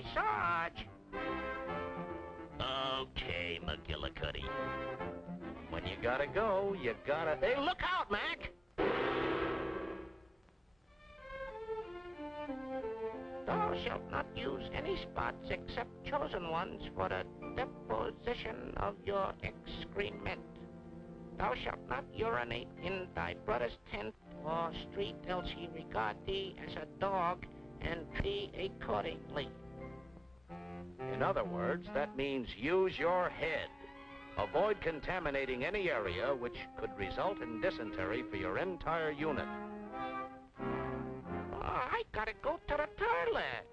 Hey, Sarge. Okay, McGillicuddy. When you gotta go, you gotta... Hey, look out, Mac. Thou shalt not use any spots except chosen ones for the deposition of your excrement. Thou shalt not urinate in thy brother's tent or street, else he regard thee as a dog and treat thee accordingly. In other words, that means use your head. Avoid contaminating any area which could result in dysentery for your entire unit. Oh, I gotta go to the toilet.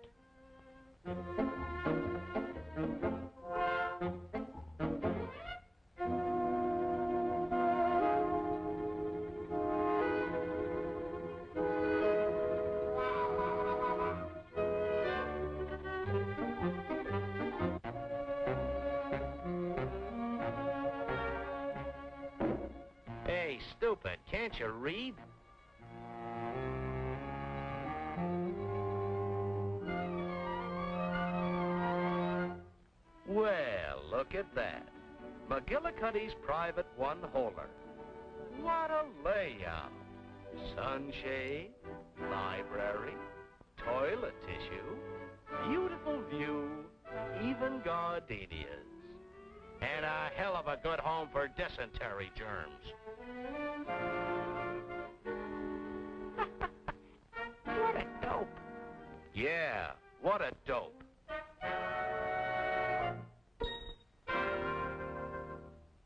Hey, stupid, can't you read? Well, look at that. McGillicuddy's private one-holer. What a layout. Sunshade, library, toilet tissue, beautiful view, even gardenias. And a hell of a good home for dysentery germs. What a dope. Yeah, what a dope.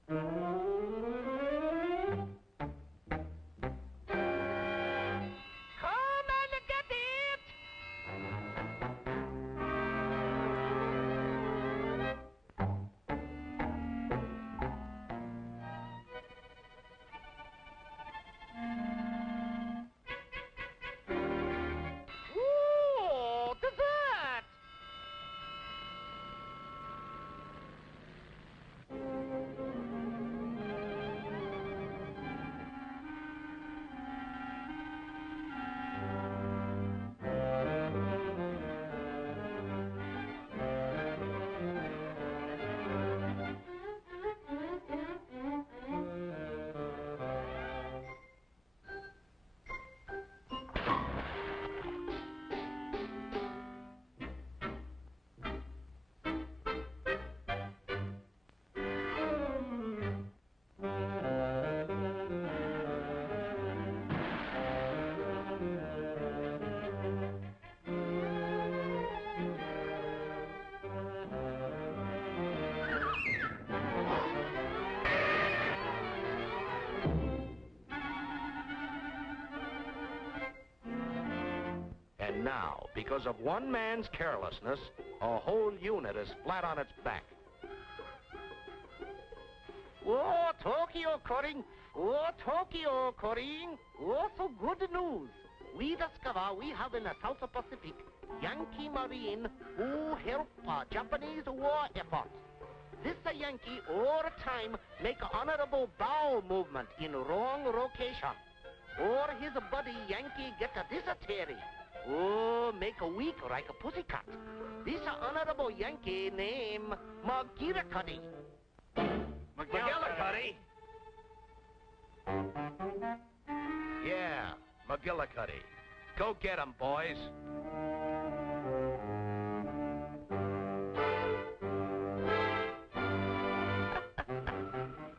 Come and get it! Ooh, dessert! And now, because of one man's carelessness, a whole unit is flat on its back. Oh, Tokyo calling. Oh, Tokyo calling. Oh, so good news. We discover we have in the South Pacific Yankee Marine who help Japanese war effort. This Yankee all the time make honorable bow movement in wrong location. Or his buddy Yankee get a dysentery. Oh, make a weak like a pussycat. This honorable Yankee name McGillicuddy. McGillicuddy? Yeah, McGillicuddy. Go get him, boys.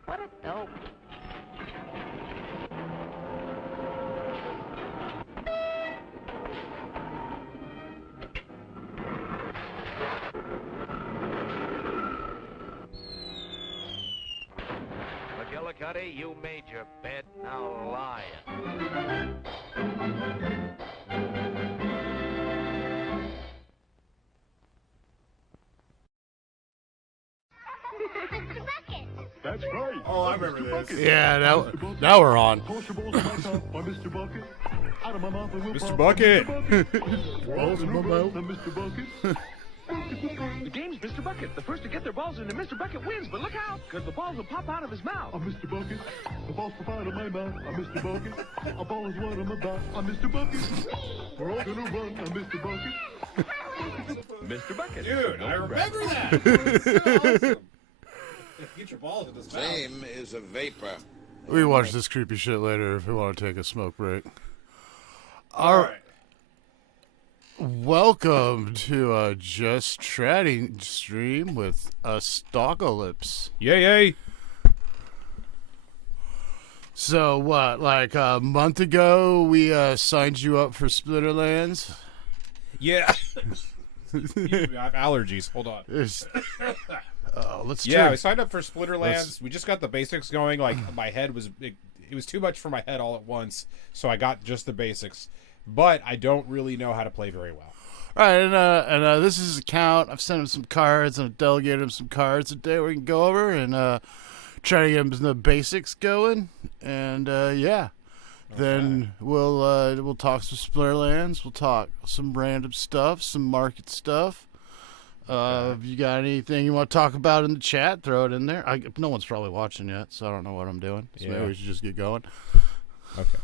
What a dope. McGillicuddy, you made your bed, now lie it. That's right. Oh, I remember this. Bucket. Yeah, now we're on. Toss your balls in my mouth by Mr. Bucket. Out of my mouth, I will Mr. pop Bucket. Balls in my mouth. I'm Mr. Bucket. The game's Mr. Bucket. The first to get their balls in, and Mr. Bucket wins. But look out, because the balls will pop out of his mouth. I'm Mr. Bucket. The balls pop out of my mouth. I'm Mr. Bucket. A ball is what I'm about. I'm Mr. Bucket. We're all gonna run. I'm Mr. Bucket. Mr. Bucket. Dude, I remember that. It's so awesome. Get your balls in this mouth. Fame is a vapor. We watch this creepy shit later if we want to take a smoke break. All right. Welcome to a Just Chatting stream with aSTOCKalypse. Yay. So what, like a month ago, we signed you up for Splinterlands? Yeah. I have allergies. Hold on. Let's Yeah, drink. I signed up for Splinterlands. We just got the basics going. Like, my head was... It was too much for my head all at once, so I got just the basics. But I don't really know how to play very well. All right, and this is his account. I've sent him some cards, and I've delegated him some cards today we can go over and try to get him the basics going. And, yeah. Then we'll talk some Splinterlands. We'll talk some random stuff, some market stuff. If you got anything you want to talk about in the chat, throw it in there. No one's probably watching yet, so I don't know what I'm doing. So maybe we should just get going. Okay.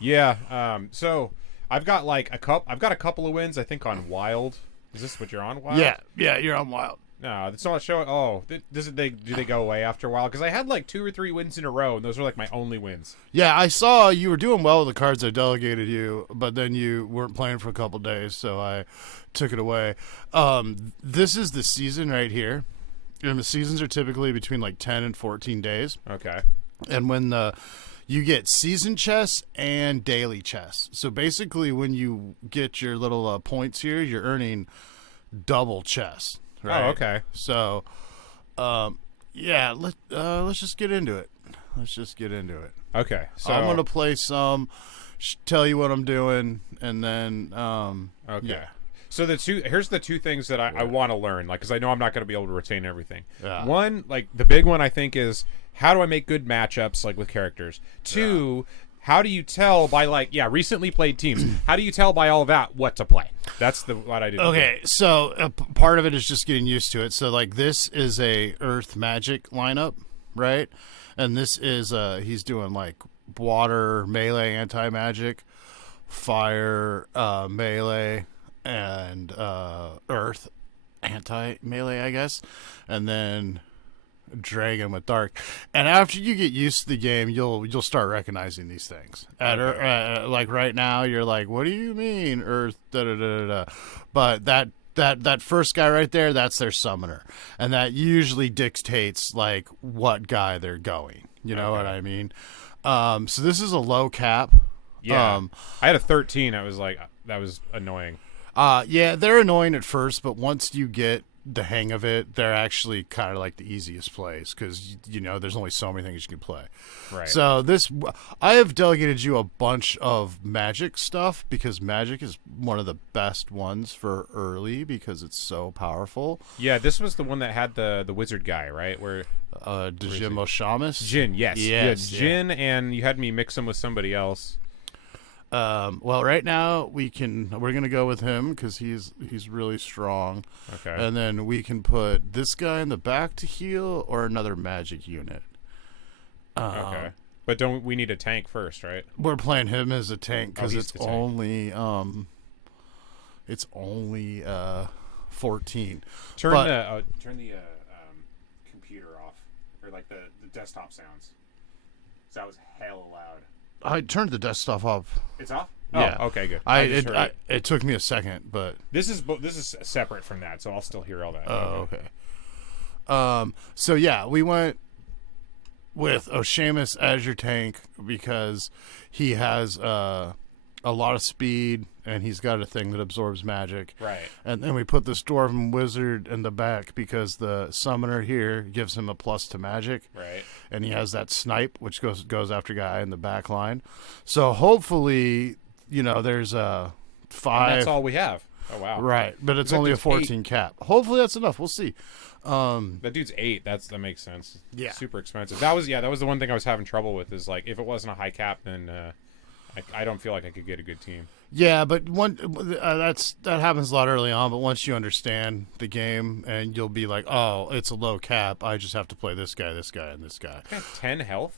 Yeah. So I've got I've got a couple of wins. I think on Wild. Is this what you're on, Wild? Yeah, you're on Wild. No, it's not showing. Oh, do they go away after a while? Because I had like 2 or 3 wins in a row, and those were like my only wins. Yeah, I saw you were doing well with the cards I delegated you, but then you weren't playing for a couple days, so I took it away. This is the season right here, and the seasons are typically between like 10 and 14 days. Okay. And when you get season chests and daily chests. So basically, when you get your little points here, you're earning double chests. Right? Oh, okay. So, yeah, let's just get into it. Okay. So I'm gonna play some, tell you what I'm doing, and then okay. Yeah. So here's the two things that I want to learn, like, because I know I'm not going to be able to retain everything. Yeah. One, like the big one, I think is how do I make good matchups, like with characters. 2. How do you tell by recently played teams? How do you tell by all of that what to play? That's what I did. Okay, so part of it is just getting used to it. So like this is a Earth Magic lineup, right? And this is he's doing like water melee anti-magic, fire melee, and Earth anti-melee, I guess, and then dragon with dark. And after you get used to the game, you'll start recognizing these things. Like right now, you're like, "What do you mean, Earth?" Da da da da. But that first guy right there, that's their summoner, and that usually dictates like what guy they're going. You know what I mean? So this is a low cap. Yeah. I had a 13. I was like, that was annoying. Yeah, they're annoying at first, but once you get the hang of it, they're actually kind of like the easiest plays because there's only so many things you can play. Right. So I have delegated you a bunch of magic stuff because magic is one of the best ones for early because it's so powerful. Yeah, this was the one that had the wizard guy, right? Where Jin Moshamus? Jin, yes. Yes, yeah, Jin, and you had me mix him with somebody else. Well, right now we're gonna go with him because he's really strong. Okay. And then we can put this guy in the back to heal or another magic unit. Okay. But don't we need a tank first, right? We're playing him as a tank because he's it's the tank. only 14. Turn the computer off, or like the desktop sounds. So that was hella loud. I turned the desktop off. It's off? Yeah. Oh, okay, good. It took me a second, but this is separate from that, so I'll still hear all that. Oh, okay. So yeah, we went with Oshamus as your tank because he has a lot of speed and he's got a thing that absorbs magic. Right. And then we put this dwarven wizard in the back because the summoner here gives him a plus to magic. Right. And he has that snipe, which goes after guy in the back line. So hopefully, there's a 5. And that's all we have. Oh, wow. Right. But it's only a 14 cap. Hopefully that's enough. We'll see. That dude's 8. That makes sense. Yeah. Super expensive. That was the one thing I was having trouble with is like if it wasn't a high cap, then I don't feel like I could get a good team. Yeah, but that happens a lot early on. But once you understand the game, and you'll be like, oh, it's a low cap. I just have to play this guy, and this guy. I got 10 health.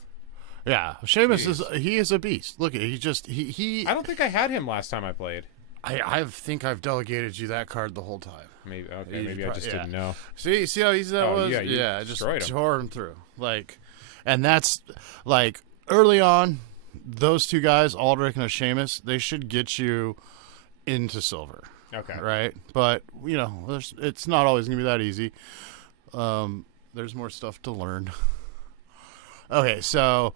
Yeah, Seamus is a beast. Look, he. I don't think I had him last time I played. I think I've delegated you that card the whole time. Maybe maybe I just didn't know. See how easy that was? Yeah, you just destroyed him. tore him through. And that's early on, those two guys, Aldrich and Seamus, they should get you into silver. Okay. Right? But, it's not always going to be that easy. There's more stuff to learn. Okay, so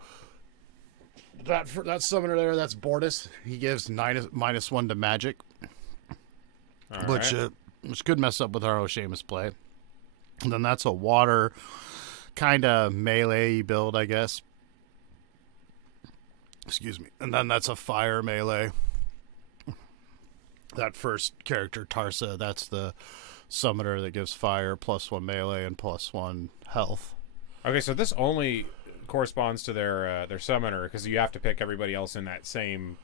that summoner there, that's Bortus. He gives -1 to magic, which could mess up with our Seamus play. And then that's a water kind of melee build, I guess. Excuse me. And then that's a fire melee. That first character, Tarsa, that's the summoner that gives fire +1 melee and +1 health. Okay, so this only corresponds to their summoner because you have to pick everybody else in that same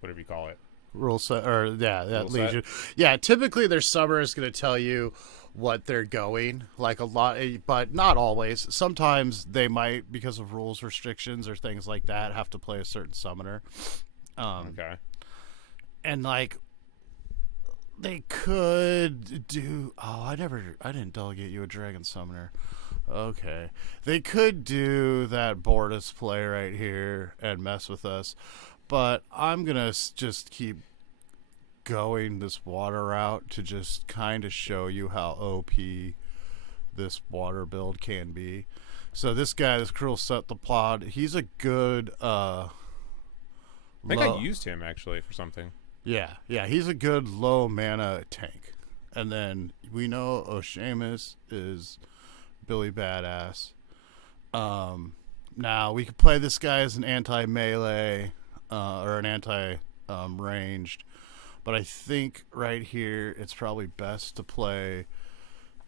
whatever you call it. Rule set, or Rule Legion. Yeah, typically their summoner is going to tell you what they're going, like a lot, but not always. Sometimes they might, because of rules restrictions or things like that, have to play a certain summoner. Okay. And they could do. Oh, I didn't delegate you a dragon summoner. Okay, they could do that Bortus play right here and mess with us, but I'm gonna just keep going this water route to just kind of show you how OP this water build can be. So this guy, this Cruel Cephalopod, he's a good I think I used him actually for something. Yeah, he's a good low mana tank. And then we know Seamus is Billy Badass. Now we could play this guy as an anti-melee or an anti-ranged, but I think right here it's probably best to play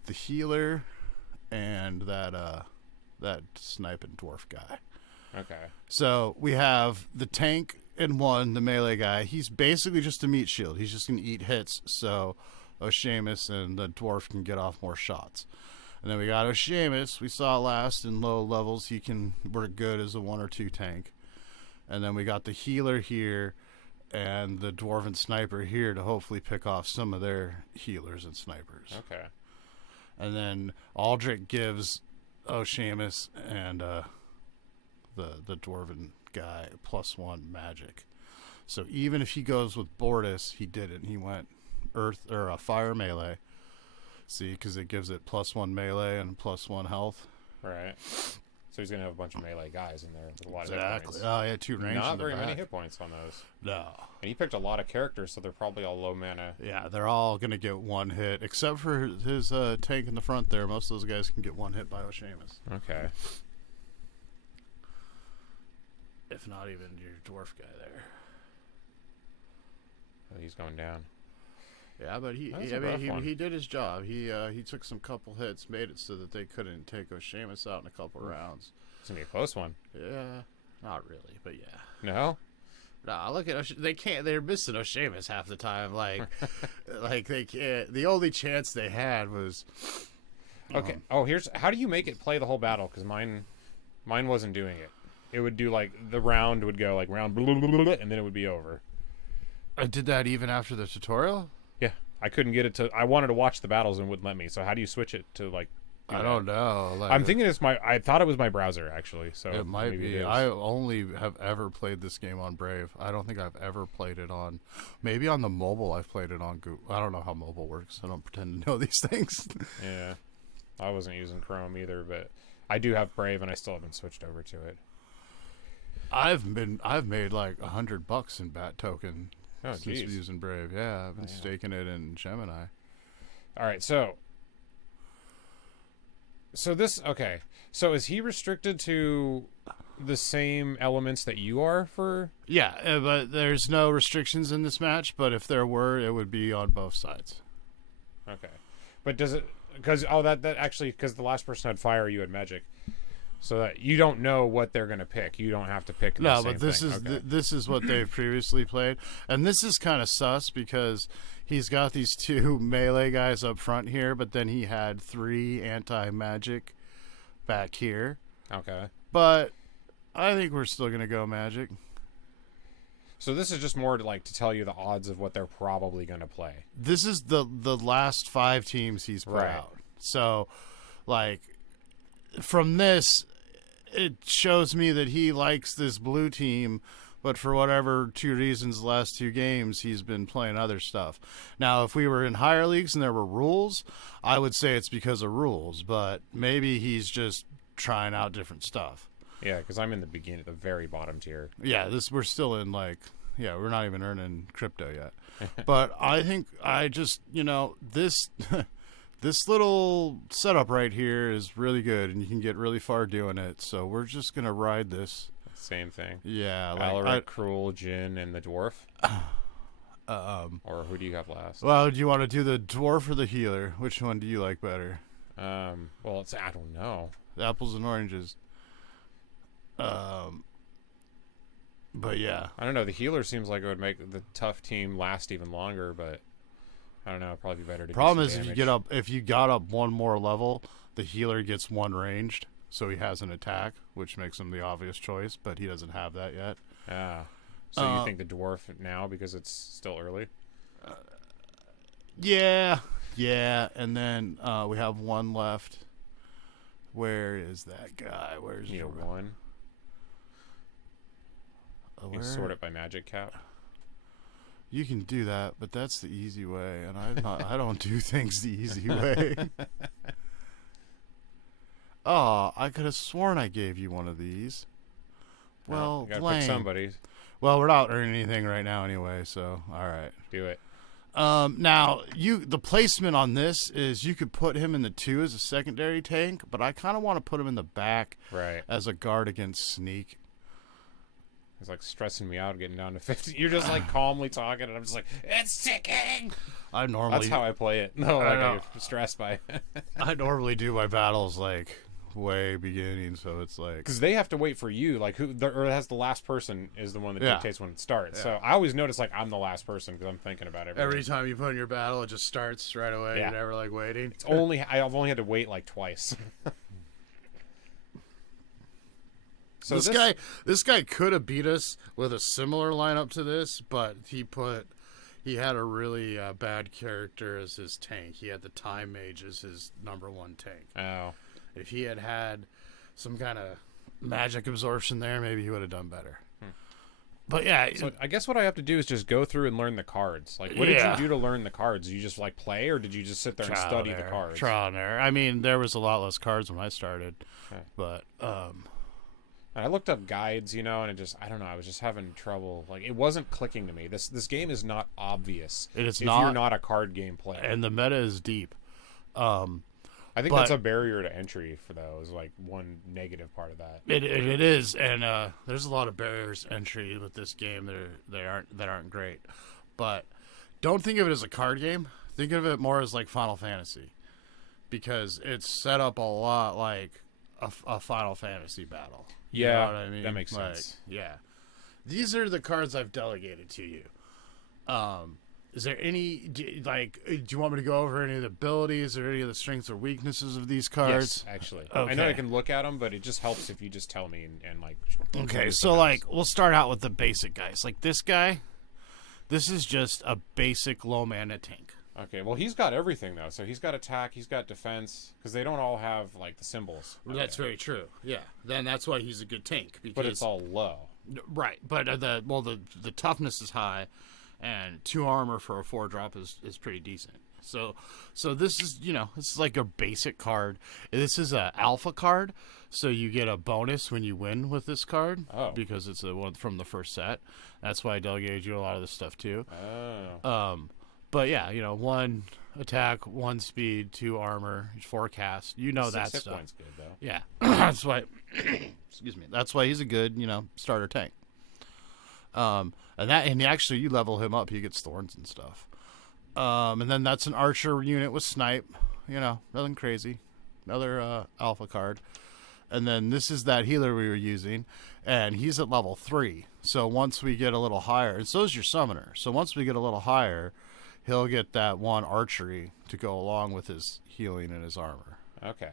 the healer and that sniping dwarf guy. Okay. So we have the tank in one, the melee guy. He's basically just a meat shield. He's just going to eat hits, so Seamus and the dwarf can get off more shots. And then we got Seamus. We saw last in low levels. He can work good as a 1 or 2 tank. And then we got the healer here and the dwarven sniper here to hopefully pick off some of their healers and snipers. Okay. And then Aldrich gives Seamus and the dwarven guy +1 magic. So even if he goes with Bortus, he didn't. He went earth or a fire melee. See, because it gives it +1 melee and +1 health. Right. So he's gonna have a bunch of melee guys in there with a lot of hit Exactly. points. Oh, yeah, 2 range. Not in the very back. many hit points on those. No. And he picked a lot of characters, so they're probably all low mana. Yeah, they're all gonna get 1 hit, except for his tank in the front there. Most of those guys can get 1 hit by Seamus. Okay. If not even your dwarf guy there. Oh, he's going down. Yeah, but he did his job. He took some couple hits, made it so that they couldn't take Seamus out in a couple rounds. It's gonna be a close one. Yeah, not really, but yeah. No. Nah, look at they can't. They're missing Seamus half the time. Like they can't. The only chance they had was. Okay. Here's how do you make it play the whole battle? Because mine wasn't doing it. It would do the round would go round blah, blah, blah, blah, and then it would be over. I did that even after the tutorial. Yeah, I couldn't get it to. I wanted to watch the battles and wouldn't let me. So how do you switch it to I don't know. I'm thinking I thought it was my browser actually. So it might be. It I only have ever played this game on Brave. I don't think I've ever played it on. Maybe on the mobile I've played it on Google. I don't know how mobile works. I don't pretend to know these things. Yeah, I wasn't using Chrome either, but I do have Brave and I still haven't switched over to it. I've made $100 in Bat Token since geez. using Brave. Yeah, I've been staking it in Gemini. All right, so this okay. So is he restricted to the same elements that you are for? Yeah, but there's no restrictions in this match. But if there were, it would be on both sides. Okay, but does it? Because that actually because the last person had fire, you had magic. So that you don't know what they're going to pick. You don't have to pick the same but this thing. is Okay. this is what they've previously played, and this is kind of sus because he's got these 2 melee guys up front here, but then he had 3 anti-magic back here. Okay. But I think we're still going to go magic. So this is just more to like to tell you the odds of what they're probably going to play. This is the last 5 teams he's put out. So, like, from this, it shows me that he likes this blue team, but for whatever 2 reasons, the last 2 games, he's been playing other stuff. Now, if we were in higher leagues and there were rules, I would say it's because of rules, but maybe he's just trying out different stuff. Yeah, because I'm in the beginning, the very bottom tier. Yeah, we're still in we're not even earning crypto yet. But I think this this little setup right here is really good, and you can get really far doing it. So we're just gonna ride this. Same thing. Yeah, Alaric, Cruel, Jin, and the dwarf. Or who do you have last? Well, do you want to do the dwarf or the healer? Which one do you like better? Well, I don't know. Apples and oranges. But yeah, I don't know. The healer seems like it would make the tough team last even longer, but I don't know. It'd probably be better to. Problem is, if you got up one more level, the healer gets 1 ranged, so he has an attack, which makes him the obvious choice. But he doesn't have that yet. Ah, so you think the dwarf now because it's still early? Yeah, and then we have 1 left. Where is that guy? Where's you your one? You can sort it by magic cap. You can do that, but that's the easy way, and I don't do things the easy way. Oh, I could have sworn I gave you one of these. Well, you gotta pick somebody. Well, we're not earning anything right now anyway, so all right. Do it. Now the placement on this is you could put him in the 2 as a secondary tank, but I kind of want to put him in the back as a guard against sneak. It's like stressing me out getting down to 50. You're just like calmly talking, and I'm just like, it's ticking. That's how I play it. No, like I'm stressed by it. I normally do my battles like way beginning, so it's like because they have to wait for you, like or has the last person is the one that dictates when it starts. So I always notice like I'm the last person because I'm thinking about everything. Every time you put in your battle, it just starts right away. You're never like waiting. I've only had to wait like twice. So this guy could have beat us with a similar lineup to this, but he had a really bad character as his tank. He had the Time Mage as his number 1 tank. Oh. If he had some kind of magic absorption there, maybe he would have done better. But yeah. So I guess what I have to do is just go through and learn the cards. Like, what did you do to learn the cards? Did you just like play, or did you just sit there and study the cards? Trial and error. I mean, there was a lot less cards when I started, but I looked up guides, and it just, I don't know, I was just having trouble. Like, it wasn't clicking to me. This game is not obvious. It is if not. You're not a card game player. And the meta is deep. I think that's a barrier to entry for those, like one negative part of that. It is, and there's a lot of barriers to entry with this game that aren't great. But don't think of it as a card game. Think of it more as like Final Fantasy, because it's set up a lot like a Final Fantasy battle. You know what I mean? That makes sense. Yeah. These are the cards I've delegated to you. Is there any, do you want me to go over any of the abilities or any of the strengths or weaknesses of these cards? Yes, actually. Okay. I know I can look at them, but it just helps if you just tell me and like. Okay, so like, we'll start out with the basic guys. Like this guy, this is just a basic low mana tank. Okay, well, he's got everything, though. So he's got attack, he's got defense, because they don't all have, like, the symbols. That's very true, yeah. Then that's why he's a good tank. Because, but it's all low. Right, but the toughness is high, and 2 armor for a 4-drop is pretty decent. So this is, this is like a basic card. This is a alpha card, so you get a bonus when you win with this card. Oh. Because it's a one from the first set. That's why I delegated you a lot of this stuff, too. Oh. But yeah, 1 attack, 1 speed, 2 armor, 4 cast. That stuff. 6 hit points good, though. Yeah, that's why. Excuse me. That's why he's a good, starter tank. And actually, you level him up, he gets thorns and stuff. And then that's an archer unit with snipe. Nothing crazy. Another alpha card. And then this is that healer we were using, and he's at level 3. So once we get a little higher, and so is your summoner. So once we get a little higher, he'll get that 1 archery to go along with his healing and his armor. Okay.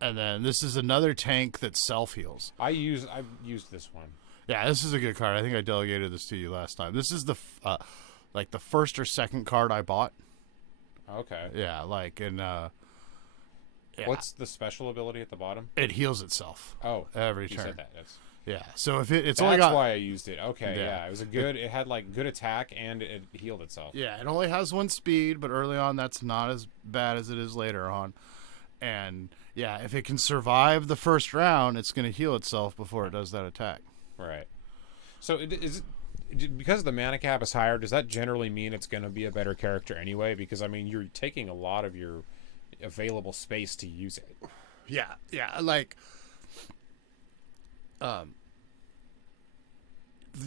And then this is another tank that self-heals. I've used this one. Yeah, this is a good card. I think I delegated this to you last time. This is the like the first or second card I bought. Okay. Yeah, like in yeah. What's the special ability at the bottom? It heals itself. Oh, every you turn. said that. Yes. Yeah. So if it's That's only got why I used it. Okay, Yeah. yeah. It was a good. It had like good attack and it healed itself. Yeah, it only has 1 speed, but early on that's not as bad as it is later on. And yeah, if it can survive the first round, it's going to heal itself before it does that attack. Right. So because the mana cap is higher, does that generally mean it's going to be a better character anyway? Because I mean, you're taking a lot of your available space to use it. Yeah, like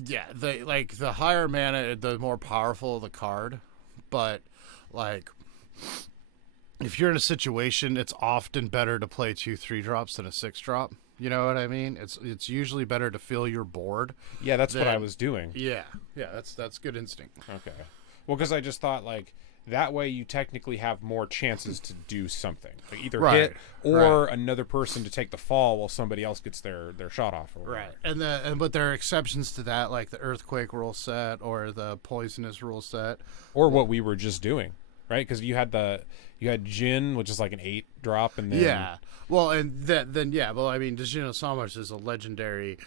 yeah, the higher mana, the more powerful the card. But like if you're in a situation, it's often better to play 2/3 drops than a 6 drop. You know what I mean? It's usually better to fill your board. Yeah, that's what I was doing. Yeah, that's good instinct. Okay. Well, because I just thought like that way you technically have more chances to do something, like either hit or another person to take the fall while somebody else gets their shot off. Or right. But there are exceptions to that, like the earthquake rule set or the poisonous rule set, or what we were just doing, right? Because you had Jin, which is like an 8 drop, and then yeah. Well, and then yeah. Well, I mean, Djinn Samars is a legendary,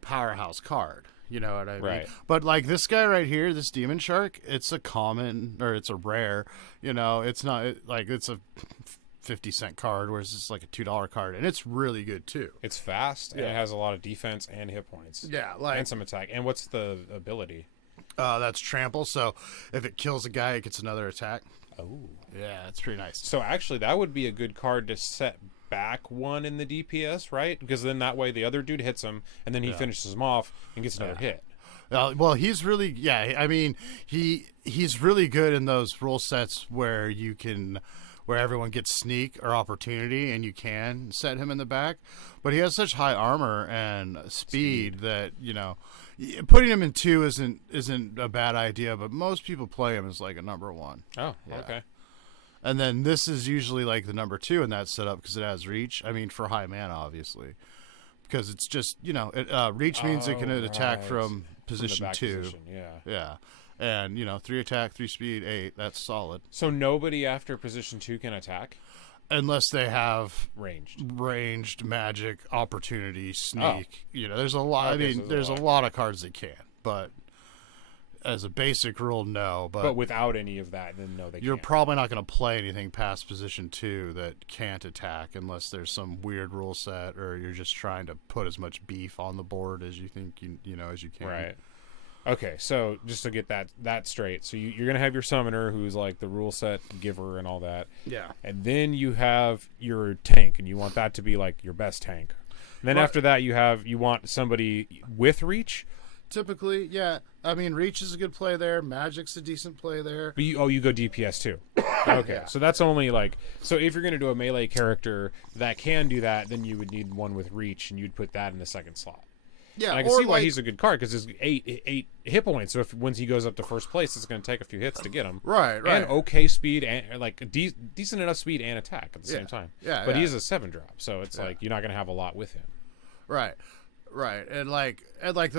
powerhouse card. You know what I mean? Right. But like this guy right here, this Demon Shark, it's a common or it's a rare. It's not like it's a 50-cent card, whereas it's like a $2 card, and it's really good too. It's fast and it has a lot of defense and hit points. Yeah, and some attack. And what's the ability? That's trample. So if it kills a guy, it gets another attack. Oh, yeah, it's pretty nice. So actually, that would be a good card to set back 1 in the DPS, right? Because then that way the other dude hits him, and then he finishes him off and gets another hit. Well, he's really I mean, he's really good in those rule sets where everyone gets sneak or opportunity, and you can set him in the back. But he has such high armor and speed that putting him in 2 isn't a bad idea. But most people play him as like a number 1. Oh, okay. And then this is usually like the number 2 in that setup because it has reach. I mean, for high mana, obviously, because it's just reach means it can attack from position 2. Position, yeah, and 3 attack, 3 speed, 8. That's solid. So nobody after position 2 can attack unless they have ranged magic, opportunity, sneak. There's a lot. Okay, I mean, there's a lot of cards that can, but. As a basic rule, no. But without any of that, then no, they you're can't. probably not going to play anything past position 2 that can't attack unless there's some weird rule set or you're just trying to put as much beef on the board as you think as you can. Right. Okay, so just to get that straight, so you're going to have your summoner who's like the rule set giver and all that. Yeah. And then you have your tank, and you want that to be like your best tank. And then after that, you want somebody with reach. Typically, yeah. I mean, Reach is a good play there. Magic's a decent play there. But you go DPS too. Okay, yeah. So that's only so if you're going to do a melee character that can do that, then you would need one with Reach, and you'd put that in the second slot. Yeah, and I can see why he's a good card because there's eight hit points. So once he goes up to first place, it's going to take a few hits to get him. Right. And okay speed and decent enough speed and attack at the same time. Yeah. But he is a 7 drop, so it's like you're not going to have a lot with him. Right. And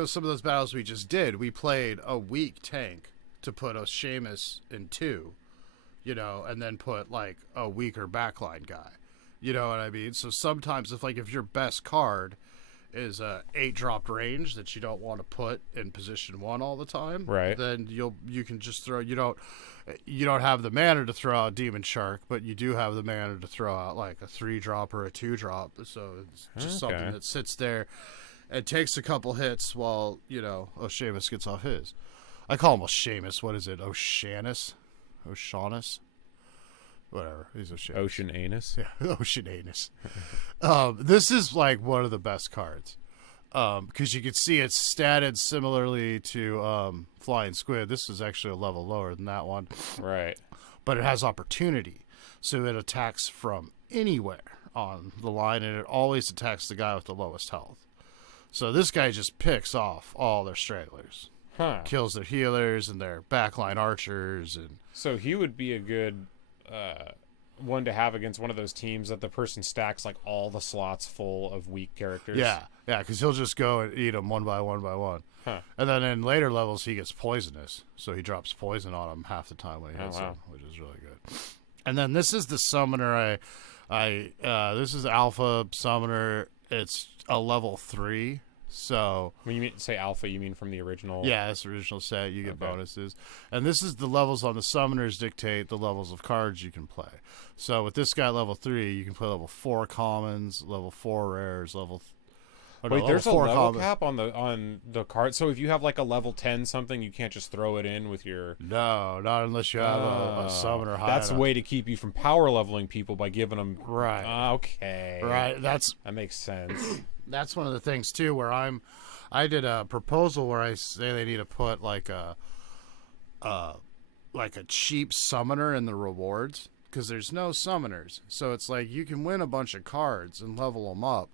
some of those battles we just did, we played a weak tank to put a Seamus in 2, and then put like a weaker backline guy. You know what I mean? So sometimes if your best card is a 8 dropped range that you don't want to put in position 1 all the time, right? Then you can just throw. You don't have the mana to throw out Demon Shark, but you do have the mana to throw out like a 3 drop or a 2 drop. So it's just something that sits there. It takes a couple hits while, Seamus gets off his. I call him Seamus. What is it? Oceanus? Whatever. He's Oceanus. Ocean Anus? Yeah, Ocean Anus. This is like one of the best cards. Because you can see it's statted similarly to Flying Squid. This is actually a level lower than that one. Right. But it has opportunity. So it attacks from anywhere on the line, and it always attacks the guy with the lowest health. So this guy just picks off all their stragglers, kills their healers and their backline archers, and so he would be a good one to have against one of those teams that the person stacks like all the slots full of weak characters. Yeah, because he'll just go and eat them one by one by one. Huh. And then in later levels, he gets poisonous, so he drops poison on him half the time when he hits them, which is really good. And then this is the summoner. This is Alpha Summoner. It's a level 3. So when you say alpha, you mean from the original? Yeah, it's the original set. You get bonuses, and this is the levels on the summoners dictate the levels of cards you can play. So with this guy level 3, you can play level 4 commons, level 4 rares, Wait, there's a level cap on the card. So if you have like a level 10 something, you can't just throw it in with your. No, not unless you have a summoner high That's a enough. way to keep you from power leveling people by giving them. Right. Okay. Right. That makes sense. That's one of the things too, where I did a proposal where I say they need to put like a cheap summoner in the rewards, because there's no summoners. So it's like you can win a bunch of cards and level them up,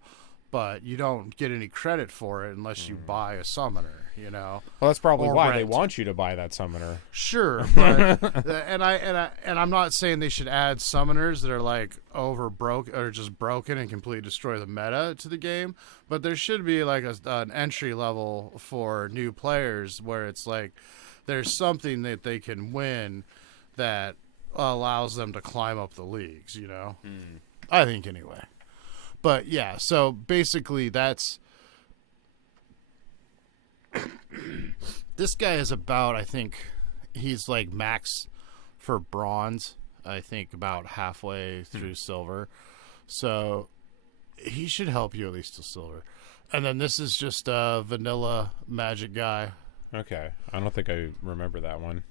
but you don't get any credit for it unless you buy a summoner. Well, that's probably why they want you to buy that summoner. Sure, but and I'm not saying they should add summoners that are like or just broken and completely destroy the meta to the game, but there should be like an entry level for new players where it's like there's something that they can win that allows them to climb up the leagues. I think anyway. But yeah, so basically that's. This guy is about, I think, he's like max for bronze, I think about halfway through silver. So he should help you at least to silver. And then this is just a vanilla magic guy. Okay. I don't think I remember that one.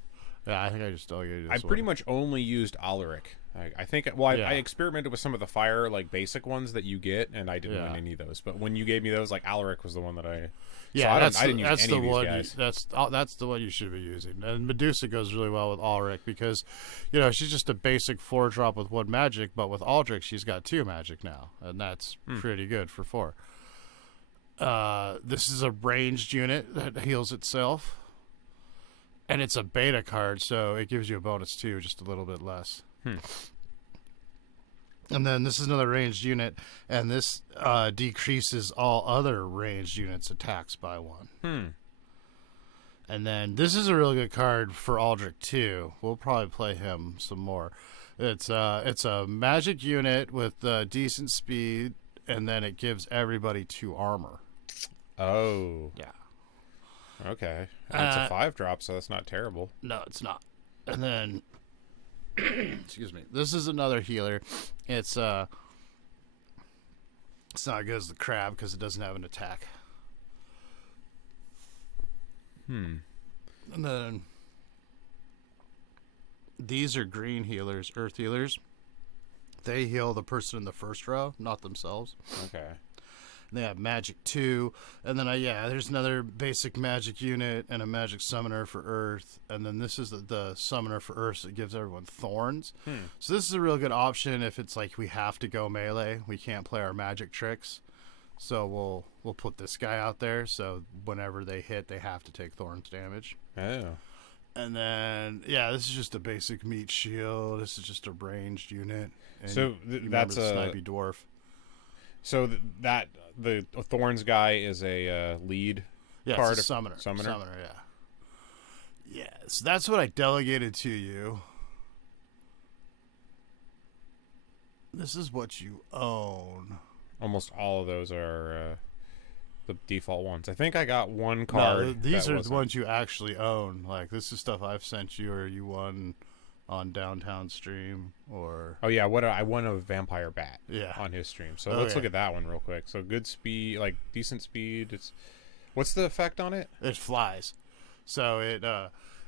Yeah, I think I just delegated this I pretty much only used Alaric. I think, I experimented with some of the fire, like, basic ones that you get, and I didn't win any of those. But when you gave me those, like, Alaric was the one that I... Yeah, so I didn't use any of these guys. That's the one you should be using. And Medusa goes really well with Alaric because, she's just a basic 4-drop with 1 magic, but with Aldrich, she's got 2 magic now, and that's pretty good for 4. This is a ranged unit that heals itself, and it's a beta card, so it gives you a bonus too, just a little bit less. And then this is another ranged unit, and this decreases all other ranged units' attacks by 1. And then this is a really good card for Aldrich too. We'll probably play him some more. It's a magic unit with decent speed, and then it gives everybody 2 armor. Oh. Yeah. Okay. It's a 5-drop, so that's not terrible. No, it's not. And then, excuse me. This is another healer. It's not as good as the crab because it doesn't have an attack. And then these are green healers, earth healers. They heal the person in the first row, not themselves. Okay. They have magic 2, and then there's another basic magic unit and a magic summoner for earth, and then this is the summoner for earth that gives everyone thorns. So this is a real good option if it's like we have to go melee, we can't play our magic tricks, so we'll put this guy out there, so whenever they hit, they have to take thorns damage. Oh. And then this is just a basic meat shield. This is just a ranged unit. And so that's a snipey dwarf. So the Thorns guy is a lead card. It's a summoner. Summoner, yeah. So that's what I delegated to you. This is what you own. Almost all of those are the default ones. I think I got one card. No, these are the ones you actually own. Like, this is stuff I've sent you or you won on Downtown stream, or I won a vampire bat on his stream. So let's look at that one real quick. So good speed, like decent speed. What's the effect on it? It flies, so it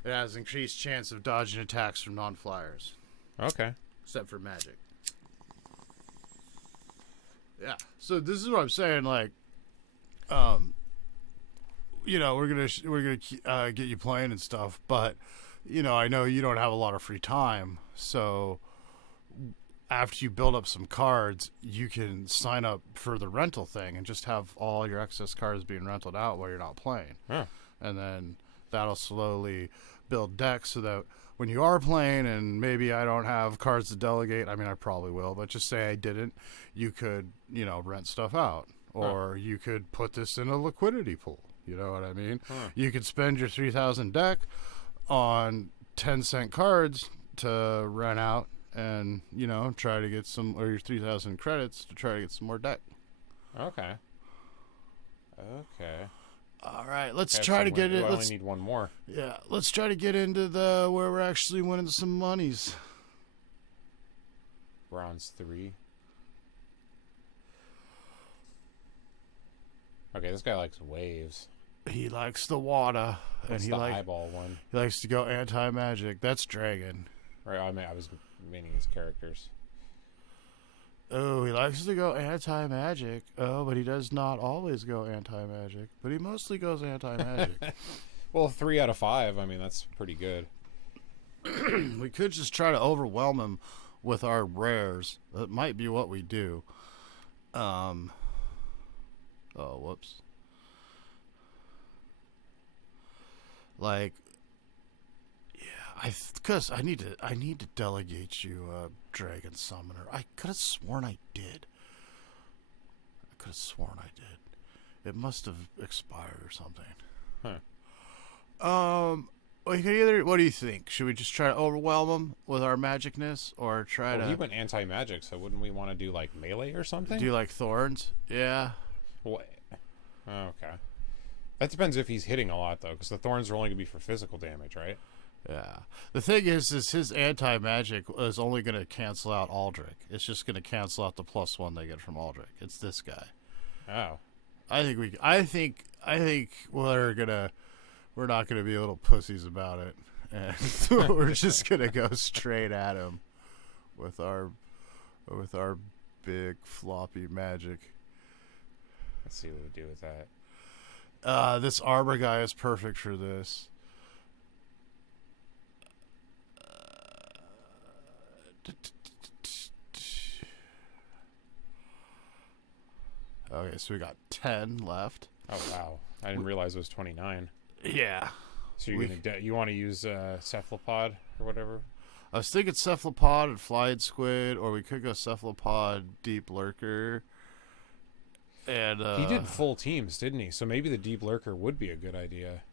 has increased chance of dodging attacks from non-flyers. Okay, except for magic. Yeah. So this is what I'm saying. Like, we're gonna get you playing and stuff, but. I know you don't have a lot of free time, so after you build up some cards, you can sign up for the rental thing and just have all your excess cards being rented out while you're not playing. Yeah. And then that'll slowly build decks so that when you are playing and maybe I don't have cards to delegate, I mean, I probably will, but just say I didn't, you could, rent stuff out. Or you could put this in a liquidity pool. You know what I mean? You could spend your 3,000 deck on 10-cent cards to rent out and, try to get some, or your 3,000 credits to try to get some more deck. Okay. All right, let's try to get it. I only need one more. Yeah, let's try to get into where we're actually winning some monies. Bronze 3. Okay, this guy likes waves. He likes the water. What's and the eyeball one? He likes to go anti-magic. That's dragon. Right, I was meaning his characters. Oh, he likes to go anti-magic. Oh, but he does not always go anti-magic. But he mostly goes anti-magic. Well, 3 out of 5. I mean, that's pretty good. We could just try to overwhelm him with our rares. That might be what we do. Oh, whoops. Like, yeah, because I need to delegate you a dragon summoner. I could have sworn I did. It must have expired or something. We could either. What do you think? Should we just try to overwhelm him with our magicness, or try to? He went anti-magic, so wouldn't we want to do like melee or something? Do like thorns? Yeah. What? Okay. That depends if he's hitting a lot, though, because the thorns are only going to be for physical damage, right? Yeah. The thing is his anti-magic is only going to cancel out Aldrich. It's just going to cancel out the +1 they get from Aldrich. It's this guy. Oh. I think we're not gonna be little pussies about it, and we're just gonna go straight at him with our big floppy magic. Let's see what we do with that. This armor guy is perfect for this. Okay, so we got 10 left. Oh wow! I didn't realize it was 29. Yeah. So you want to use cephalopod or whatever? I was thinking cephalopod and flying squid, or we could go cephalopod, deep lurker. And he did full teams, didn't he? So maybe the deep lurker would be a good idea.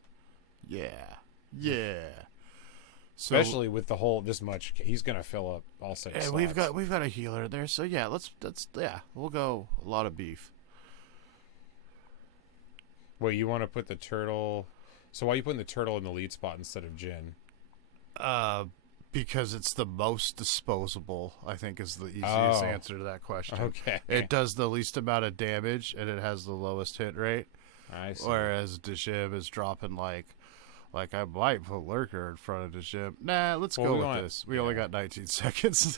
Yeah. So, especially with the whole this much, he's gonna fill up all 6 slots. And we've got a healer there, so yeah, we'll go a lot of beef. Wait, you want to put the turtle? So why are you putting the turtle in the lead spot instead of Jin? Because it's the most disposable, I think, is the easiest answer to that question. Okay. It does the least amount of damage, and it has the lowest hit rate. I see. Whereas Dejib is dropping like I might put Lurker in front of Dejib. Nah, let's go with this. We only got 19 seconds.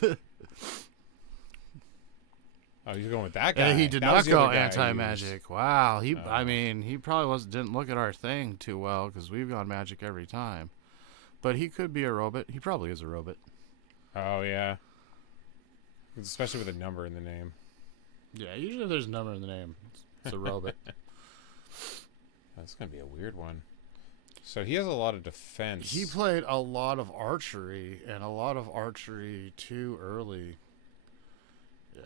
Oh, you're going with that guy. And he did not go anti-magic. Wow. I mean, he probably didn't look at our thing too well because we've gone magic every time. But he could be a robot. He probably is a robot. Oh, yeah. Especially with a number in the name. Yeah, usually if there's a number in the name, it's a robot. That's going to be a weird one. So he has a lot of defense. He played a lot of archery, and a lot of archery too early. Yeah.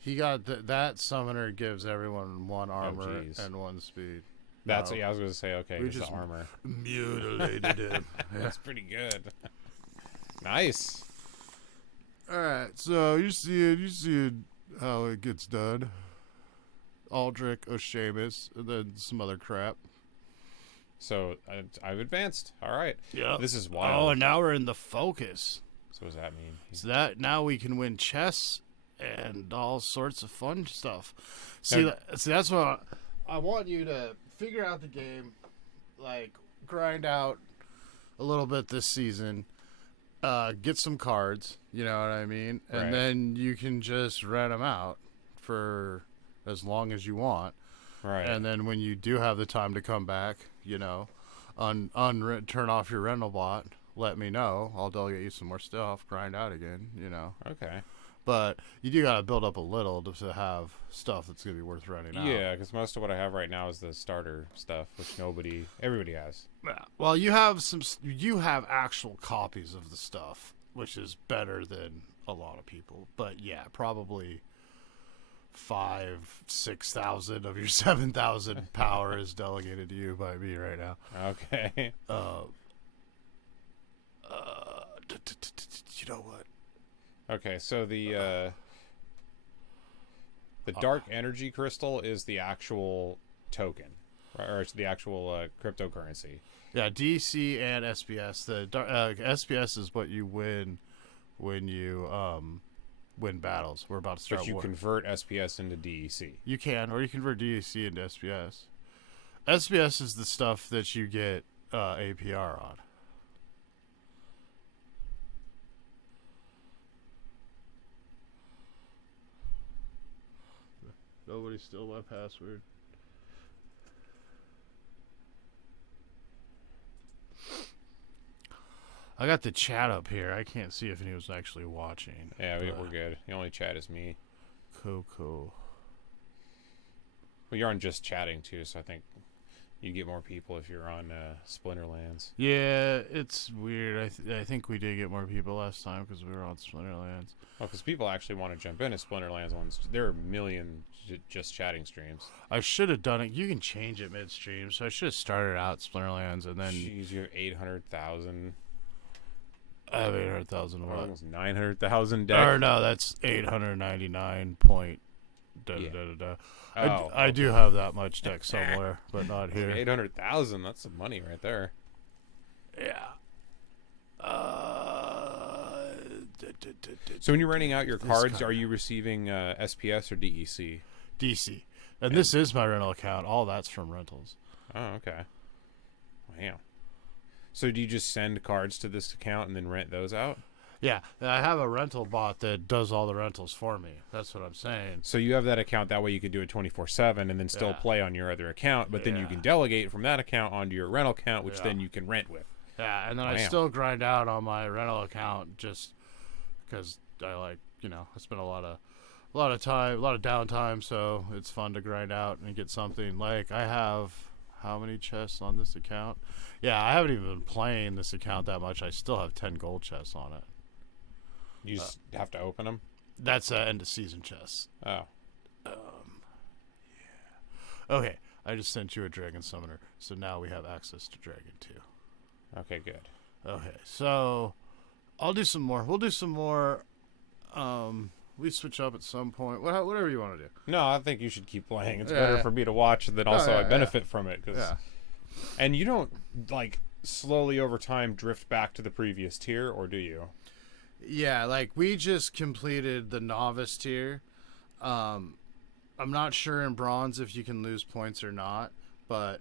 He got that summoner gives everyone 1 armor and 1 speed. That's I was going to say. Okay, we just the armor. Mutilated him. That's pretty good. Nice. All right, so you see how it gets done. Aldrich, O'Shamus, and then some other crap. So I've advanced. All right. Yeah. This is wild. Oh, and now we're in the focus. So what does that mean? So that now we can win chess and all sorts of fun stuff. See, that's what I want you to figure out the game, like grind out a little bit this season, get some cards, you know what I mean, and then you can just rent them out for as long as you want. Right. And then when you do have the time to come back, you know, turn off your rental bot, let me know. I'll delegate you some more stuff, grind out again, you know. Okay. But you do gotta build up a little to have stuff that's gonna be worth renting out. Yeah, because most of what I have right now is the starter stuff, which everybody has. Yeah. Well, you have actual copies of the stuff, which is better than a lot of people. But yeah, probably 5,000-6,000 of your 7,000 power is delegated to you by me right now. Okay. You know what? Okay, so the dark energy crystal is the actual token, right? Or it's the actual cryptocurrency. Yeah, DC and SPS. The SPS is what you win when you win battles. We're about to start. But you convert SPS into DEC. You can, or you convert DEC into SPS. SPS is the stuff that you get APR on. Nobody stole my password. I got the chat up here. I can't see if anyone's actually watching. Yeah, we're good. The only chat is me. Cool. Well, you're on just chatting too, so I think you get more people if you're on Splinterlands. Yeah, it's weird. I think we did get more people last time because we were on Splinterlands. Well, because people actually want to jump into Splinterlands ones. There are a million just chatting streams. I should have done it. You can change it midstream, so I should have started out Splinterlands and then. Jeez, you have 800,000. I have 800,000 what? Almost 900,000 deck. Or no, that's 899 point. I do have that much deck somewhere, but not here. 800,000. That's some money right there. Yeah. So when you're renting out your cards, are you receiving SPS or DEC? DC. And this is my rental account. All that's from rentals. Oh, okay. Wow. So do you just send cards to this account and then rent those out? Yeah, I have a rental bot that does all the rentals for me. That's what I'm saying. So you have that account, that way you could do it 24/7 and then still play on your other account, but then you can delegate from that account onto your rental account, which then you can rent with. Yeah, and then I still grind out on my rental account just because I I spend a lot of time, a lot of downtime, so it's fun to grind out and get something. Like I have how many chests on this account? Yeah, I haven't even been playing this account that much. I still have 10 gold chests on it. You just have to open them? That's end of season chests. Oh. Yeah. Okay, I just sent you a Dragon Summoner, so now we have access to Dragon 2. Okay, good. Okay, so I'll do some more. We'll do some more. We switch up at some point. Whatever you want to do. No, I think you should keep playing. It's better for me to watch than also I benefit from it. And you don't, slowly over time drift back to the previous tier, or do you? Yeah, we just completed the novice tier. I'm not sure in bronze if you can lose points or not, but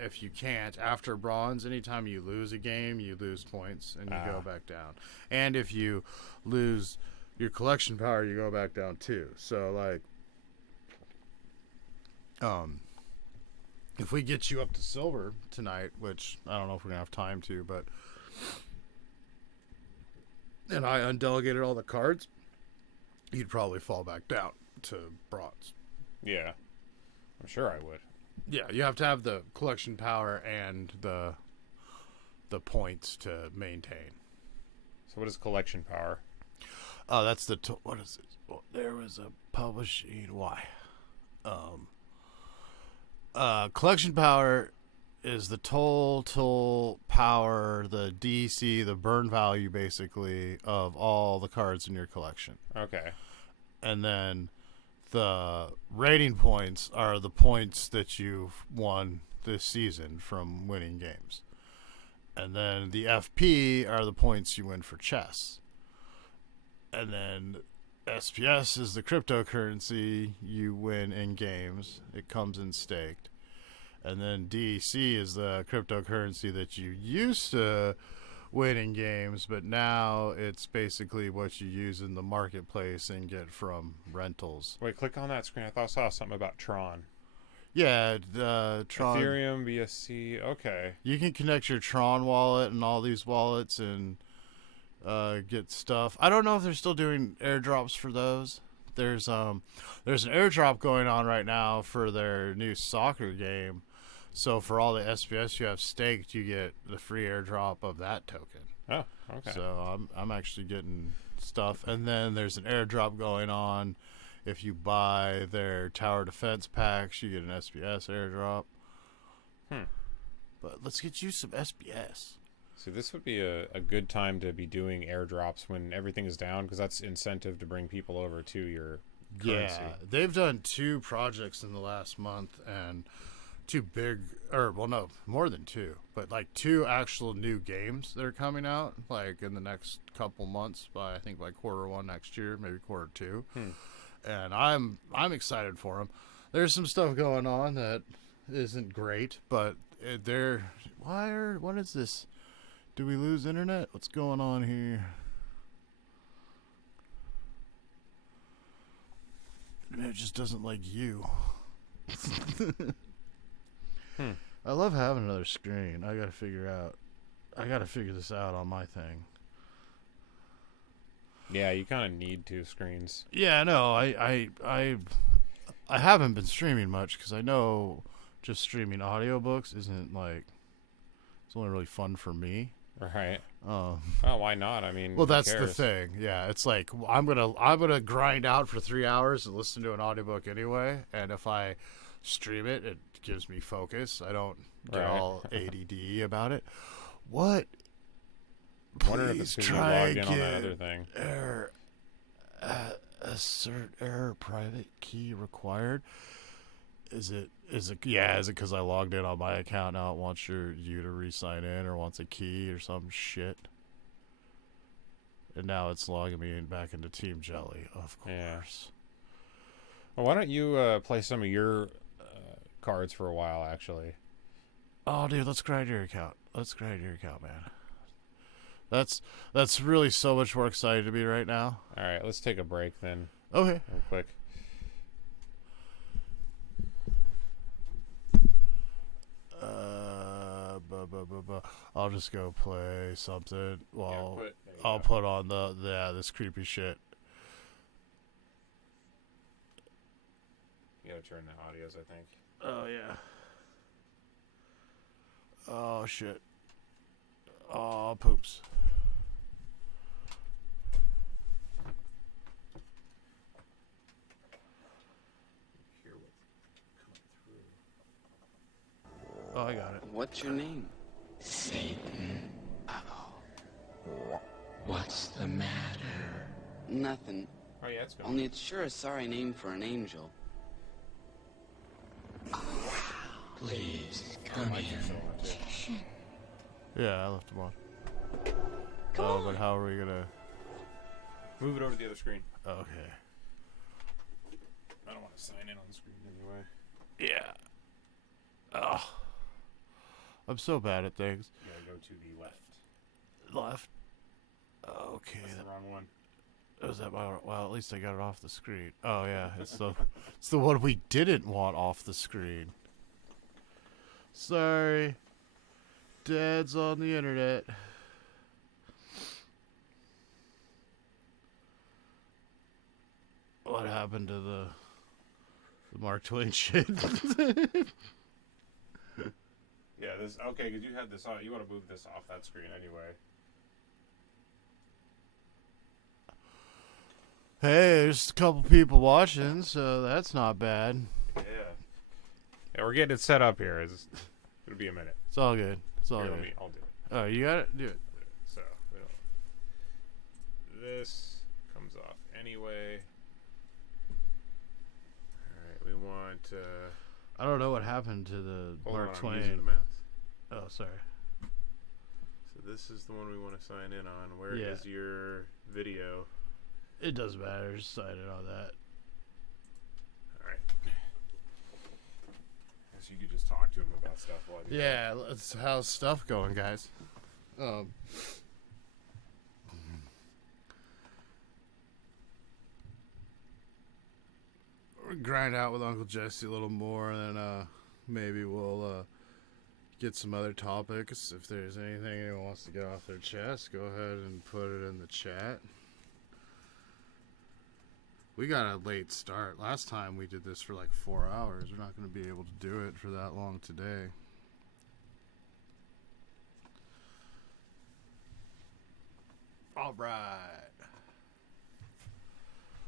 if you can't, after bronze, anytime you lose a game, you lose points and you go back down. And if you lose your collection power, you go back down too. So if we get you up to silver tonight, which I don't know if we're gonna have time to, but and I undelegated all the cards, you'd probably fall back down to bronze. Yeah, I'm sure I would. Yeah, you have to have the collection power and the points to maintain. So what is collection power? Oh, that's what is it? Well, there was a publishing. Why? Collection power is the total power, the DC, the burn value, basically, of all the cards in your collection. Okay. And then the rating points are the points that you've won this season from winning games. And then the FP are the points you win for chess. And then SPS is the cryptocurrency you win in games. It comes in staked. And then DEC is the cryptocurrency that you used to win in games, but now it's basically what you use in the marketplace and get from rentals. Wait, click on that screen. I thought I saw something about Tron. Yeah, Tron. Ethereum, BSC, okay. You can connect your Tron wallet and all these wallets and get stuff. I don't know if they're still doing airdrops for those. There's an airdrop going on right now for their new soccer game. So for all the SPS you have staked, you get the free airdrop of that token. Oh, okay. So I'm actually getting stuff, and then there's an airdrop going on. If you buy their tower defense packs, you get an SPS airdrop. But let's get you some SPS. So this would be a good time to be doing airdrops when everything is down, because that's incentive to bring people over to your currency. Yeah, they've done 2 projects in the last month, and 2 big, or well, no, more than 2, but like 2 actual new games that are coming out, like in the next couple months, by I think by Q1 next year, maybe Q2. And I'm excited for them. There's some stuff going on that isn't great, but what is this? Do we lose internet? What's going on here? It just doesn't like you. I love having another screen. I gotta figure this out on my thing. Yeah, you kind of need 2 screens. Yeah, no, I haven't been streaming much because I know just streaming audiobooks isn't like, it's only really fun for me. Right. Oh, why not? I mean, well, that's the thing. Yeah, it's like I'm gonna grind out for 3 hours and listen to an audiobook anyway, and if I stream it, it gives me focus. I don't get all ADD about it. What? Please try again. On that other thing. Assert error. Private key required. Is it because I logged in on my account now? It wants you to re-sign in, or wants a key or some shit. And now it's logging me back into Team Jelly, of course. Yeah. Well, why don't you play some of your cards for a while, actually? Oh, dude, let's grind your account. Man. That's really so much more exciting to me right now. All right, let's take a break then. Okay. Real quick. I'll just go play something while I'll put on this creepy shit. You gotta turn the audios, I think. Oh yeah. Oh shit. Oh poops. Hear what's coming through. Oh, I got it. What's your name? Satan. Uh-oh. What's the matter? Nothing. Oh yeah, it's good. Only it's sure a sorry name for an angel. Please, come in. Yeah, I left them on. Oh, but how are we gonna move it over to the other screen? Okay. I don't want to sign in on the screen anyway. Yeah. Oh. I'm so bad at things. You gotta go to the left. Left. Okay. That's the wrong one. Was that well, at least I got it off the screen. Oh yeah, it's the one we didn't want off the screen. Sorry. Dad's on the internet. What happened to the Mark Twain shit? Yeah, this okay, because you had this on. You want to move this off that screen anyway. Hey, there's a couple people watching, so that's not bad. Yeah. Yeah, we're getting it set up here. It'll be a minute. It's all good. It's all Here, good. I'll do it. Oh, you got it? Do it. So, this comes off anyway. Alright, we want... I don't know what happened to the Mark Hold on, I'm using Twain. the mouse. Oh, sorry. So this is the one we want to sign in on. Where is Yeah. your video? It doesn't matter. Just sign in on that. Alright. So you could just talk to him about stuff while you Yeah, how's stuff going, guys? We'll grind out with Uncle Jesse a little more, and then maybe we'll get some other topics. If there's anything anyone wants to get off their chest, go ahead and put it in the chat. We got a late start. Last time we did this for like 4 hours. We're not going to be able to do it for that long today. All right.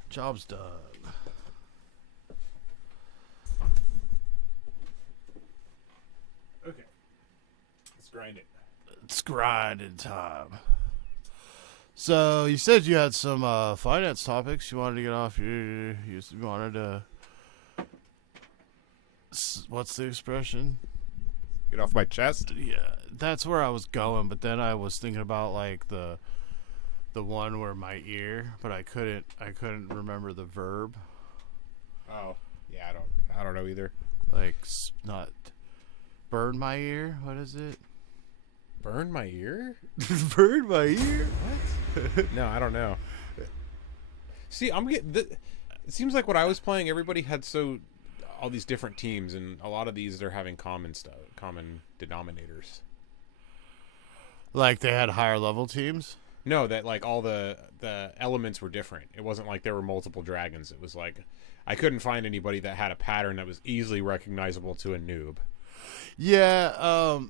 Job's done. Okay. Let's grind it. It's grinding time. So you said you had some finance topics you wanted to get off your. You wanted to. What's the expression? Get off my chest. Yeah, that's where I was going. But then I was thinking about like the one where my ear, but I couldn't remember the verb. Oh, yeah, I don't know either. Like not burn my ear. What is it? Burn my ear? Burn my ear? What? No, I don't know. See, I'm getting. It seems like when I was playing, everybody had all these different teams, and a lot of these they're having common denominators. Like they had higher level teams. No, that like all the elements were different. It wasn't like there were multiple dragons. It was like I couldn't find anybody that had a pattern that was easily recognizable to a noob. Yeah,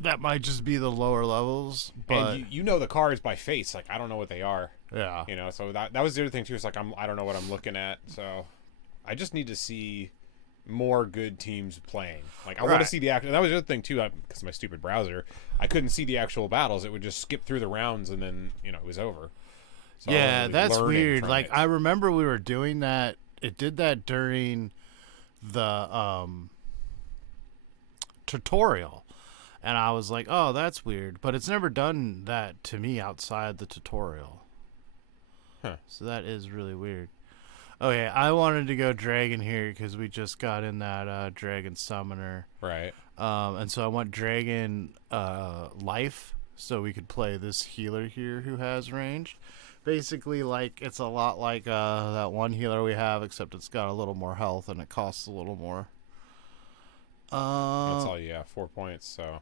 that might just be the lower levels, but and you know the cards by face. Like I don't know what they are. Yeah, you know. So that was the other thing too. It's like I don't know what I'm looking at. So I just need to see more good teams playing. Like I want to see the actual. That was the other thing too, because of my stupid browser. I couldn't see the actual battles. It would just skip through the rounds and then it was over. So yeah, that's weird. Like I remember we were doing that. It did that during the tutorial, and I was like, "Oh, that's weird." But it's never done that to me outside the tutorial. Huh. So that is really weird. Okay, I wanted to go dragon here because we just got in that dragon summoner. Right. And so I went dragon life so we could play this healer here who has range. Basically, like it's a lot like that one healer we have, except it's got a little more health and it costs a little more. That's all you have, 4 points, so.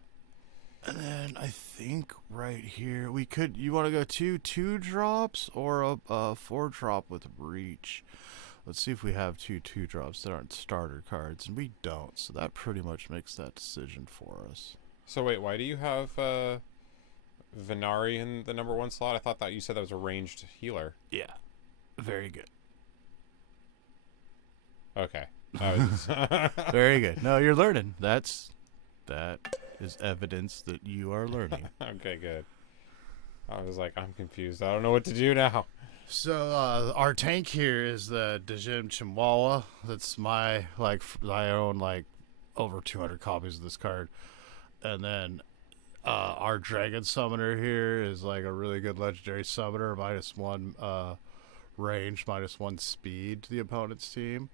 And then I think right here we could. You want to go 2 drops or a 4-drop with reach? Let's see if we have 2 drops that aren't starter cards, and we don't. So that pretty much makes that decision for us. So wait, why do you have Venari in the number 1 slot? I thought that you said that was a ranged healer. Yeah, very good. Okay. Very good. No, you're learning. That is evidence that you are learning. Okay, good. I was like, I'm confused. I don't know what to do now. So our tank here is the Dejim Chimwawa. That's I own over 200 copies of this card. And then our dragon summoner here is like a really good legendary summoner, -1 range, -1 speed to the opponent's team.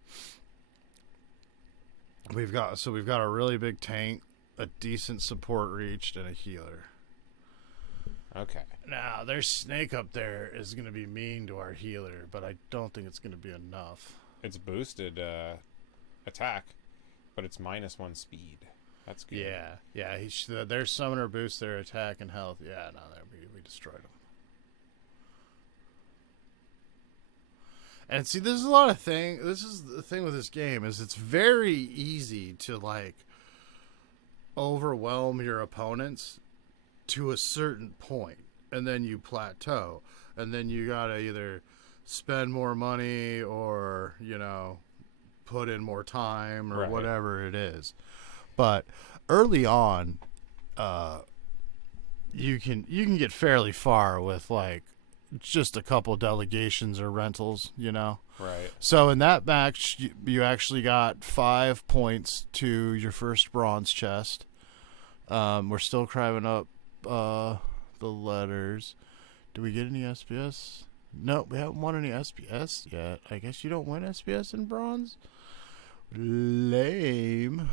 We've got a really big tank, a decent support reach, and a healer. Okay. Now, their snake up there is going to be mean to our healer, but I don't think it's going to be enough. It's boosted attack, but it's -1 speed. That's good. Yeah. Their summoner boosts their attack and health. Yeah, no, we destroyed them. And see, this is a lot of thing. This is the thing with this game is it's very easy to overwhelm your opponents to a certain point, and then you plateau, and then you gotta either spend more money or put in more time or whatever it is. But early on, you can get fairly far with just a couple delegations or rentals, Right. So in that match, you actually got 5 points to your first bronze chest. We're still climbing up the letters. Do we get any SPS? No, we haven't won any SPS yet. I guess you don't win SPS in bronze? Lame.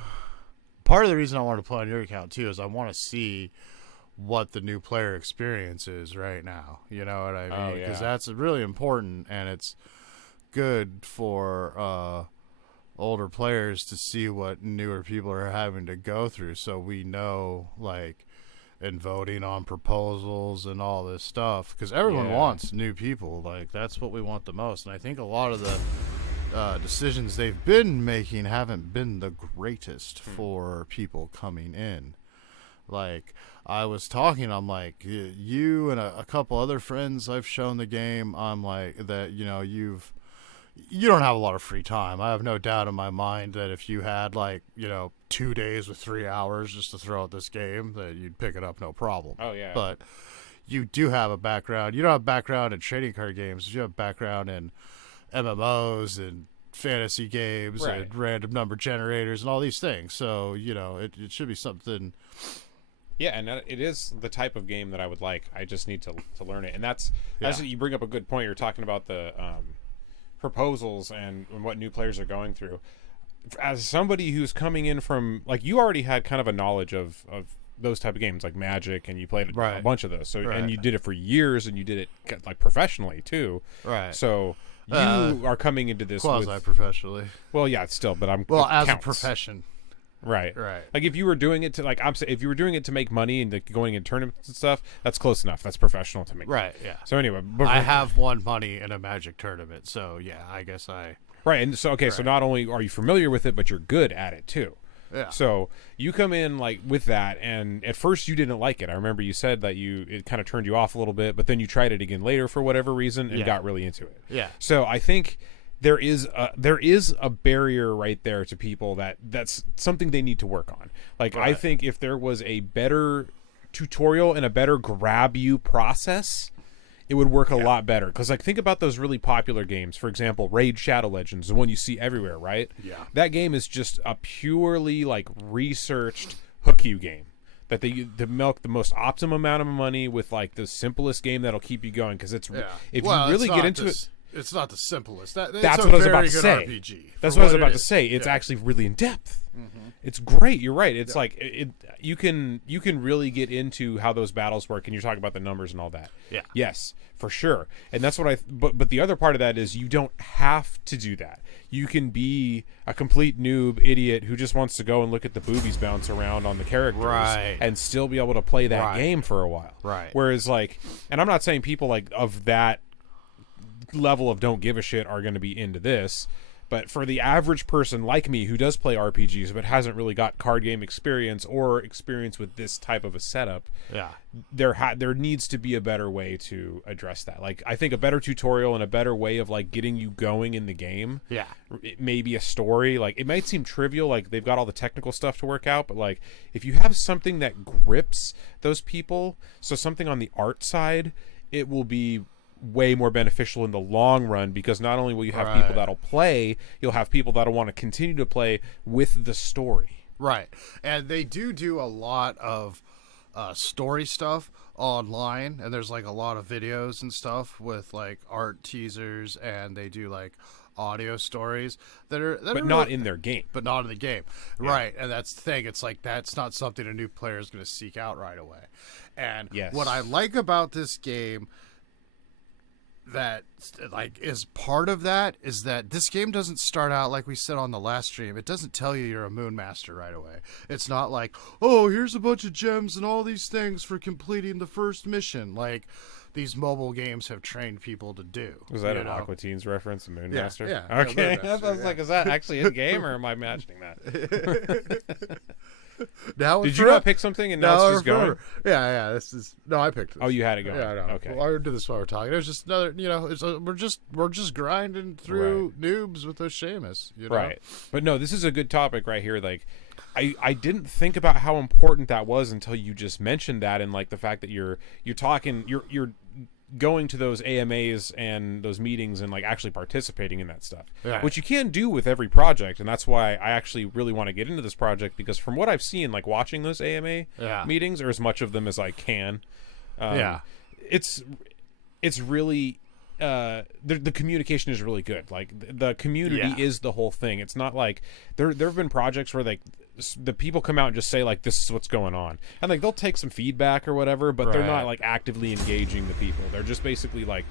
Part of the reason I wanted to play on your account, too, is I want to see what the new player experience is right now. You know what I mean? Because that's really important, and it's good for older players to see what newer people are having to go through, so we know, like, and voting on proposals and all this stuff, because everyone wants new people. Like, that's what we want the most. And I think a lot of the decisions they've been making haven't been the greatest for people coming in. Like, I was talking, I'm like, you and a couple other friends I've shown the game, I'm like, that, you know, you don't have a lot of free time. I have no doubt in my mind that if you had, like, you know, 2 days with 3 hours just to throw at this game, that you'd pick it up no problem. Oh, yeah. But you do have a background. You don't have background in trading card games. You have background in MMOs and fantasy games and random number generators and all these things. So, you know, it should be something. Yeah, and it is the type of game that I would like. I just need to learn it. And that's you bring up a good point. You're talking about the proposals and what new players are going through. As somebody who's coming in from, like, you already had kind of a knowledge of those type of games, like Magic, and you played a bunch of those. So and you did it for years, and you did it like professionally too. Right. So you are coming into this quasi-professionally. Well, yeah, still, but as a profession. Right. Like, if you were doing it to, like, if you were doing it to make money and, like, going in tournaments and stuff, that's close enough. That's professional to me. Right. Yeah. So anyway, I have won money in a Magic tournament, so yeah, I guess I. Right, and so so not only are you familiar with it, but you're good at it too. Yeah. So you come in, like, with that, and at first you didn't like it. I remember you said that it kind of turned you off a little bit, but then you tried it again later for whatever reason and got really into it. Yeah. So I think there is a barrier right there to people that's something they need to work on. Like, I think if there was a better tutorial and a better grab you process, it would work a lot better. Because, like, think about those really popular games. For example, Raid Shadow Legends, the one you see everywhere, right? Yeah. That game is just a purely, like, researched hook you game. That they milk the most optimum amount of money with, like, the simplest game that'll keep you going. Because if you really get into it. It's not the simplest. That's what I was about to say. RPG that's what I was about to say. It's actually really in depth. Mm-hmm. It's great. You're right. It's like you can really get into how those battles work, and you're talking about the numbers and all that. Yeah. Yes, for sure. And that's what but the other part of that is you don't have to do that. You can be a complete noob idiot who just wants to go and look at the boobies bounce around on the characters and still be able to play that game for a while. Right. Whereas, like, and I'm not saying people like of that level of don't give a shit are going to be into this, but for the average person like me who does play RPGs but hasn't really got card game experience or experience with this type of a setup, there needs to be a better way to address that. Like, I think a better tutorial and a better way of, like, getting you going in the game. Yeah. It may be a story. Like, it might seem trivial, like they've got all the technical stuff to work out, but, like, if you have something that grips those people, so something on the art side, it will be way more beneficial in the long run, because not only will you have people that'll play, you'll have people that'll want to continue to play with the story. Right. And they do a lot of story stuff online, and there's, like, a lot of videos and stuff with, like, art teasers, and they do, like, audio stories that are not in their game. But not in the game. Yeah. Right. And that's the thing. It's like, that's not something a new player is going to seek out right away. And what I like about this game that, like, is part of that is that this game doesn't start out, like we said on the last stream, it doesn't tell you you're a moon master right away. It's not like, oh, here's a bunch of gems and all these things for completing the first mission, like these mobile games have trained people to do. Was that an Aqua Teens reference, the Moon Master? Yeah. Okay. I was like, is that actually in game, or am I imagining that? Now did you not pick something and now it's just going? Yeah. I picked this. Oh, you had it going. Yeah, no. Okay. Well, I did this while we're talking. It was just another, we're just grinding through noobs with those Seamus, Right. But no, this is a good topic right here. Like, I didn't think about how important that was until you just mentioned that, and, like, the fact that you're going to those AMAs and those meetings and, like, actually participating in that stuff, which you can do with every project. And that's why I actually really want to get into this project, because from what I've seen, like, watching those AMA meetings, or as much of them as I can, it's really the communication is really good. Like, the community is the whole thing. It's not like there have been projects where, like, the people come out and just say, like, this is what's going on, and, like, they'll take some feedback or whatever, but they're not, like, actively engaging the people. They're just basically, like,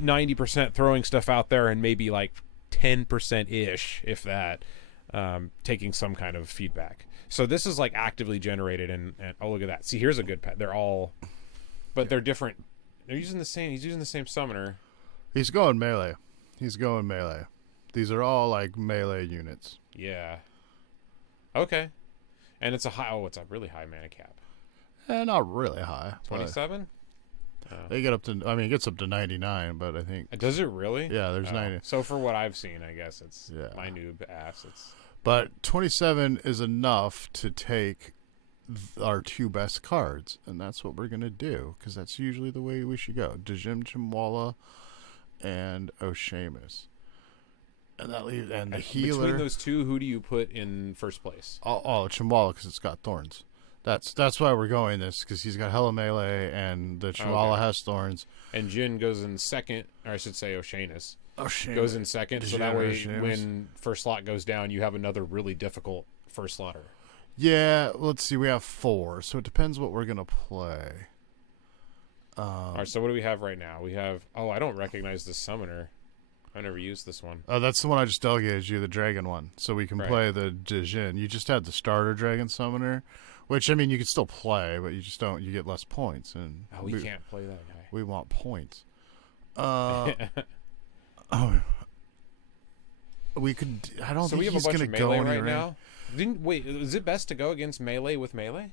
90% throwing stuff out there, and maybe, like, 10% ish, if that, taking some kind of feedback. So this is like actively generated, and oh, look at that. See, here's a good pet. They're all, but they're different. They're using the same. He's using the same summoner. He's going melee. He's going melee. These are all like melee units. Yeah. Okay. And it's a high. Oh, it's a really high mana cap. Not really high. 27. They get up to. I mean, it gets up to 99, but I think. Does it really? Yeah, there's 90. So for what I've seen, I guess it's my noob ass. It's. But 27 is enough to take our two best cards, and that's what we're gonna do, because that's usually the way we should go. Djim Chimwala and O'Shamus. And that leaves, and the healer. Between those two, who do you put in first place? Oh, Chimwala, because it's got thorns. That's why we're going this, because he's got hella melee, and the Chimwala has thorns. And Jin goes in second, or I should say O'Shamus. O'Shamus Goes in second, so that way when first slot goes down, you have another really difficult first slotter. Yeah, let's see, we have 4, so it depends what we're going to play. All right, so what do we have right now? We have, I don't recognize this summoner. I never used this one. Oh, that's the one I just delegated you, the dragon one. So we can play the Jin. You just had the starter dragon summoner, which, I mean, you can still play, but you just don't, you get less points. And we can't play that guy. We want points. We could, I don't think he's going to go anywhere right now. Wait, is it best to go against melee with melee?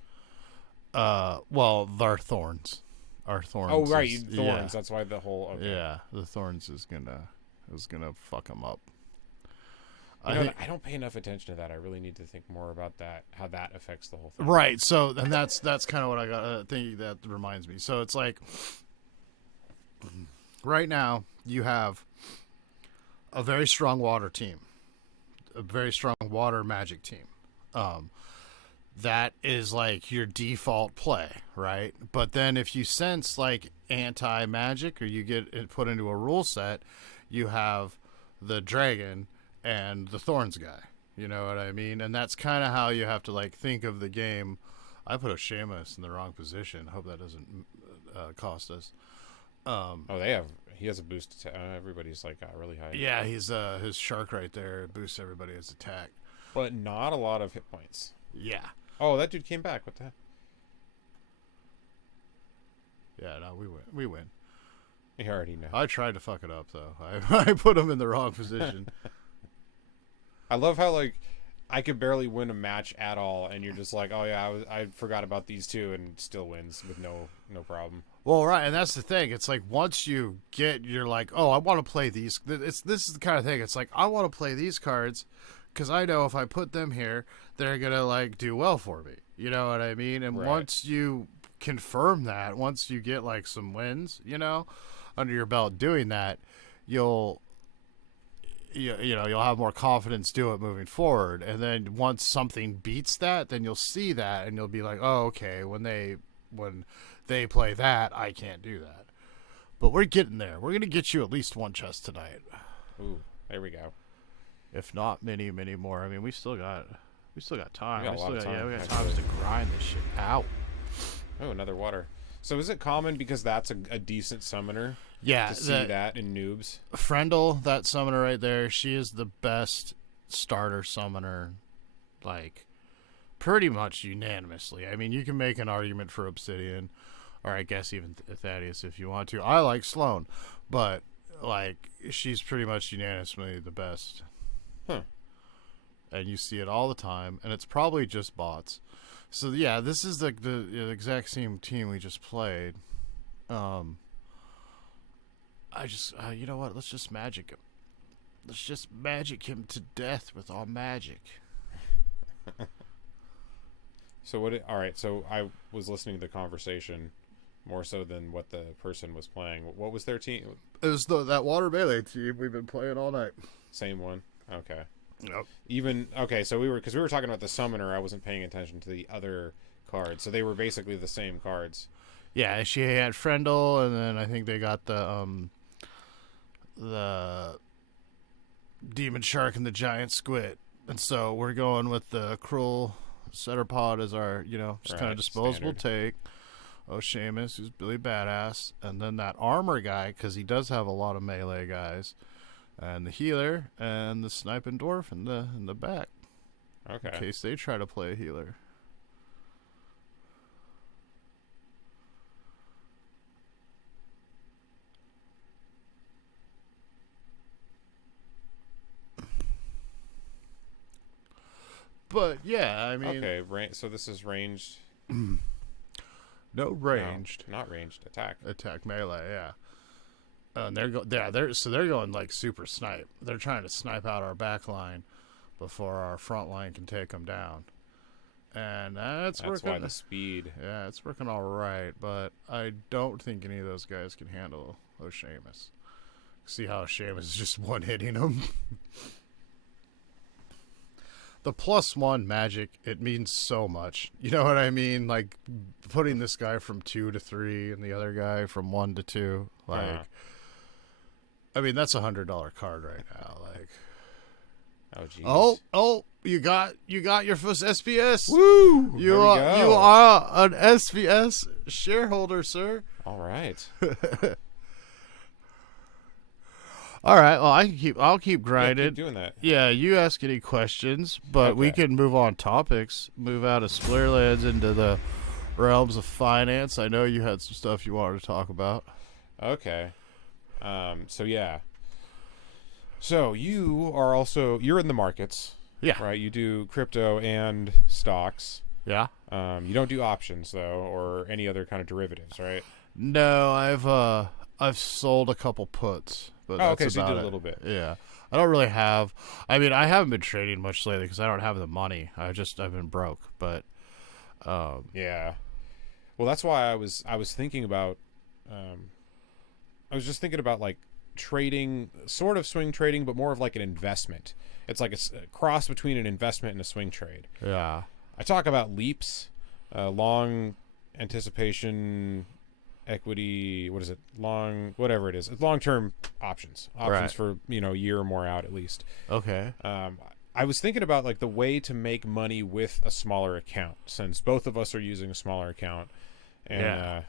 Well, our thorns. Our thorns. Oh, right, thorns. Yeah. That's why the whole. Okay. Yeah, the thorns is gonna fuck him up. I don't pay enough attention to that. I really need to think more about that, how that affects the whole thing. Right. So, and that's kind of what I got thinking. That reminds me. So it's like, right now you have a very strong water team, a very strong water magic team. That is like your default play, right? But then if you sense like anti-magic, or you get it put into a rule set, you have the dragon and the thorns guy. You know what I mean? And that's kind of how you have to like think of the game. I put O'Shamus in the wrong position. Hope that doesn't cost us. He has a boost. Everybody's like really high. Yeah, he's his shark right there boosts everybody's attack, but not a lot of hit points. Yeah. Oh, that dude came back. What the heck? Yeah, no, we win. You already know. I tried to fuck it up though. I put him in the wrong position. I love how like I could barely win a match at all, and you're just like, oh yeah, I forgot about these two, and still wins with no problem. Well, right, and that's the thing. It's like once you're like, oh, I want to play these. This is the kind of thing. It's like I want to play these cards because I know if I put them here, they're gonna like do well for me. You know what I mean? And once you confirm that, once you get like some wins, under your belt doing that, you'll have more confidence do it moving forward. And then once something beats that, then you'll see that and you'll be like, oh, okay, when they play that, I can't do that. But we're getting there. We're going to get you at least one chest tonight. Ooh, there we go. If not many, many more. I mean, we still got time. We got time to grind this shit out. Oh, another water. So is it common because that's a decent summoner? Yeah, to see that in noobs. Frendel, that summoner right there, she is the best starter summoner, like pretty much unanimously. I mean, you can make an argument for Obsidian, or I guess even Thaddeus if you want to. I like Sloan, but like she's pretty much unanimously the best. Huh. And you see it all the time, and it's probably just bots. So yeah, this is the exact same team we just played. You know what? Let's just magic him. Let's just magic him to death with our magic. All right, so I was listening to the conversation more so than what the person was playing. What was their team? It was that water melee team we've been playing all night. Same one? Okay. Yep. So we were talking about the summoner. I wasn't paying attention to the other cards. So they were basically the same cards. Yeah, she had Frendel, and then I think they got the demon shark and the giant squid. And so we're going with the cruel Setterpod as our, just kind of disposable take. O'Shamus, who's Billy Badass, and then that armor guy, because he does have a lot of melee guys. And the healer and the sniping dwarf in the back. Okay. In case they try to play a healer. But yeah, I mean, okay. So this is ranged. No ranged. No, not ranged. Attack. Attack melee. Yeah. And they're going like super snipe. They're trying to snipe out our back line before our front line can take them down. And that's working. Why the speed. Yeah, it's working all right, but I don't think any of those guys can handle Seamus. See how Seamus is just one hitting them. The +1 magic, it means so much. You know what I mean? Like putting this guy from 2 to 3 and the other guy from 1 to 2. Like, I mean, that's $100 card right now. Like, oh, you got your first SPS. Woo! You are an SPS shareholder, sir. All right. All right. Well, I'll keep grinding. Yeah, keep doing that. Yeah, you ask any questions, but we can move on topics. Move out of Splinterlands into the realms of finance. I know you had some stuff you wanted to talk about. Okay. So yeah. So you're in the markets. Yeah. Right. You do crypto and stocks. Yeah. You don't do options though, or any other kind of derivatives, right? No, I've sold a couple puts. But okay, so you did a little bit. Yeah. I don't really have... I mean, I haven't been trading much lately because I don't have the money. I've been broke, but... yeah. Well, that's why I was thinking about... I was just thinking about, like, trading, sort of swing trading, but more of like an investment. It's like a cross between an investment and a swing trade. Yeah. I talk about leaps, long anticipation... equity, what is it? Whatever it is. It's long-term options right. For, a year or more out at least. Okay. I was thinking about like the way to make money with a smaller account, since both of us are using a smaller account, and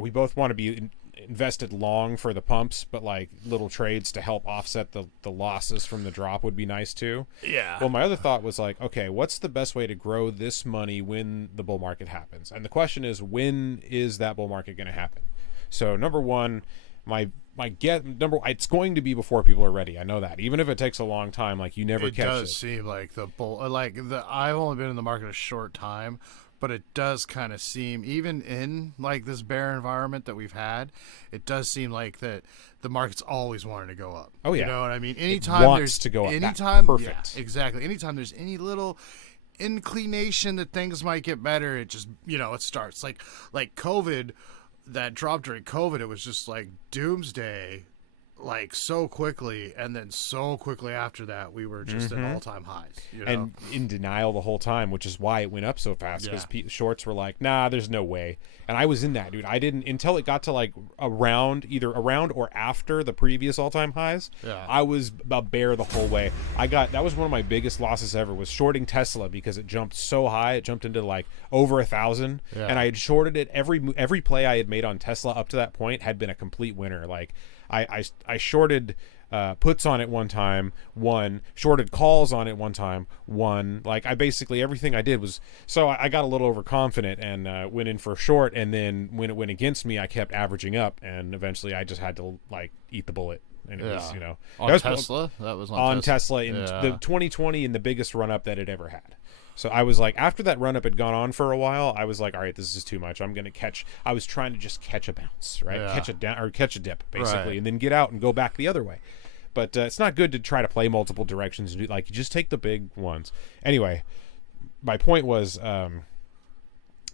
we both want to be invested long for the pumps, but like little trades to help offset the losses from the drop would be nice too. Yeah. Well, my other thought was like, okay, what's the best way to grow this money when the bull market happens? And the question is, when is that bull market going to happen? So number one, it's going to be before people are ready. I know that. Even if it takes a long time, like you never catch it. It does seem like I've only been in the market a short time, but it does kind of seem, even in like this bear environment that we've had, it does seem like that the market's always wanting to go up. Oh yeah, you know what I mean. Anytime wants to go up. Anytime, perfect. Yeah, exactly. Anytime there's any little inclination that things might get better, it just it starts like COVID. That drop during COVID, it was just like doomsday. Like so quickly, and then so quickly after that, we were just at all-time highs. And in denial the whole time, which is why it went up so fast. Because shorts were like, "Nah, there's no way." And I was in that, dude. I didn't until it got to like either around or after the previous all-time highs. Yeah. I was a bear the whole way. That was one of my biggest losses ever. Was shorting Tesla because it jumped so high. It jumped into like over 1,000, and I had shorted it. Every play I had made on Tesla up to that point had been a complete winner. Like. I shorted puts on it one time, won. Shorted calls on it one time, won. Like I basically everything I did was so I got a little overconfident and went in for a short, and then when it went against me, I kept averaging up, and eventually I just had to like eat the bullet. And it was on Tesla. That was on Tesla in the 2020 in the biggest run up that it ever had. So I was like, after that run up had gone on for a while, I was like, all right, this is too much. I was trying to just catch a bounce, right? Yeah. Catch a dip, basically, Right. and then get out and go back the other way. But it's not good to try to play multiple directions and do like just take the big ones. Anyway, my point was,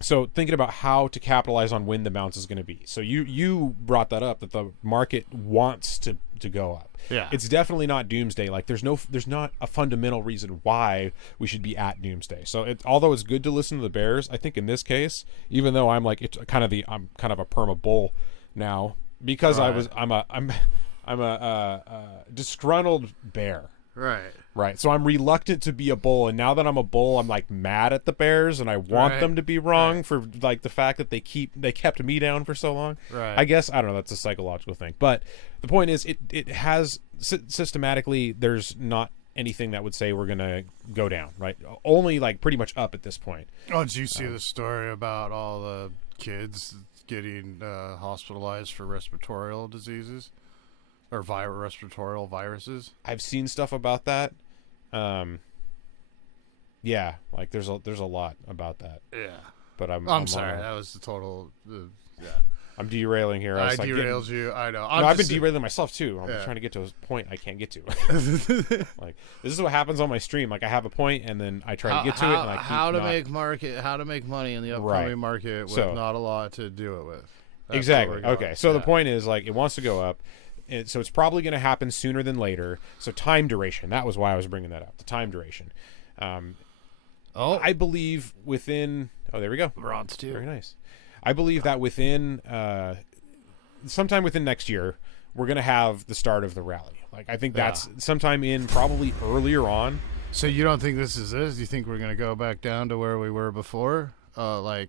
so thinking about how to capitalize on when the bounce is going to be. So you brought that up, that the market wants to go up. Yeah. It's definitely not doomsday. Like there's not a fundamental reason why we should be at doomsday. So although it's good to listen to the bears, I think in this case, even though I'm like I'm kind of a perma bull now because Right. I'm a disgruntled bear. Right. So I'm reluctant to be a bull, and now that I'm a bull, I'm like mad at the bears, and I want Right. them to be wrong for like the fact that they kept me down for so long. Right. I guess I don't know. That's a psychological thing, but the point is, it has systematically. There's not anything that would say we're gonna go down, right? Only like pretty much up at this point. Oh, did you see the story about all the kids getting hospitalized for respiratory diseases or respiratory viruses? I've seen stuff about that. Yeah, like there's a lot about that. Yeah, but I'm sorry. That was the total. Yeah, I'm derailing here. I derailed you. I know. I've been derailing myself too. I'm trying to get to a point I can't get to. Like this is what happens on my stream. Like I have a point and then I try to get to it. And I keep how to make money in the upcoming market with not a lot to do it with. That's exactly. Okay. So the point is like it wants to go up. So it's probably going to happen sooner than later. So time duration. That was why I was bringing that up. The time duration. I believe within. Oh, there we go. Bronze too. Very nice. I believe that within sometime within next year, we're going to have the start of the rally. Like I think that's sometime in probably earlier on. So you don't think this is this? You think we're going to go back down to where we were before? Well, I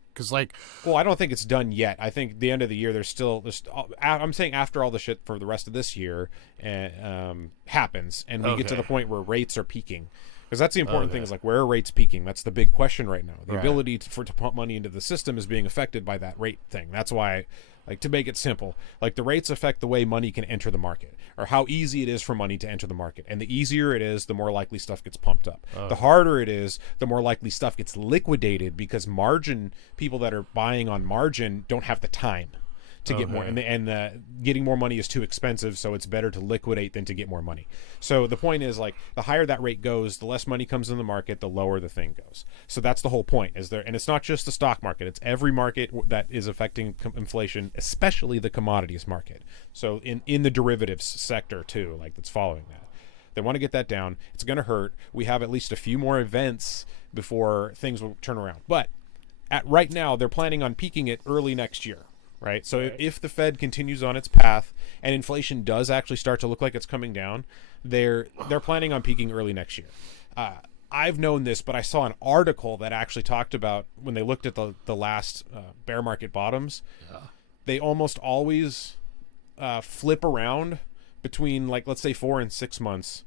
don't think it's done yet. I think the end of the year, there's I'm saying after all the shit for the rest of this year happens, and we get to the point where rates are peaking. Because that's the important thing is like where are rates peaking? That's the big question right now. The ability to pump money into the system is being affected by that rate thing. That's why, like to make it simple, like the rates affect the way money can enter the market or how easy it is for money to enter the market. And the easier it is, the more likely stuff gets pumped up. The harder it is, the more likely stuff gets liquidated because people that are buying on margin don't have the time to get more, and getting more money is too expensive, so it's better to liquidate than to get more money. So the point is, like, the higher that rate goes, the less money comes in the market, the lower the thing goes. So that's the whole point. And it's not just the stock market; it's every market that is affecting inflation, especially the commodities market. So in the derivatives sector too, like that's following that. They want to get that down. It's going to hurt. We have at least a few more events before things will turn around. But right now, they're planning on peaking it early next year. Right. So if the Fed continues on its path and inflation does actually start to look like it's coming down, they're planning on peaking early next year. I've known this, but I saw an article that actually talked about when they looked at the last bear market bottoms, they almost always flip around between, like, let's say 4 and 6 months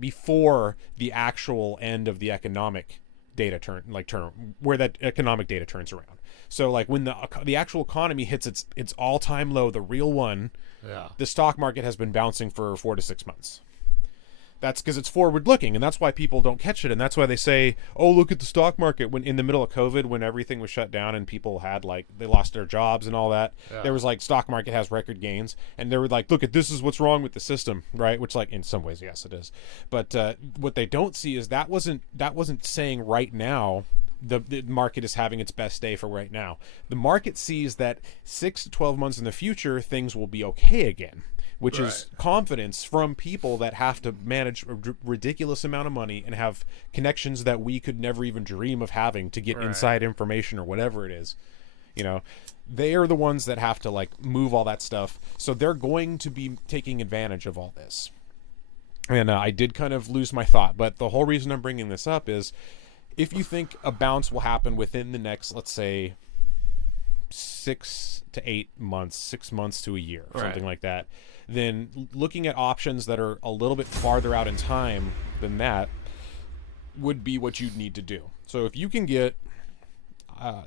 before the actual end of the economic data where that economic data turns around. So like when the actual economy hits its all-time low, the real one, the stock market has been bouncing for 4 to 6 months. That's because it's forward-looking, and that's why people don't catch it, and that's why they say, "Oh, look at the stock market." When in the middle of COVID, when everything was shut down and people had they lost their jobs and all that, there was like stock market has record gains, and they were like, "Look at this is what's wrong with the system," right? Which, like, in some ways, yes, it is. But what they don't see is that wasn't saying right now. The market is having its best day for right now. The market sees that 6 to 12 months in the future, things will be okay again, which is confidence from people that have to manage a ridiculous amount of money and have connections that we could never even dream of having to get inside information or whatever it is. You know, they are the ones that have to like move all that stuff. So they're going to be taking advantage of all this. And I did kind of lose my thought, but the whole reason I'm bringing this up is if you think a bounce will happen within the next, let's say, 6 to 8 months, 6 months to a year, something like that, then looking at options that are a little bit farther out in time than that would be what you'd need to do. So if you can get,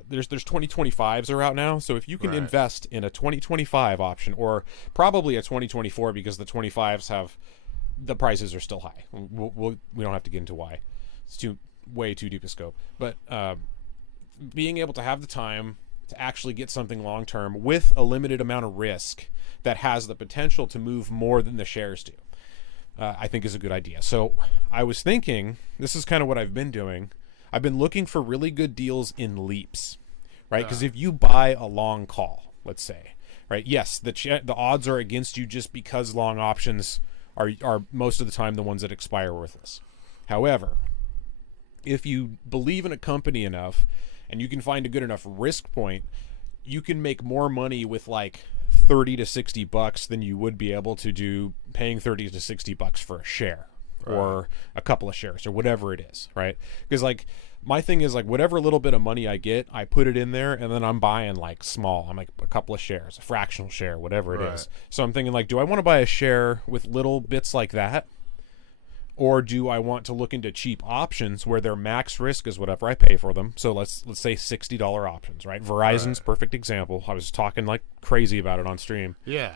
there's 2025s are out now, so if you can invest in a 2025 option, or probably a 2024 because the 25s have, the prices are still high. We don't have to get into why. It's way too deep a scope, but being able to have the time to actually get something long term with a limited amount of risk that has the potential to move more than the shares do, I think is a good idea. So I was thinking, this is kind of what I've been doing. I've been looking for really good deals in leaps, right? Because if you buy a long call, let's say, right? Yes, the odds are against you just because long options are most of the time the ones that expire worthless. However, if you believe in a company enough and you can find a good enough risk point, you can make more money with like $30 to $60 than you would be able to do paying $30 to $60 for a share or a couple of shares or whatever it is, right? Because like my thing is like whatever little bit of money I get, I put it in there and then I'm buying like small. I'm like a couple of shares, a fractional share, whatever it is. So I'm thinking like, do I want to buy a share with little bits like that? Or do I want to look into cheap options where their max risk is whatever I pay for them? So let's say $60 options, right? Verizon's perfect example. I was talking like crazy about it on stream. Yeah.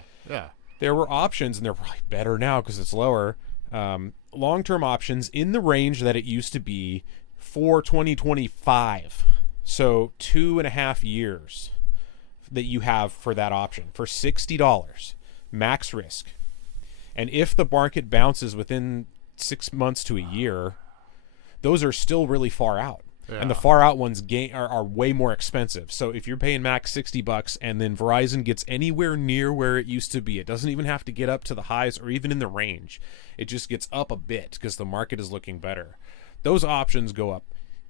There were options, and they're probably better now because it's lower. Long-term options in the range that it used to be for 2025. So 2.5 years that you have for that option for $60, max risk. And if the market bounces within 6 months to a year, those are still really far out. Yeah. And the far out ones are way more expensive. So if you're paying max $60 and then Verizon gets anywhere near where it used to be, it doesn't even have to get up to the highs or even in the range. It just gets up a bit because the market is looking better. Those options go up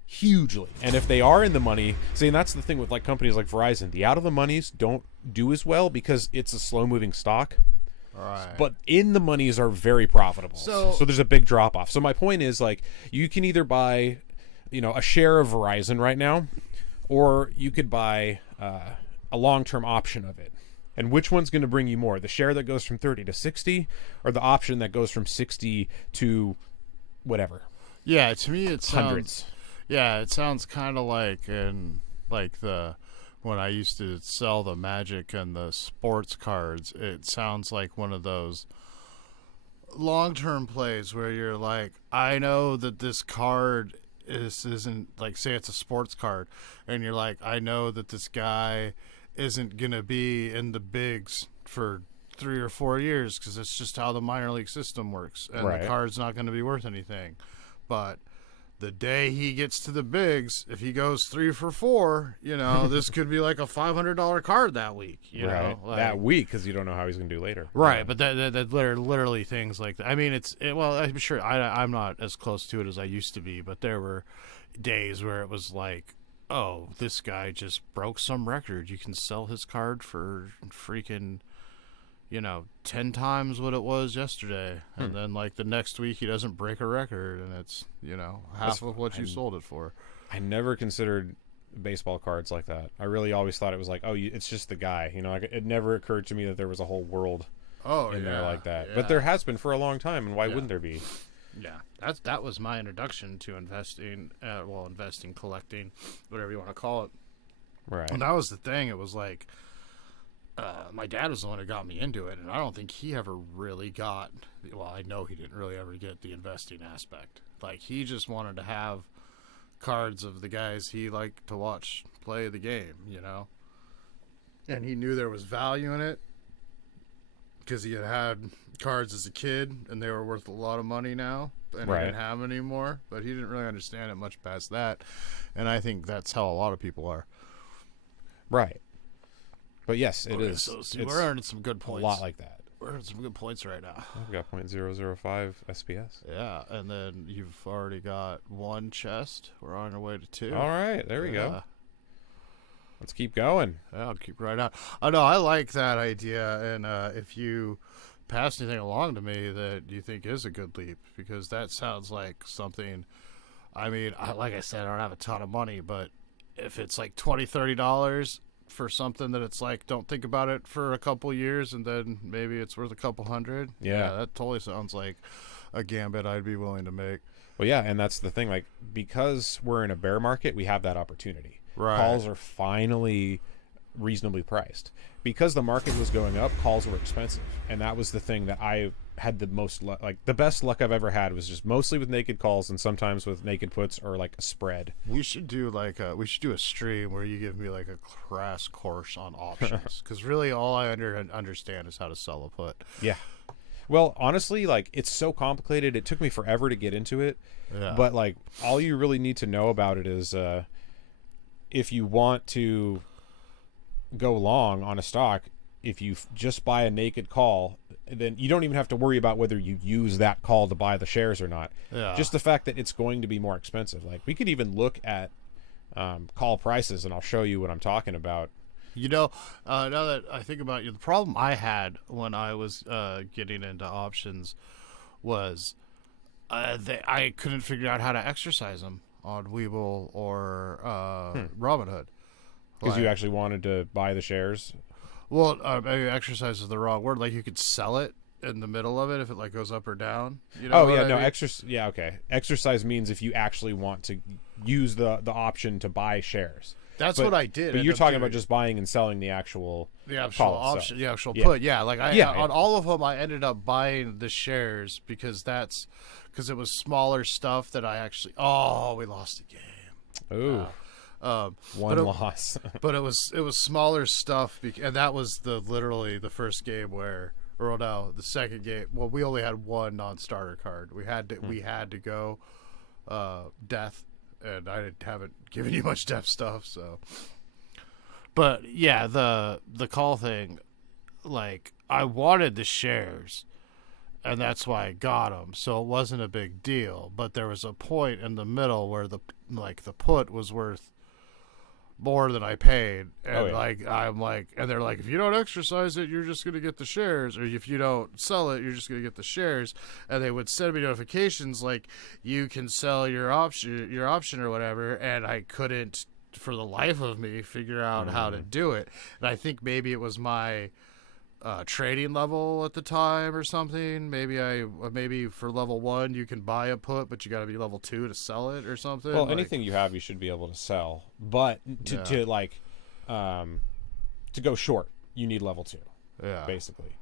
hugely. And if they are in the money, see, and that's the thing with like companies like Verizon, the out of the monies don't do as well because it's a slow moving stock. Right. But in the monies are very profitable. So there's a big drop off. So my point is, like, you can either buy, a share of Verizon right now, or you could buy a long-term option of it. And which one's going to bring you more? The share that goes from 30 to 60, or the option that goes from 60 to whatever? Yeah, to me it sounds hundreds. Yeah, it sounds kind of like when I used to sell the Magic and the sports cards, it sounds like one of those long-term plays where you're like, I know that this card isn't, like, say it's a sports card, and you're like, I know that this guy isn't going to be in the bigs for 3 or 4 years because it's just how the minor league system works, and the card's not going to be worth anything. But the day he gets to the bigs, if he goes 3 for 4, this could be like a $500 card that week. You know, like, that week, because you don't know how he's going to do later. Right, but that literally things like that. I mean, well, I'm sure I'm not as close to it as I used to be, but there were days where it was like, oh, this guy just broke some record. You can sell his card for freaking 10 times what it was yesterday, and then like the next week he doesn't break a record, and it's half of what you sold it for. I never considered baseball cards like that. I really always thought it was like, it's just the guy. It never occurred to me that there was a whole world in there like that. Yeah. But there has been for a long time, and why wouldn't there be? Yeah, that was my introduction to investing. Investing, collecting, whatever you want to call it. Right. And that was the thing. It was like, my dad was the one who got me into it, and I don't think he ever really got, I know he didn't really ever get the investing aspect. Like, he just wanted to have cards of the guys he liked to watch play the game, and he knew there was value in it because he had cards as a kid, and they were worth a lot of money now, and he didn't have them anymore, but he didn't really understand it much past that, and I think that's how a lot of people are. Right. But yes, it is. So we're earning some good points. A lot like that. We're earning some good points right now. I've got .005 SPS. Yeah, and then you've already got 1 chest. We're on our way to 2. All right, there we go. Let's keep going. Yeah, I'll keep right on. Oh, no, I like that idea, and if you pass anything along to me that you think is a good leap, because that sounds like something, like I said, I don't have a ton of money, but if it's like $20, $30 for something that it's like, don't think about it for a couple years, and then maybe it's worth a couple hundred. Yeah, that totally sounds like a gambit I'd be willing to make. Well, yeah, and that's the thing. Like, because we're in a bear market, we have that opportunity. Right. Calls are finally reasonably priced. Because the market was going up, calls were expensive, and that was the thing that I had the most the best luck I've ever had was just mostly with naked calls and sometimes with naked puts or like a spread. We should do a stream where you give me like a crash course on options, because really all I understand is how to sell a put. Yeah. Well, honestly, like, it's so complicated. It took me forever to get into it. Yeah. But like, all you really need to know about it is if you want to go long on a stock, if you just buy a naked call, then you don't even have to worry about whether you use that call to buy the shares or not. Yeah. Just the fact that it's going to be more expensive. Like, we could even look at call prices, and I'll show you what I'm talking about. Now that I think about it, the problem I had when I was getting into options was I couldn't figure out how to exercise them on Webull or Robinhood. Because you actually wanted to buy the shares? Well, maybe exercise is the wrong word. Like, you could sell it in the middle of it if it like goes up or down. You Oh know yeah, what I no mean? exercise. Yeah, okay. Exercise means if you actually want to use the option to buy shares. That's what I did. But you're talking about just buying and selling the actual option, the actual Yeah. put. Yeah, like on yeah. all of them, I ended up buying the shares because it was smaller stuff that I actually. Oh, we lost the game. Ooh. One loss. But it was smaller stuff, and that was literally the first game where, or no, the second game. Well, we only had one non-starter card. We had to go death, and I haven't given you much death stuff. So, but yeah, the call thing, like I wanted the shares, and that's why I got them. So it wasn't a big deal. But there was a point in the middle where the put was worth more than I paid, and I'm like, and they're like, if you don't exercise it, you're just gonna get the shares, or if you don't sell it, you're just gonna get the shares. And they would send me notifications like, you can sell your option or whatever, and I couldn't, for the life of me, figure out how to do it. And I think maybe it was my trading level at the time or something. Maybe for level 1 you can buy a put, but you got to be level 2 to sell it or something. Well, anything you have, you should be able to sell, but to go short, you need level 2. Yeah, basically.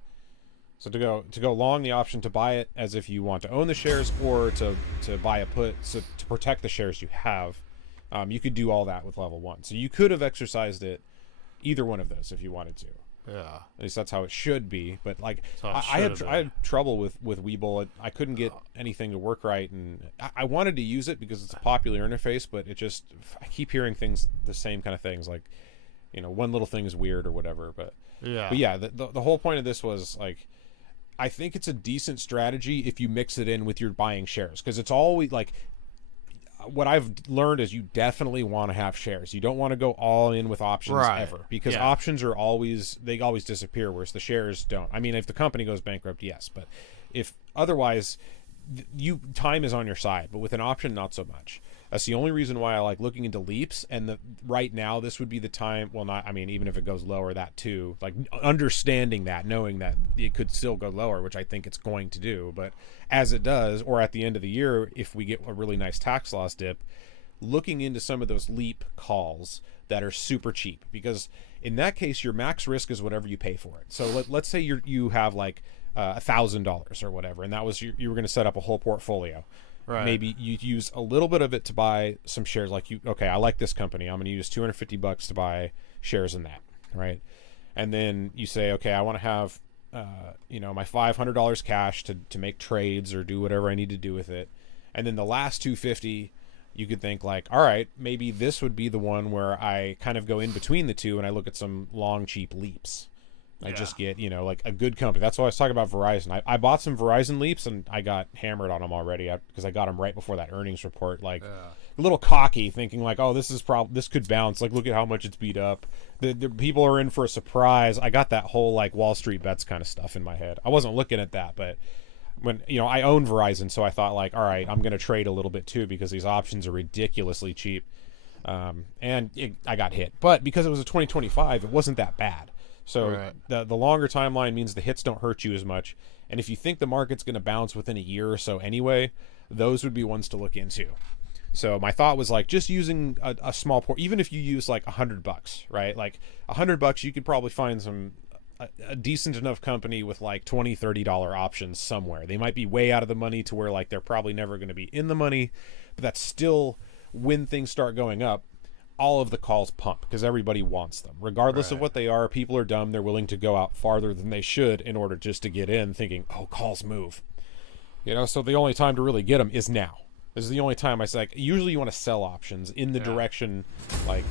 So to go long, the option to buy it as if you want to own the shares, or to buy a put, so to protect the shares you have, you could do all that with level 1. So you could have exercised it, either one of those, if you wanted to. Yeah, at least that's how it should be. But like, I had trouble with Webull. I couldn't get anything to work right, and I wanted to use it because it's a popular interface, but I keep hearing the same kind of things, like, one little thing is weird or whatever. But yeah, the whole point of this was like, I think it's a decent strategy if you mix it in with your buying shares, because it's always like, what I've learned is you definitely want to have shares. You don't want to go all in with options ever, because options are always disappear, whereas the shares don't. I mean, if the company goes bankrupt, yes, but if otherwise, time is on your side. But with an option, not so much. That's the only reason why I like looking into leaps. And right now, this would be the time. Well, not. I mean, even if it goes lower, that too. Like understanding that, knowing that it could still go lower, which I think it's going to do. But as it does, or at the end of the year, if we get a really nice tax loss dip, looking into some of those leap calls that are super cheap, because in that case, your max risk is whatever you pay for it. So let's say you have like $1,000 or whatever, and that was you were going to set up a whole portfolio. Right. Maybe you use a little bit of it to buy some shares. Like I like this company. I'm going to use $250 to buy shares in that, right? And then you say, okay, I want to have, my $500 cash to make trades or do whatever I need to do with it. And then the last $250, you could think like, all right, maybe this would be the one where I kind of go in between the two and I look at some long, cheap leaps. I just get, like a good company. That's why I was talking about Verizon. I bought some Verizon leaps and I got hammered on them already because I got them right before that earnings report. Like a little cocky, thinking like, oh, this could bounce. Like, look at how much it's beat up. The people are in for a surprise. I got that whole like Wall Street bets kind of stuff in my head. I wasn't looking at that, but when I own Verizon, so I thought like, all right, I'm going to trade a little bit too because these options are ridiculously cheap. I got hit, but because it was a 2025, it wasn't that bad. So the longer timeline means the hits don't hurt you as much. And if you think the market's going to bounce within a year or so anyway, those would be ones to look into. So my thought was like just using a small even if you use like $100, right? Like $100, you could probably find a decent enough company with like $20, $30 options somewhere. They might be way out of the money to where like they're probably never going to be in the money, but that's still, when things start going up, all of the calls pump because everybody wants them. Regardless of what they are, people are dumb. They're willing to go out farther than they should in order just to get in, thinking, oh, calls move. So the only time to really get them is now. This is the only time I say, like, usually you want to sell options in the direction, like,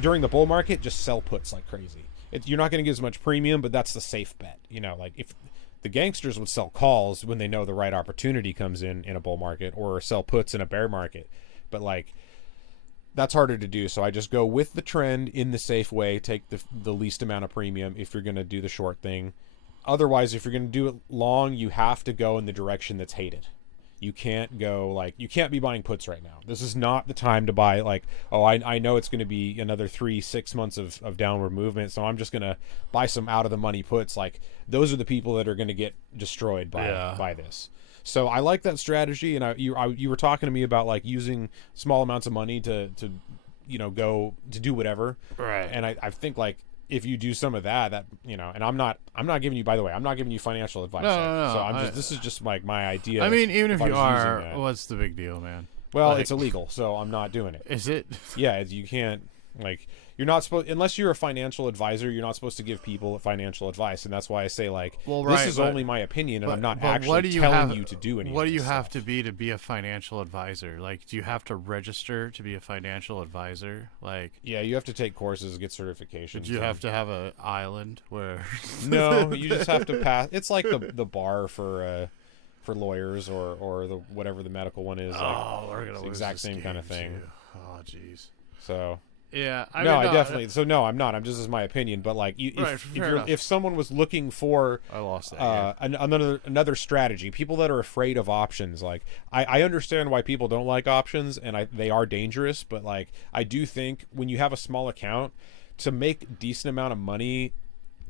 during the bull market, just sell puts like crazy. You're not going to get as much premium, but that's the safe bet. Like if the gangsters would sell calls when they know the right opportunity comes in a bull market, or sell puts in a bear market. But like, that's harder to do, so I just go with the trend in the safe way, take the least amount of premium if you're going to do the short thing. Otherwise, if you're going to do it long, you have to go in the direction that's hated. you can't go like you can't be buying puts right now. This is not the time to buy like, oh, I know it's going to be another 3-6 months of downward movement, so I'm just going to buy some out of the money puts. Like those are the people that are going to get destroyed by this. So I like that strategy, and you were talking to me about like using small amounts of money to go to do whatever, right? And I think like if you do some of that, and I'm not giving you, by the way, I'm not giving you financial advice. No. So this is just like my idea. I mean, even if you are, what's the big deal, man? Well, it's illegal, so I'm not doing it. Is it? Yeah, you can't like. You're not supposed, unless you're a financial advisor, you're not supposed to give people financial advice, and that's why I say like, this is only my opinion, and I'm not actually telling you to do anything. What do you have to be a financial advisor? Like, do you have to register to be a financial advisor? Like, yeah, you have to take courses, get certifications. Do you have to have an island where? No, you just have to pass. It's like the bar for lawyers or the whatever the medical one is. Oh, we're gonna lose exact same kind of thing. Too. Oh, jeez. So. Yeah, I definitely. So no, I'm not. I'm just as my opinion. But like, if someone was looking for, I lost that. Another strategy, people that are afraid of options, like I understand why people don't like options, and they are dangerous. But like, I do think when you have a small account, to make a decent amount of money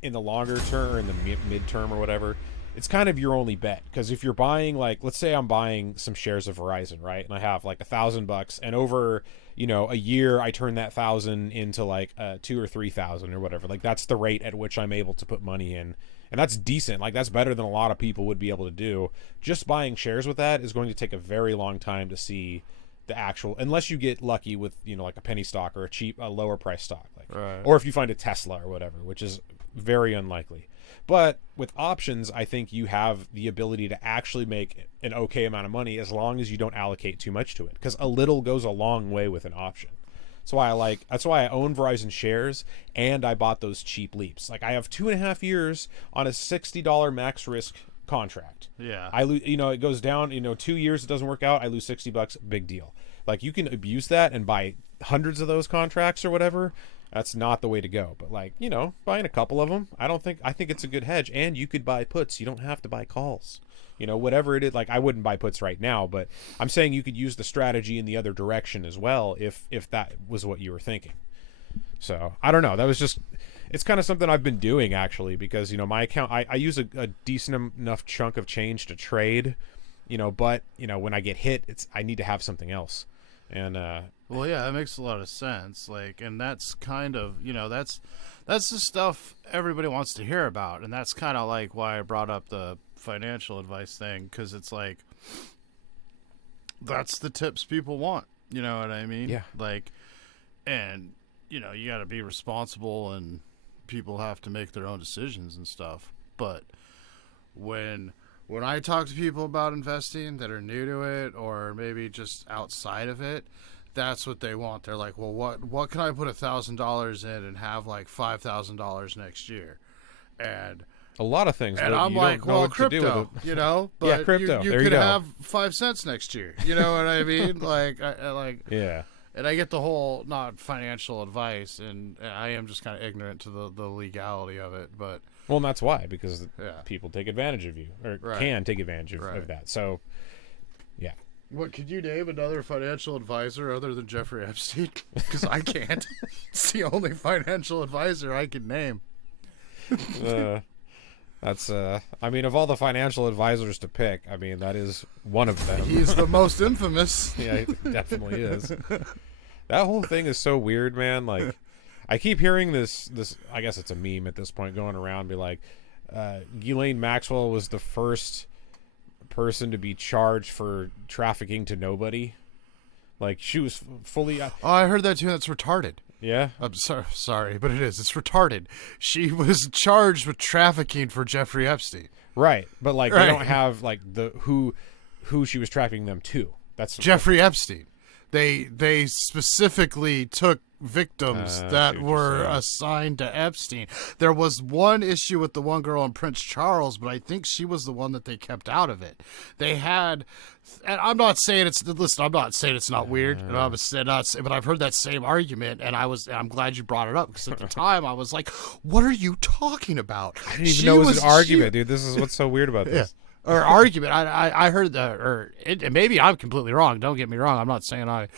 in the longer term or in the midterm or whatever, it's kind of your only bet. Because if you're buying, like, let's say I'm buying some shares of Verizon, right, and I have like $1,000, and over a year I turn that 1,000 into like 2,000 or 3,000 or whatever. Like that's the rate at which I'm able to put money in, and that's decent. Like that's better than a lot of people would be able to do. Just buying shares with that is going to take a very long time to see the actual, unless you get lucky with like a penny stock or a lower price stock, like, right. Or if you find a Tesla or whatever, which is very unlikely. But with options, I think you have the ability to actually make an okay amount of money as long as you don't allocate too much to it, because a little goes a long way with an option. That's why I own Verizon shares, and I bought those cheap leaps. Like I have 2.5 years on a $60 max risk contract. Yeah. I lose, it goes down, 2 years it doesn't work out, I lose $60, big deal. Like you can abuse that and buy hundreds of those contracts or whatever. That's not the way to go. But like, buying a couple of them, I think it's a good hedge. And you could buy puts. You don't have to buy calls. Whatever it is. Like I wouldn't buy puts right now, but I'm saying you could use the strategy in the other direction as well if that was what you were thinking. So I don't know. That was just, it's kind of something I've been doing actually, because my account, I use a decent enough chunk of change to trade, but when I get hit, I need to have something else. And well, yeah, that makes a lot of sense. Like, and that's kind of, that's the stuff everybody wants to hear about, and that's kind of like why I brought up the financial advice thing, because it's like that's the tips people want. You know what I mean? Yeah. Like, and you got to be responsible, and people have to make their own decisions and stuff. But when I talk to people about investing that are new to it, or maybe just outside of it, that's what they want. They're like, well, what can I put $1,000 in and have like $5,000 next year? And a lot and I'm like, well, crypto, but yeah, crypto. You could have 5 cents next year. You know what I mean? Yeah. And I get the whole not financial advice, and I am just kind of ignorant to the legality of it, but. Well, and that's why, because people take advantage of you, or can take advantage of that. So, yeah. What, could you name another financial advisor other than Jeffrey Epstein? Because I can't. It's the only financial advisor I can name. That's I mean, of all the financial advisors to pick, I mean, that is one of them. He's the most infamous. Yeah, he definitely is. That whole thing is so weird, man. Like, I keep hearing this, I guess it's a meme at this point, going around, be like, Ghislaine Maxwell was the first person to be charged for trafficking to nobody. Like, she was fully... Oh, I heard that too. That's retarded. Yeah? I'm sorry, but it is. It's retarded. She was charged with trafficking for Jeffrey Epstein. Right. But, like, they don't have, like, the who she was trafficking them to. That's Jeffrey Epstein. They specifically took victims that were assigned to Epstein. There was one issue with the one girl in Prince Charles, but I think she was the one that they kept out of it. They had, and I'm not saying it's not weird, and but I've heard that same argument, and I'm glad you brought it up, because at the time I was like, what are you talking about? I didn't even know it was an argument, dude. This is what's so weird about this. or argument. I heard that, or maybe I'm completely wrong. Don't get me wrong. I'm not saying I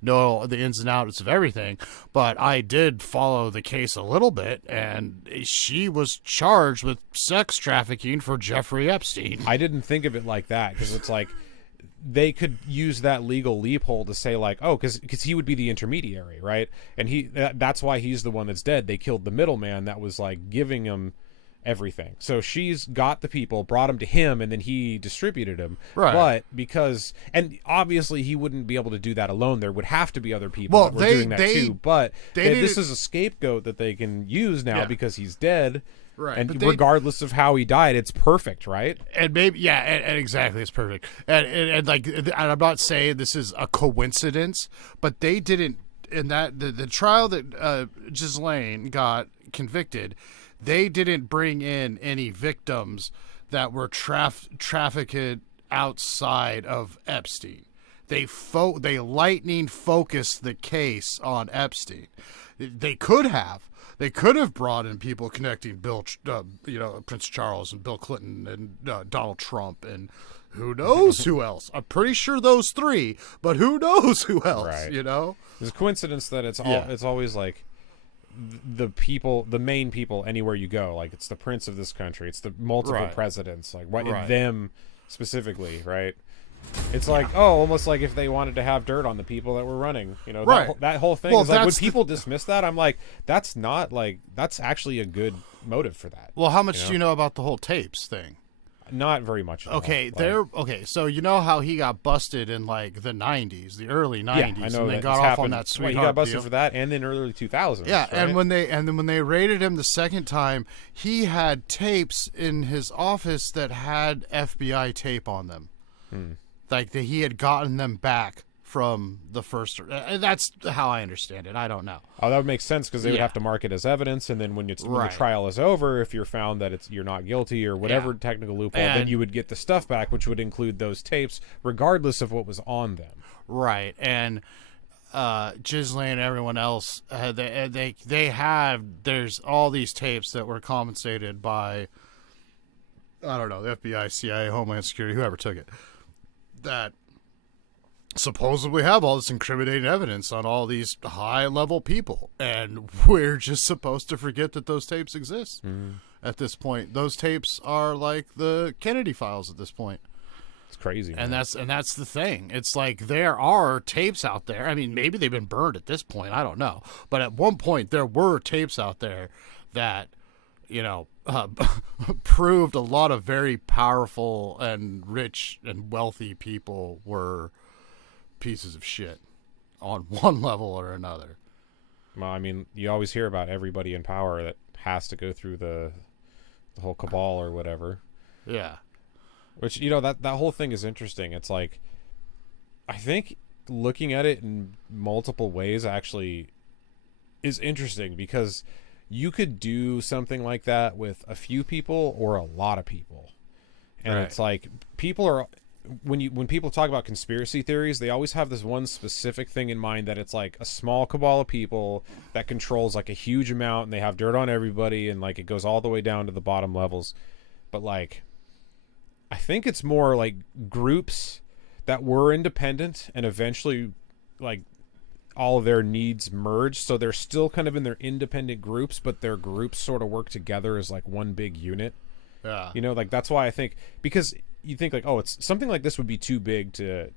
know the ins and outs of everything, but I did follow the case a little bit, and she was charged with sex trafficking for Jeffrey Epstein. I didn't think of it like that, because it's like they could use that legal loophole to say like, oh, because he would be the intermediary, right? And that's why he's the one that's dead. They killed the middleman that was like giving him everything. So she's got the people, brought them to him, and then he distributed them. Right. But because, and obviously he wouldn't be able to do that alone. There would have to be other people that were doing that too. But this is a scapegoat that they can use now because he's dead. Right. And regardless of how he died, it's perfect, right? And maybe, and exactly, it's perfect. And like, and I'm not saying this is a coincidence, but they didn't, in that, the trial that Ghislaine got convicted, they didn't bring in any victims that were trafficked outside of Epstein. They lightning focused the case on Epstein. They could have brought in people connecting Prince Charles and Bill Clinton and Donald Trump and who knows who else. I'm pretty sure those three, but who knows who else? Right. You know, there's a coincidence that it's always like the people, the main people anywhere you go. Like it's the prince of this country. It's the multiple presidents. Like them specifically, right? It's like, almost like if they wanted to have dirt on the people that were running, you know, that whole thing is like, when people dismiss that, I'm like, that's actually a good motive for that. Well, how much do you know about the whole tapes thing? Not very much. Okay, so you know how he got busted in like the 90s, the early 90s, I know, and they got off on that sweetheart he got busted deal. for that, and then early 2000s. Yeah, right? and when they raided him the second time, he had tapes in his office that had FBI tape on them. Like he had gotten them back from the first. That's how I understand it. I don't know. Oh, that would make sense, because they would have to mark it as evidence, and then when the trial is over, if you're found that you're not guilty or whatever technical loophole, then you would get the stuff back, which would include those tapes, regardless of what was on them. Right, and Ghislaine and everyone else, there's all these tapes that were compensated by, I don't know, the FBI, CIA, Homeland Security, whoever took it, that supposedly have all this incriminating evidence on all these high-level people, and we're just supposed to forget that those tapes exist at this point. Those tapes are like the Kennedy files at this point. It's crazy, and man. that's the thing. It's like there are tapes out there. I mean, maybe they've been burned at this point. I don't know, but at one point there were tapes out there that, you know, proved a lot of very powerful and rich and wealthy people were pieces of shit on one level or another. Well, I mean, you always hear about everybody in power that has to go through the whole cabal or whatever. Yeah. Which, you know, that whole thing is interesting. It's like, I think looking at it in multiple ways actually is interesting, because you could do something like that with a few people or a lot of people. And it's like, people are, when people talk about conspiracy theories, they always have this one specific thing in mind, that it's like a small cabal of people that controls like a huge amount, and they have dirt on everybody, and like it goes all the way down to the bottom levels. But like, I think it's more like groups that were independent and eventually like all of their needs merged, so they're still kind of in their independent groups, but their groups sort of work together as like one big unit. Yeah. You know, like that's why I think, because you think like, oh, it's something like this would be too big to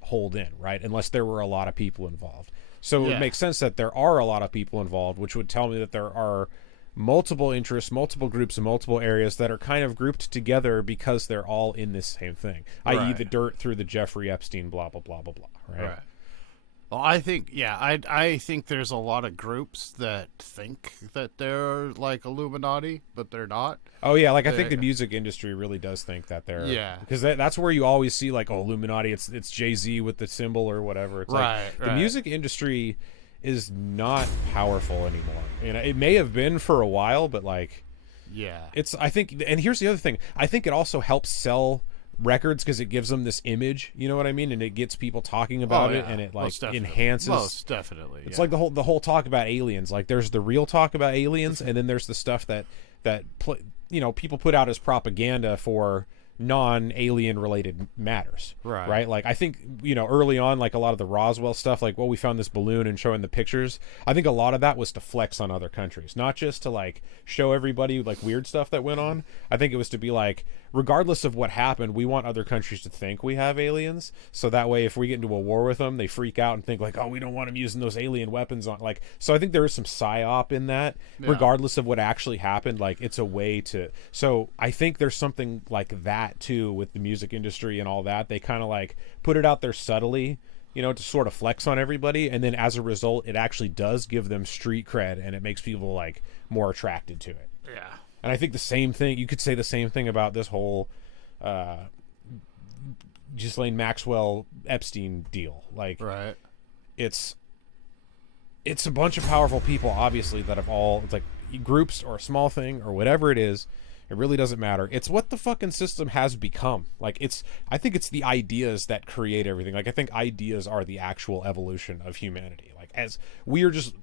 hold in, right? Unless there were a lot of people involved. So it would make sense that there are a lot of people involved, which would tell me that there are multiple interests, multiple groups, and multiple areas that are kind of grouped together because they're all in this same thing, i.e. the dirt through the Jeffrey Epstein, blah, blah, blah, blah, blah, right? Well, I think, I think there's a lot of groups that think that they're like Illuminati, but they're not. Oh, yeah, like I think the music industry really does think that they're... Yeah. Because that's where you always see like, oh, Illuminati, it's Jay-Z with the symbol or whatever. It's like, the music industry is not powerful anymore. You know, it may have been for a while, but like... Yeah. It's, I think, and here's the other thing. I think it also helps sell records because it gives them this image, you know what I mean, and it gets people talking about it, and it like enhances. Most definitely, it's like the whole talk about aliens. Like there's the real talk about aliens, and then there's the stuff that you know, people put out as propaganda for non-alien related matters, right? Like I think, you know, early on, like a lot of the Roswell stuff, like we found this balloon and showing the pictures, I think a lot of that was to flex on other countries, not just to like show everybody like weird stuff that went on. I think it was to be like, regardless of what happened, we want other countries to think we have aliens, so that way if we get into a war with them, they freak out and think like, oh, we don't want them using those alien weapons on, like, so I think there is some psyop in that, regardless of what actually happened. Like, it's a way to, so I think there's something like that too with the music industry and all that. They kind of like put it out there subtly, you know, to sort of flex on everybody, and then as a result, it actually does give them street cred, and it makes people like more attracted to it. Yeah. And I think the same thing, you could say the same thing about this whole Ghislaine Maxwell Epstein deal. Like, it's a bunch of powerful people, obviously, that have all, it's like groups or a small thing or whatever it is. It really doesn't matter. It's what the fucking system has become. Like, I think it's the ideas that create everything. Like, I think ideas are the actual evolution of humanity. Like, as we are just,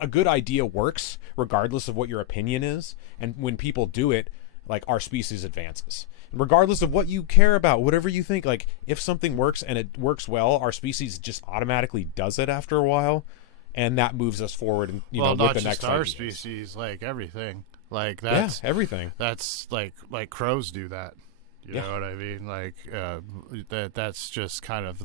a good idea works regardless of what your opinion is, and when people do it, like, our species advances. And regardless of what you care about, whatever you think, like, if something works and it works well, our species just automatically does it after a while, and that moves us forward. And you know, with the next not just our ideas. species, like everything, like that's everything. That's like crows do that. You know what I mean? Like that's just kind of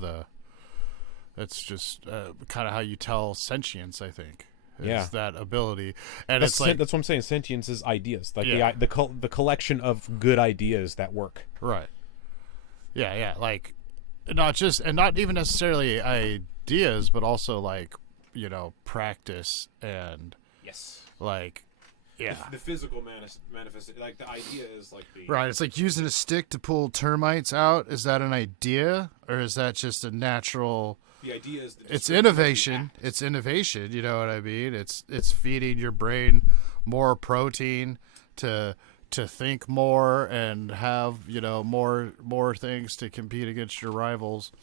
kind of how you tell sentience, I think. Is that ability, and that's it's like that's what I'm saying. Sentience is ideas, like the collection of good ideas that work. Right. Yeah, like not even necessarily ideas, but also like, you know, practice and like the physical manifestation. Like the idea is like the right. It's like using a stick to pull termites out. Is that an idea, or is that just a natural? The idea is it's innovation. It's innovation. You know what I mean? It's feeding your brain more protein to think more and have, you know, more things to compete against your rivals.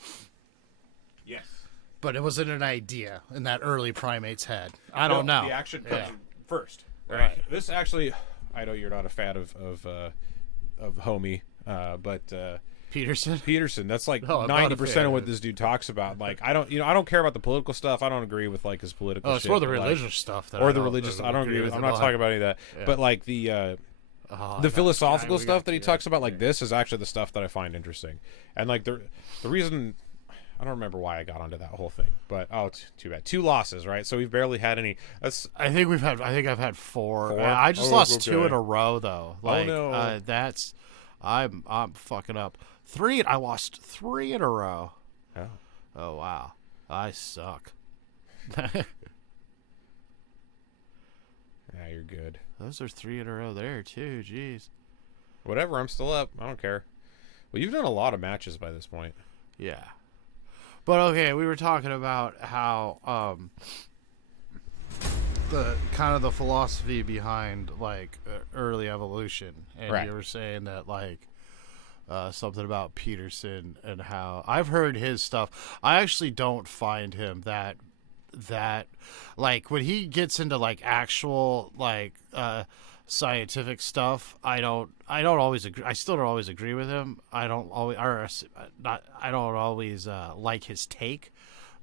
Yes. But it wasn't an idea in that early primate's head. I don't know. The action comes first. Right. This actually, I know you're not a fan of Homie, but. Peterson, that's like 90% of what this dude talks about. Like, I don't care about the political stuff. I don't agree with like his political shit. It's more the religious stuff that I don't agree with. I'm not talking about any of that. Yeah. But like the philosophical stuff that he talks about, like this is actually the stuff that I find interesting. And like the reason, I don't remember why I got onto that whole thing, but too bad. 2 losses, right? So we've barely had any. I think I've had 4. Yeah, I just lost 2 in a row though. Like, that's I'm fucking up. 3. I lost 3 in a row. Oh wow, I suck. Yeah, you're good. Those are 3 in a row there too. Jeez. Whatever. I'm still up. I don't care. Well, you've done a lot of matches by this point. Yeah. But okay, we were talking about how the kind of the philosophy behind like early evolution, and you were saying that like. Something about Peterson and how I've heard his stuff. I actually don't find him that like when he gets into like actual like scientific stuff. I don't always agree. I still don't always agree with him. I don't always like his take.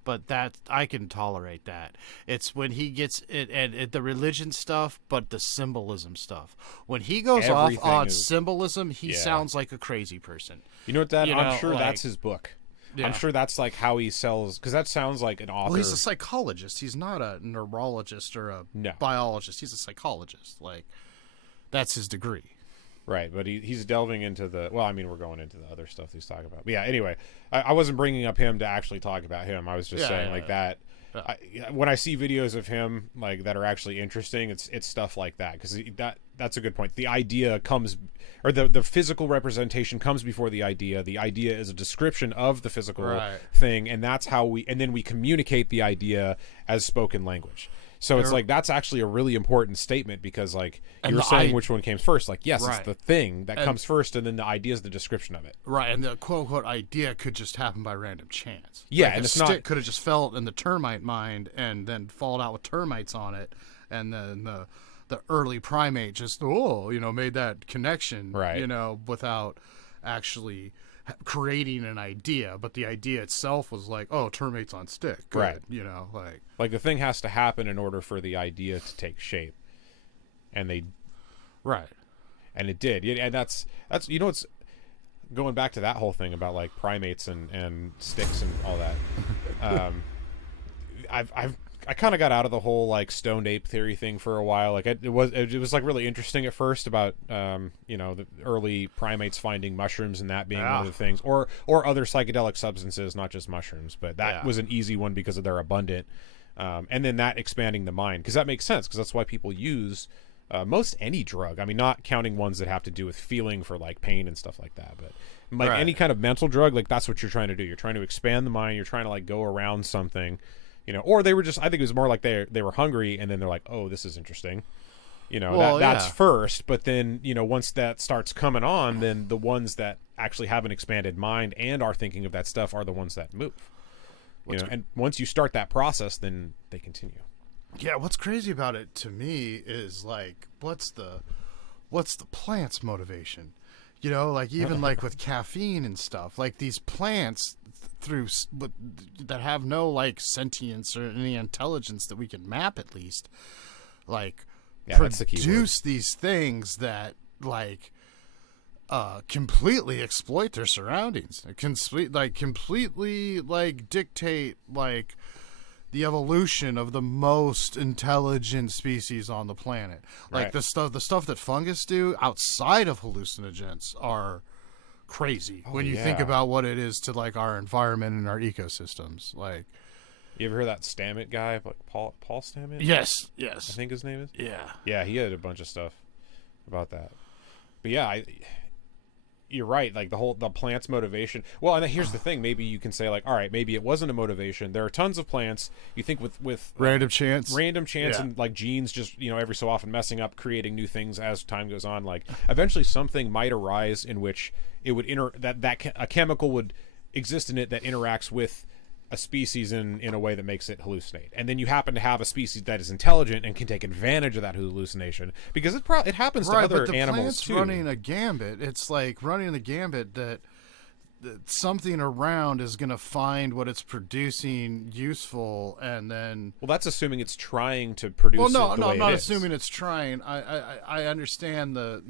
But that I can tolerate that. It's when he gets it and the religion stuff, but the symbolism stuff. When he goes off on symbolism, he sounds like a crazy person. You know what that? I'm sure that's his book. Yeah. I'm sure that's like how he sells, because that sounds like an author. Well, he's a psychologist. He's not a neurologist or a biologist. He's a psychologist. Like, that's his degree. Right, but he's delving into the... Well, I mean, we're going into the other stuff he's talking about. But yeah, anyway, I wasn't bringing up him to actually talk about him. I was just saying, like, that... when I see videos of him, like, that are actually interesting, it's stuff like that. Because that's a good point. The idea comes... Or the physical representation comes before the idea. The idea is a description of the physical thing, and that's how we... And then we communicate the idea as spoken language. So it's like, that's actually a really important statement, because like you're saying which one came first. Like, yes, it's the thing that comes first, and then the idea is the description of it. Right, and the quote unquote idea could just happen by random chance. Yeah, like and it's stick could have just fell in the termite mind and then fallen out with termites on it, and then the early primate just made that connection, right? Without actually creating an idea, but the idea itself was like, oh, termites on stick. Good, right. You know, like the thing has to happen in order for the idea to take shape. And they... Right. And it did. And that's you know, it's going back to that whole thing about like primates and sticks and all that. I kind of got out of the whole like stoned ape theory thing for a while. Like it was like really interesting at first about you know, the early primates finding mushrooms and that being one of the things, or other psychedelic substances, not just mushrooms. But that was an easy one because they're abundant, and then that expanding the mind, because that makes sense, because that's why people use most any drug. I mean, not counting ones that have to do with feeling for like pain and stuff like that, but like any kind of mental drug, like that's what you're trying to do. You're trying to expand the mind. You're trying to like go around something. You know, or they were just, I think it was more like they were hungry, and then they're like, oh, this is interesting. You know, well, that's first, but then, you know, once that starts coming on, then the ones that actually have an expanded mind and are thinking of that stuff are the ones that move. You know, and once you start that process, then they continue. Yeah, what's crazy about it to me is like, what's the plant's motivation? You know, like even like with caffeine and stuff, like these plants that have no like sentience or any intelligence that we can map, at least, like produce these things that like completely exploit their surroundings, completely like dictate like the evolution of the most intelligent species on the planet. Like the stuff that fungus do outside of hallucinogens are crazy when you think about what it is to like our environment and our ecosystems. Like, you ever heard that Stammet guy, like Paul Stammet? Yes. I think his name is. Yeah, he had a bunch of stuff about that. But yeah, you're right. Like the plant's motivation. Well, and here's the thing. Maybe you can say like, all right, maybe it wasn't a motivation. There are tons of plants. You think with random chance, and like genes just, you know, every so often messing up, creating new things as time goes on. Like eventually something might arise in which it would a chemical would exist in it that interacts with a species in a way that makes it hallucinate, and then you happen to have a species that is intelligent and can take advantage of that hallucination, because it happens to other animals too. Running a gambit, it's like running the gambit that something around is going to find what it's producing useful, and then that's assuming it's trying to produce. I'm not assuming it's trying. I understand the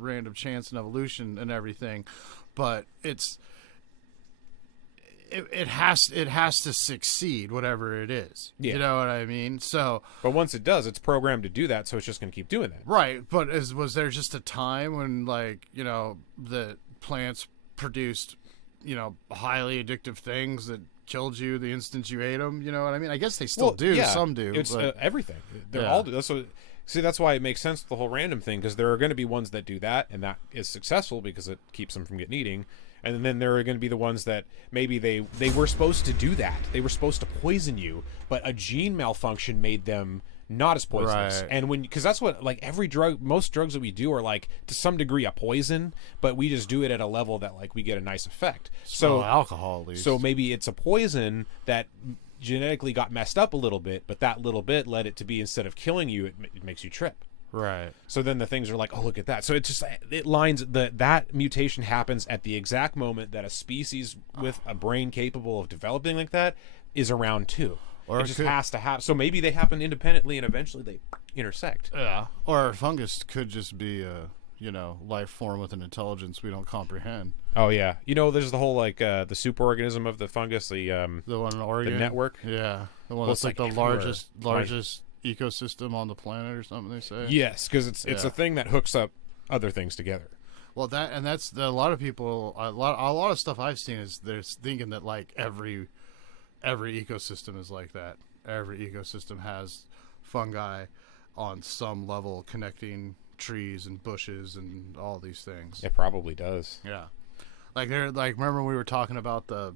random chance and evolution and everything, but it has to succeed, whatever it is. Yeah. You know what I mean? So, but once it does, it's programmed to do that, so it's just going to keep doing that. Right. But was there just a time when, like, you know, the plants produced, you know, highly addictive things that killed you the instant you ate them? You know what I mean? I guess they still do. Yeah, some do. It's everything. They're all. That's why it makes sense, the whole random thing, because there are going to be ones that do that, and that is successful because it keeps them from getting eating. And then there are going to be the ones that maybe they were supposed to do that. They were supposed to poison you, but a gene malfunction made them not as poisonous. Right. And because that's what, like, most drugs that we do are like to some degree a poison, but we just do it at a level that like we get a nice effect. So alcohol, at least. So maybe it's a poison that genetically got messed up a little bit, but that little bit led it to be, instead of killing you, it makes you trip. Right. So then the things are like, oh, look at that. So it lines that mutation happens at the exact moment that a species with a brain capable of developing like that is around too. Or it just has to happen. So maybe they happen independently and eventually they intersect. Yeah. Or fungus could just be a, you know, life form with an intelligence we don't comprehend. Oh yeah. You know, there's the whole like the superorganism of the fungus, the one in Oregon, the network. Yeah. The one that's like the largest ecosystem on the planet or something, they say. Yes, because it's a thing that hooks up other things together. Well, that's a lot of people, a lot of stuff I've seen is they're thinking that like every ecosystem is like that. Every ecosystem has fungi on some level connecting trees and bushes and all these things. It probably does. Yeah. Remember we were talking about the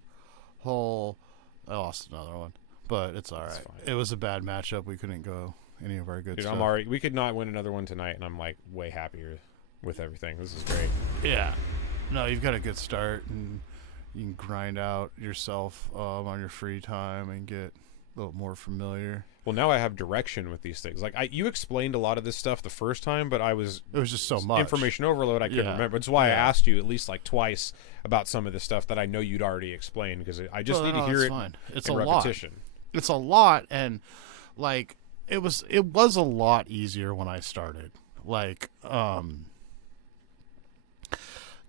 whole, I lost another one. But it's all right. It was a bad matchup. We couldn't go any of our good stuff. I'm already. We could not win another one tonight, and I'm like way happier with everything. This is great. Yeah. No, you've got a good start, and you can grind out yourself on your free time and get little more familiar. Well, now I have direction with these things. Like you explained a lot of this stuff the first time, but it was just so much information overload. I couldn't remember. That's why I asked you at least like twice about some of the stuff that I know you'd already explained, because I just need to hear it It's in a repetition. Lot. It's a lot, and like it was a lot easier when I started. Like,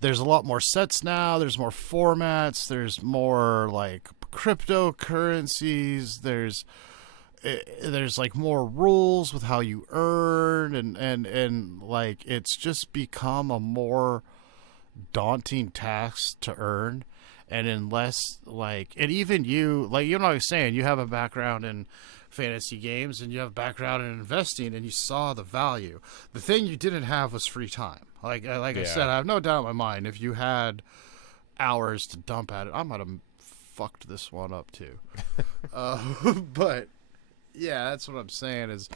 there's a lot more sets now. There's more formats. There's more like cryptocurrencies. There's like more rules with how you earn, and like it's just become a more daunting task to earn. And unless like, and even you, like, you know what I'm saying, you have a background in fantasy games and you have a background in investing, and you saw the value. The thing you didn't have was free time. Like I said, I have no doubt in my mind, if you had hours to dump at it, I might have fucked this one up too. But yeah, that's what I'm saying, is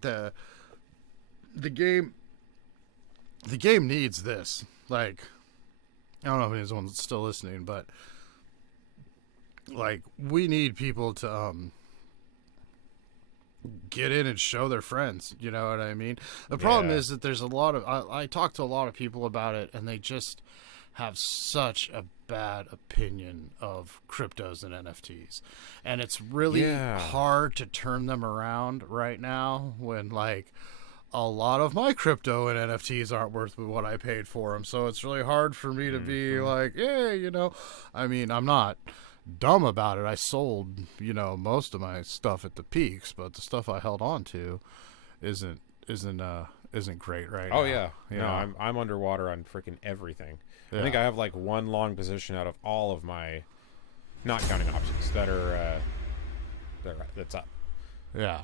the game needs this. Like, I don't know if anyone's still listening, but like, we need people to get in and show their friends. You know what I mean? The problem is that there's a lot of I talk to a lot of people about it, and they just have such a bad opinion of cryptos and NFTs, and it's really hard to turn them around right now, when like a lot of my crypto and NFTs aren't worth what I paid for them. So it's really hard for me to be like, yeah, you know, I mean, I'm not dumb about it. I sold, you know, most of my stuff at the peaks, but the stuff I held on to isn't great right now. Oh yeah. No, I'm underwater on freaking everything. I think I have like one long position out of all of my, not counting options, that's up. Yeah.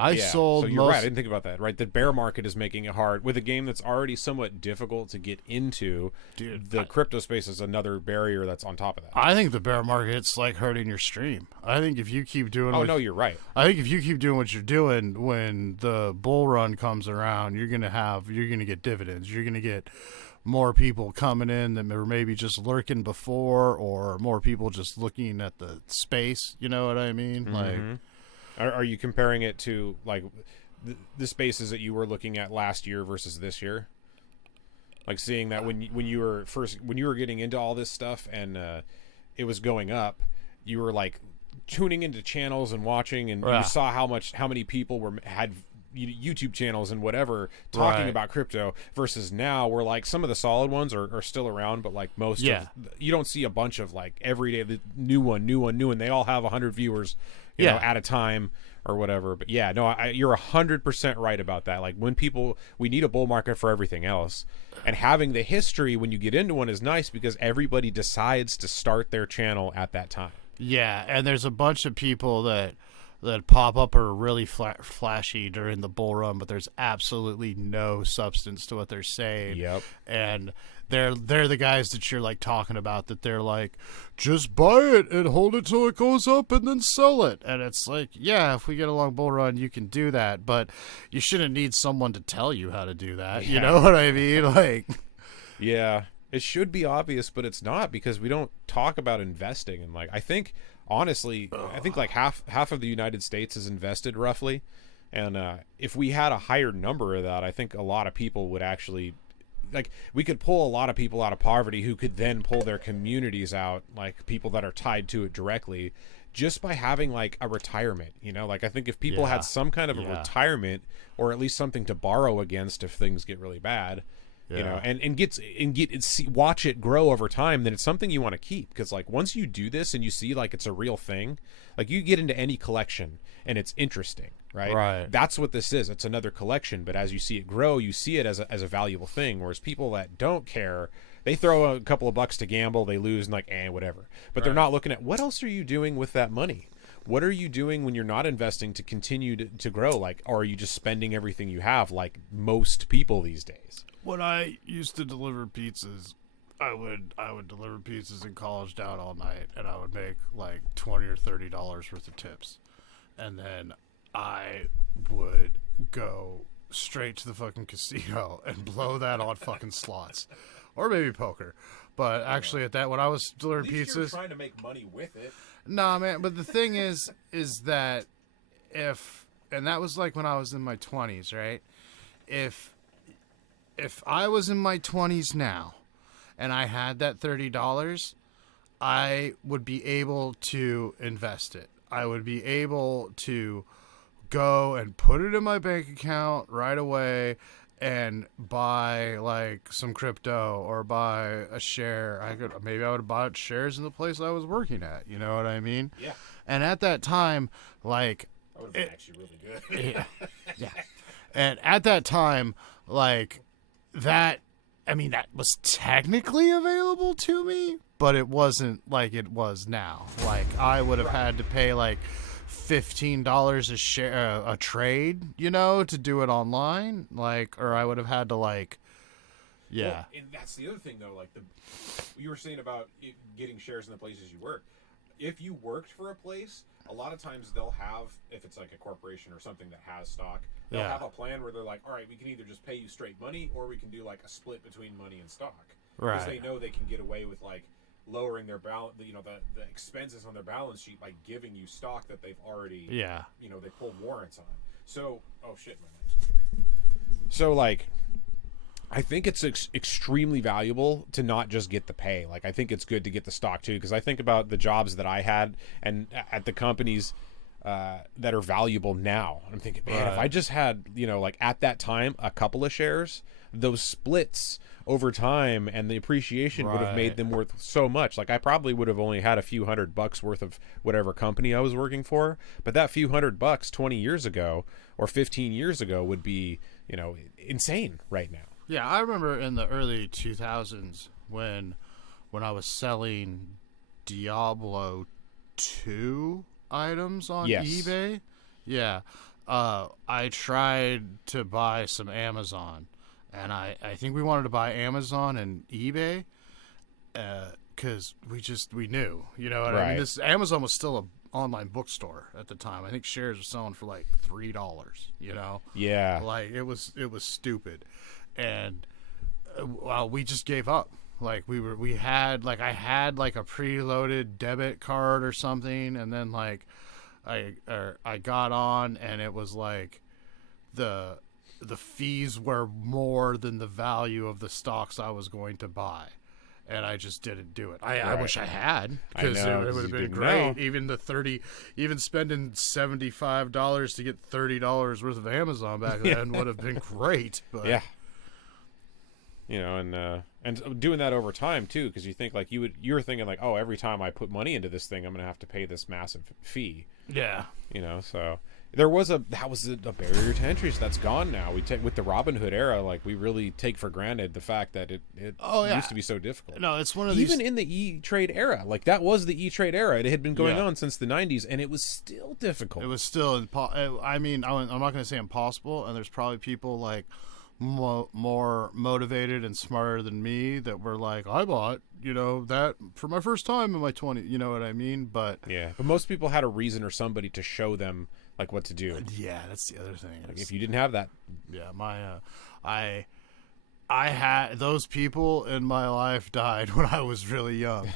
I sold. So you're right. I didn't think about that. Right, the bear market is making it hard with a game that's already somewhat difficult to get into. Dude, the crypto space is another barrier that's on top of that. I think the bear market's like hurting your stream. I think if you keep doing, you're right. I think if you keep doing what you're doing, when the bull run comes around, you're gonna get dividends. You're gonna get more people coming in that were maybe just lurking before, or more people just looking at the space. You know what I mean? Mm-hmm. Like. Are you comparing it to like the spaces that you were looking at last year versus this year? Like seeing that when you were getting into all this stuff and it was going up, you were like tuning into channels and watching, and you saw how many people had YouTube channels and whatever talking about crypto, versus now where like some of the solid ones are still around, but like most you don't see a bunch of like every day the new one, they all have 100 viewers you know, at a time or whatever. But yeah, no, you're 100% right about that. Like we need a bull market for everything else, and having the history when you get into one is nice, because everybody decides to start their channel at that time. Yeah, and there's a bunch of people that pop up are really flashy during the bull run, but there's absolutely no substance to what they're saying. Yep. And they're the guys that you're like talking about, that they're like, just buy it and hold it till it goes up and then sell it. And it's like, yeah, if we get a long bull run, you can do that, but you shouldn't need someone to tell you how to do that. Yeah. You know what I mean? Like, yeah, it should be obvious, but it's not, because we don't talk about investing. And like, I think honestly, I think like half of the United States is invested roughly, and if we had a higher number of that, I think a lot of people would actually, like, we could pull a lot of people out of poverty who could then pull their communities out, like people that are tied to it directly, just by having like a retirement. You know, like I think if people had some kind of a retirement, or at least something to borrow against if things get really bad, you know, and watch it grow over time, then it's something you want to keep. Because like once you do this and you see like it's a real thing, like you get into any collection and it's interesting, right? That's what this is. It's another collection, but as you see it grow, you see it as a valuable thing. Whereas people that don't care, they throw a couple of bucks to gamble, they lose, and like whatever. But they're not looking at what else are you doing with that money. What are you doing when you're not investing to continue to grow? Like, or are you just spending everything you have, like most people these days? When I used to deliver pizzas, I would deliver pizzas in college down all night, and I would make like $20 or $30 worth of tips, and then I would go straight to the fucking casino and blow that on fucking slots, or maybe poker. But actually, at that, when I was delivering pizzas, you're trying to make money with it. Nah, man. But the thing is that and that was like when I was in my 20s, right? If I was in my 20s now, and I had that $30, I would be able to invest it. I would be able to go and put it in my bank account right away and buy like some crypto or buy a share. I would have bought shares in the place I was working at. You know what I mean? Yeah. And at that time, like, That would have been actually really good. yeah. And at that time, like, that was technically available to me, but it wasn't like it was now. Like, I would have had to pay like $15 a share, a trade, you know, to do it online. Like, or I would have had to like, yeah. Well, and that's the other thing though. Like you were saying about getting shares in the places you work. If you worked for a place, a lot of times they'll have, if it's like a corporation or something that has stock, they'll have a plan where they're like, all right, we can either just pay you straight money or we can do like a split between money and stock. Right. Because they know they can get away with like lowering their balance, you know, the expenses on their balance sheet by giving you stock that they've already, you know, they pulled warrants on. So, oh shit, my mic's So like, I think it's extremely valuable to not just get the pay. Like, I think it's good to get the stock too, because I think about the jobs that I had and at the companies that are valuable now. I'm thinking, man, if I just had, you know, like at that time, a couple of shares, those splits over time and the appreciation would have made them worth so much. Like, I probably would have only had a few $100 worth of whatever company I was working for, but that few $100 20 years ago or 15 years ago would be, you know, insane right now. Yeah, I remember in the early 2000s when I was selling Diablo 2 items on eBay. Yeah. I tried to buy some Amazon, and I think we wanted to buy Amazon and eBay because we knew, you know what I mean? This Amazon was still an online bookstore at the time. I think shares were selling for like $3, you know? Yeah. Like, it was stupid. And well, we just gave up. Like, I had like a preloaded debit card or something, and then like I got on, and it was like the fees were more than the value of the stocks I was going to buy, and I just didn't do it. I wish I had, because it would have been great. Even spending $75 to get $30 worth of Amazon back then would have been great. But yeah. You know, and doing that over time too, because you think like you're thinking like, oh, every time I put money into this thing, I'm gonna have to pay this massive fee. Yeah. You know, so that was a barrier to entry, so that's gone now. We take with the Robinhood era, like we really take for granted the fact that it used to be so difficult. No, it's one of even in the E-Trade era, like that was the E-Trade era. It had been going on since the 90s, and it was still difficult. It was still, I mean, I'm not gonna say impossible, and there's probably people like more motivated and smarter than me that were like, I bought, you know, that for my first time in my 20s, you know what I mean? But but most people had a reason or somebody to show them like what to do. Yeah, that's the other thing. Like, if you didn't have that, I had those people in my life died when I was really young,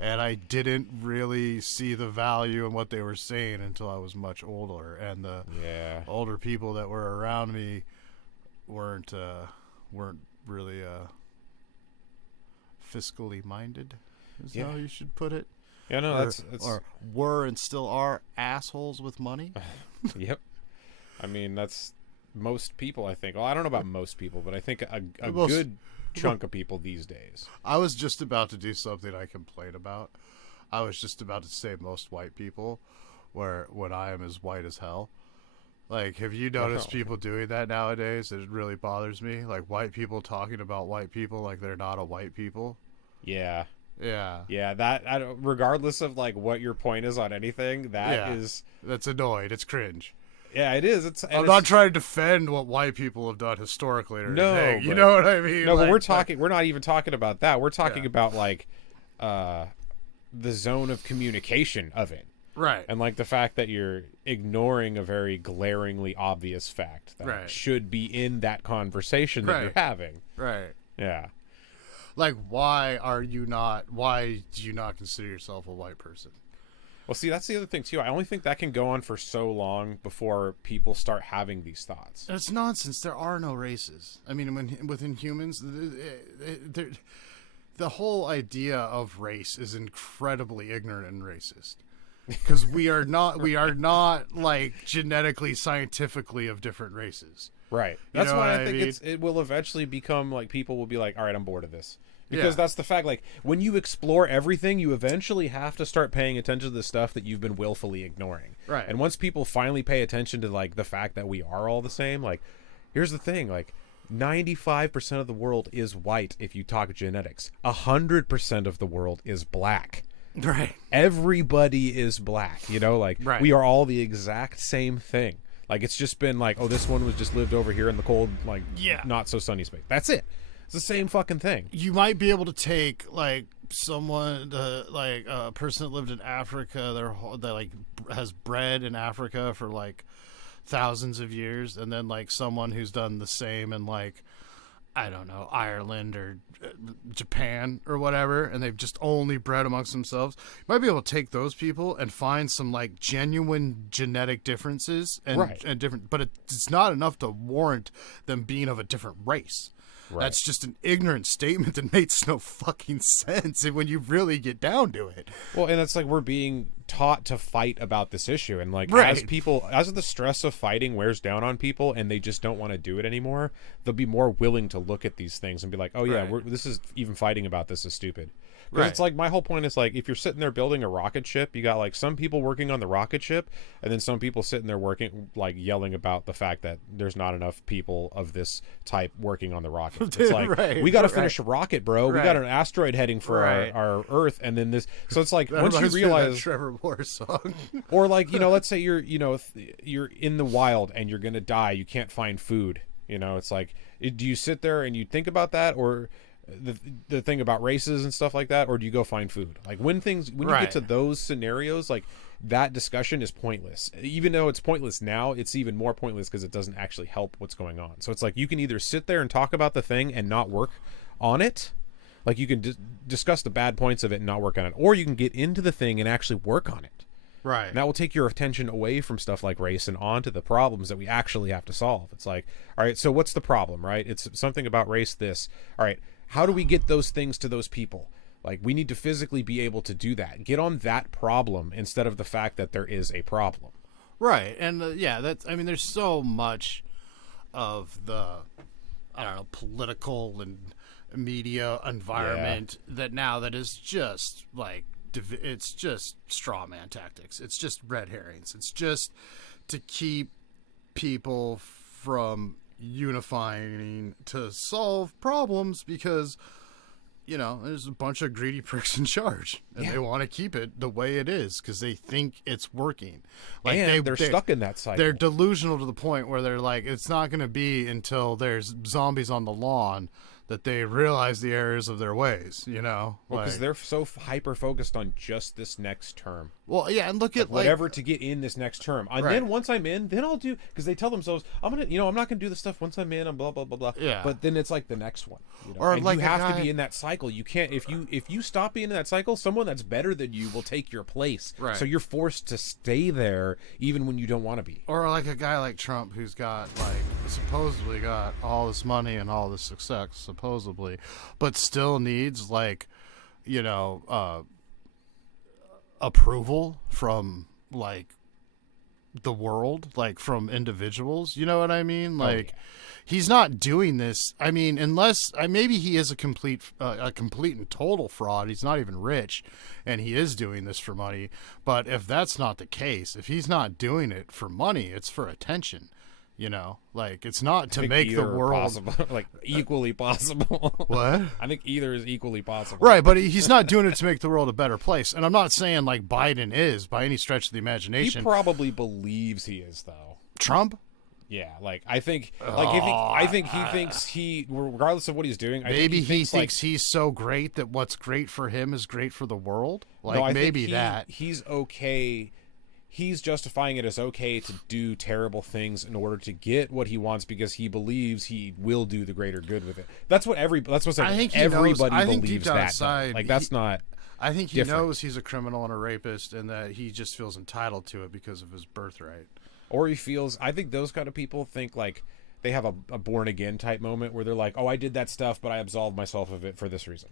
and I didn't really see the value in what they were saying until I was much older, and the older people that were around me weren't really fiscally minded, is how you should put it. Yeah, no, that's or were and still are assholes with money. Yep. I mean, that's most people, I think. Well, I don't know about most people, but I think a good chunk of people these days. I was just about to do something I complain about. I was just about to say most white people, when I am as white as hell. Like, have you noticed people doing that nowadays? It really bothers me. Like, white people talking about white people like they're not a white people. Yeah. Yeah. That, regardless of like what your point is on anything, that's annoying. It's cringe. Yeah, it is. I'm not trying to defend what white people have done historically or anything. But, you know what I mean? No, like, but we're not even talking about that. We're talking about like the zone of communication of it. Right. And like the fact that you're ignoring a very glaringly obvious fact that should be in that conversation that you're having. Right. Yeah. Like, why do you not consider yourself a white person? Well, see, that's the other thing too. I only think that can go on for so long before people start having these thoughts. It's nonsense. There are no races. I mean, within humans, the whole idea of race is incredibly ignorant and racist. Because we are not like genetically, scientifically of different races. Right. That's why I think it will eventually become like people will be like, all right, I'm bored of this. Because that's the fact. Like when you explore everything, you eventually have to start paying attention to the stuff that you've been willfully ignoring. Right. And once people finally pay attention to like the fact that we are all the same, like here's the thing, like 95% of the world is white if you talk genetics. 100% of the world is black. Right. Everybody is black, like we are all the exact same thing. Like it's just been like, oh, this one was just lived over here in the cold, like not so sunny space. That's it. It's the same fucking thing. You might be able to take like someone, like a person that lived in Africa, that like has bred in Africa for like thousands of years, and then like someone who's done the same in like, I don't know, Ireland or Japan or whatever, and they've just only bred amongst themselves. You might be able to take those people and find some like genuine genetic differences and different, but it's not enough to warrant them being of a different race. Right. That's just an ignorant statement that makes no fucking sense when you really get down to it. Well, and it's like we're being taught to fight about this issue, and like as the stress of fighting wears down on people and they just don't want to do it anymore, they'll be more willing to look at these things and be like, oh yeah, this is even fighting about this is stupid. Because it's like my whole point is like if you're sitting there building a rocket ship, you got like some people working on the rocket ship and then some people sitting there working like yelling about the fact that there's not enough people of this type working on the rocket. It's like we got to finish a rocket, bro. We got an asteroid heading for our Earth, and then this. So it's like once you realize Trevor Moore song, or like let's say you're you're in the wild and you're gonna die. You can't find food. It's like do you sit there and you think about that, or the thing about races and stuff like that, or do you go find food? Like when you get to those scenarios, like that discussion is pointless. Even though it's pointless now, it's even more pointless because it doesn't actually help what's going on. So it's like you can either sit there and talk about the thing and not work on it, like you can discuss the bad points of it and not work on it, or you can get into the thing and actually work on it. Right. And that will take your attention away from stuff like race and onto the problems that we actually have to solve. It's like, all right, so what's the problem, right? It's something about race, this. All right, how do we get those things to those people? Like, we need to physically be able to do that. Get on that problem instead of the fact that there is a problem. Right. And, there's so much of the, political and media environment that is just, like, it's just straw man tactics. It's just red herrings. It's just to keep people from unifying to solve problems because there's a bunch of greedy pricks in charge and they want to keep it the way it is because they think it's working. Like and they're stuck in that cycle. They're delusional to the point where they're like, it's not going to be until there's zombies on the lawn that they realize the errors of their ways, because they're so hyper focused on just this next term. Well, yeah, and look at whatever to get in this next term, and then once I'm in, then I'll do, because they tell themselves, I'm not gonna do the stuff once I'm in, and blah blah blah blah. Yeah. But then it's like the next one, or and like you have to be in that cycle. You can't if you stop being in that cycle, someone that's better than you will take your place. Right. So you're forced to stay there even when you don't want to be. Or like a guy like Trump who's got supposedly got all this money and all this success, supposedly, but still needs approval from the world, from individuals. You know what I mean? He's not doing this. I mean, unless maybe he is a complete and total fraud. He's not even rich, and he is doing this for money. But if that's not the case, if he's not doing it for money, it's for attention. It's not to make the world possible, equally possible. What? I think either is equally possible. Right, but he's not doing it to make the world a better place. And I'm not saying Biden is by any stretch of the imagination. He probably believes he is, though. Trump? Yeah, I think he thinks regardless of what he's doing, maybe he thinks he's so great that what's great for him is great for the world. He's okay. He's justifying it as okay to do terrible things in order to get what he wants because he believes he will do the greater good with it. That's what everybody believes that. I I think he knows he's a criminal and a rapist, and that he just feels entitled to it because of his birthright. Or he feels, I think those kind of people think like they have a born again type moment where they're like, oh, I did that stuff, but I absolved myself of it for this reason.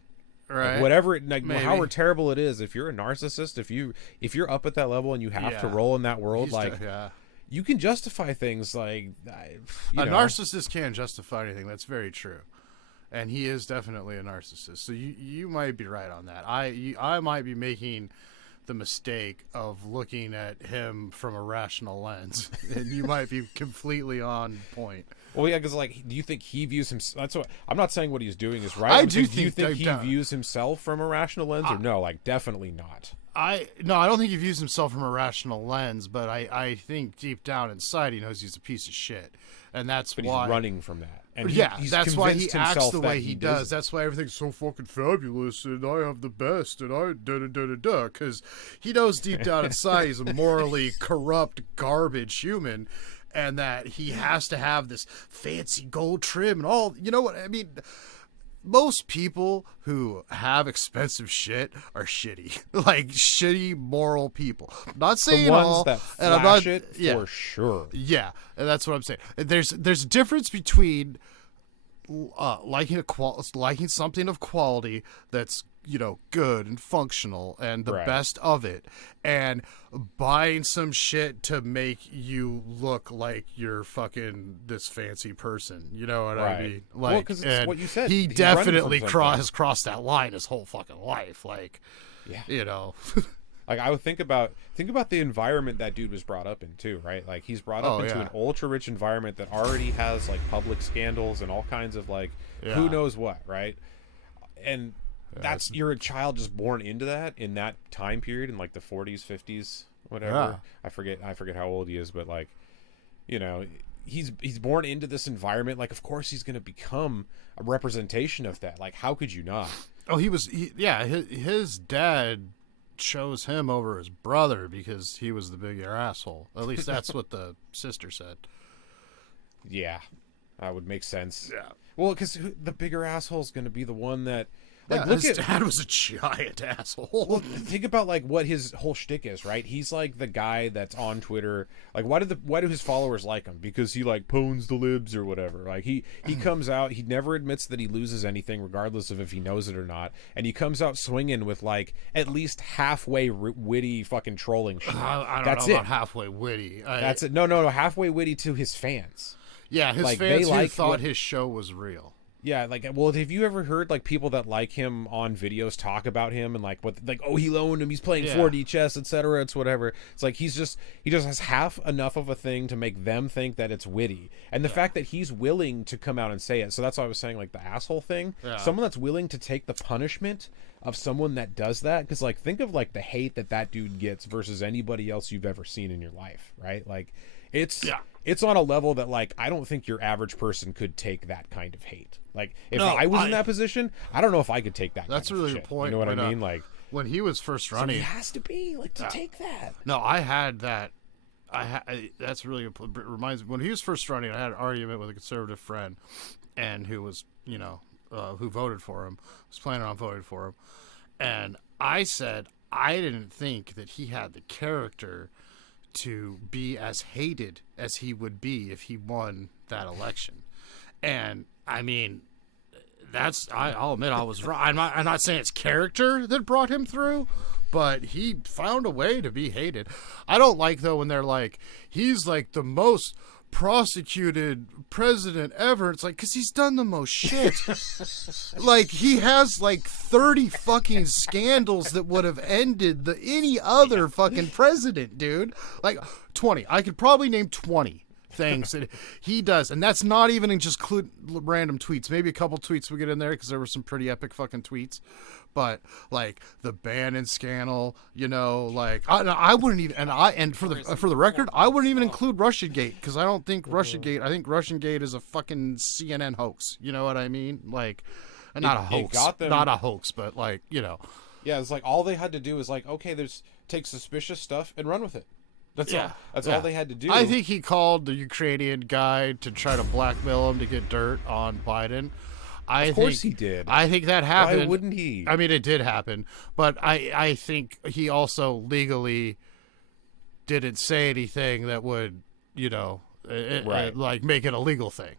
Right. Like whatever, like however terrible it is, if you're a narcissist, if you're up at that level and you have to roll in that world, you can justify things like a narcissist can justify anything. That's very true. And he is definitely a narcissist. So you might be right on that. I might be making the mistake of looking at him from a rational lens, and you might be completely on point. Well, yeah, because like, do you think he views himself? That's what I'm not saying. What he's doing is right. Do you think he views himself from a rational lens, or no? Like, definitely not. No, I don't think he views himself from a rational lens, but I think deep down inside he knows he's a piece of shit, and that's why he's running from that. And that's why he acts the way he does. That's why everything's so fucking fabulous, and I have the best, and I da-da-da-da-da, because he knows deep down inside he's a morally corrupt garbage human, and that he has to have this fancy gold trim and all. You know what I mean? Most people who have expensive shit are shitty, like shitty moral people. I'm not saying the ones all, that and I'm flash not, it for sure. Yeah, and that's what I'm saying. There's a difference between liking something of quality that's good and functional and the best of it, and buying some shit to make you look like you're fucking this fancy person. You know what I mean? Like, because it's what you said. He definitely has crossed that line his whole fucking life. Like, Like I would think about the environment that dude was brought up in too, right? Like he's brought up into an ultra rich environment that already has like public scandals and all kinds of like who knows what, right? And you're a child just born into that in that time period in like the 40s, 50s, whatever. I forget how old he is, but like, he's born into this environment. Like, of course he's going to become a representation of that. Like, how could you not? Oh, his dad chose him over his brother because he was the bigger asshole. At least that's what the sister said. Yeah, that would make sense. Yeah. Well, because the bigger asshole is going to be the one that. Like, his dad was a giant asshole. Well, think about like what his whole shtick is, right? He's like the guy that's on Twitter. Like, why do his followers like him? Because he like pwns the libs or whatever. Like he comes out. He never admits that he loses anything, regardless of if he knows it or not. And he comes out swinging with like at least halfway witty fucking trolling shit. I don't know about halfway witty. That's it. No, halfway witty to his fans. Yeah, his fans who thought his show was real. Yeah, like, well, have you ever heard like people that like him on videos talk about him and like he loaned him, he's playing 4D chess, etc. It's whatever. It's like he just has half enough of a thing to make them think that it's witty, and the fact that he's willing to come out and say it. So that's why I was saying like the asshole thing. Yeah. Someone that's willing to take the punishment of someone that does that, because like think of like the hate that dude gets versus anybody else you've ever seen in your life, right? Like it's on a level that like I don't think your average person could take that kind of hate. Like if I was in that position, I don't know if I could take that. That's kind of really shit. the point. You know what I mean? Like when he was first running, he has to be like to take that. No, I had that. That's really reminds me when he was first running. I had an argument with a conservative friend, and who was who voted for him, was planning on voting for him, and I said I didn't think that he had the character to be as hated as he would be if he won that election. And I mean, I'll admit I was wrong. I'm not saying it's character that brought him through, but he found a way to be hated. I don't like though when they're like, he's like the most prosecuted president ever. It's like, because he's done the most shit. Like he has like 30 fucking scandals that would have ended any other fucking president, dude. Like 20. I could probably name 20 things that he does, and that's not even in just random tweets. Maybe a couple tweets we get in there because there were some pretty epic fucking tweets, but like the Bannon scandal, like I wouldn't even, and for the record, I wouldn't even include Russiagate because I don't think Russiagate. I think Russiagate is a fucking CNN hoax. You know what I mean? Like, not a hoax, not a hoax, but like Yeah, it's like all they had to do is like, okay, take suspicious stuff and run with it. That's all. That's all they had to do. I think he called the Ukrainian guy to try to blackmail him to get dirt on Biden. Of course he did. I think that happened. Why wouldn't he? I mean, it did happen, but I think he also legally didn't say anything that would, like make it a legal thing,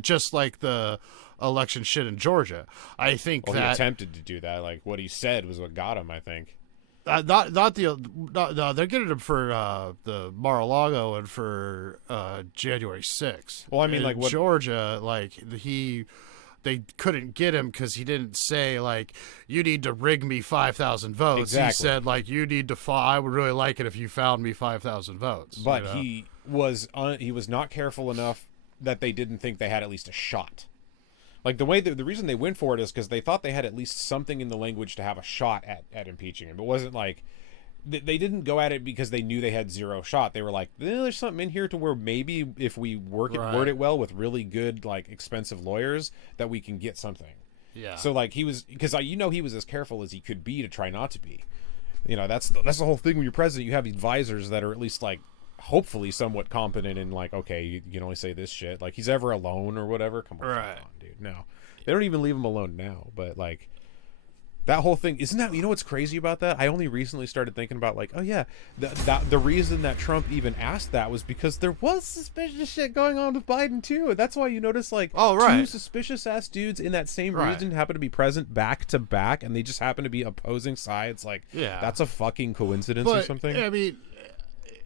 just like the election shit in Georgia. I think he attempted to do that. Like what he said was what got him. I think. No, they're getting him for the Mar-a-Lago and for January 6th. Well, I mean, like what Georgia, they couldn't get him because he didn't say like you need to rig me 5,000 votes. Exactly. He said like you need to. I would really like it if you found me 5,000 votes. But he was not careful enough that they didn't think they had at least a shot. Like the reason they went for it is because they thought they had at least something in the language to have a shot at impeaching him. It wasn't like they didn't go at it because they knew they had zero shot. They were like, there's something in here to where maybe if we word it well with really good like expensive lawyers that we can get something. Yeah. So like he was he was as careful as he could be to try not to be. That's the whole thing when you're president. You have advisors that are at least like hopefully somewhat competent in like, okay, you can only say this shit. Like he's ever alone or whatever. Come on, dude. No, they don't even leave him alone now. But like that whole thing, isn't that, what's crazy about that? I only recently started thinking about like, oh yeah, the reason that Trump even asked that was because there was suspicious shit going on with Biden too. That's why you notice like two suspicious ass dudes in that same region happen to be present back to back, and they just happen to be opposing sides. Like, that's a fucking coincidence or something. I mean,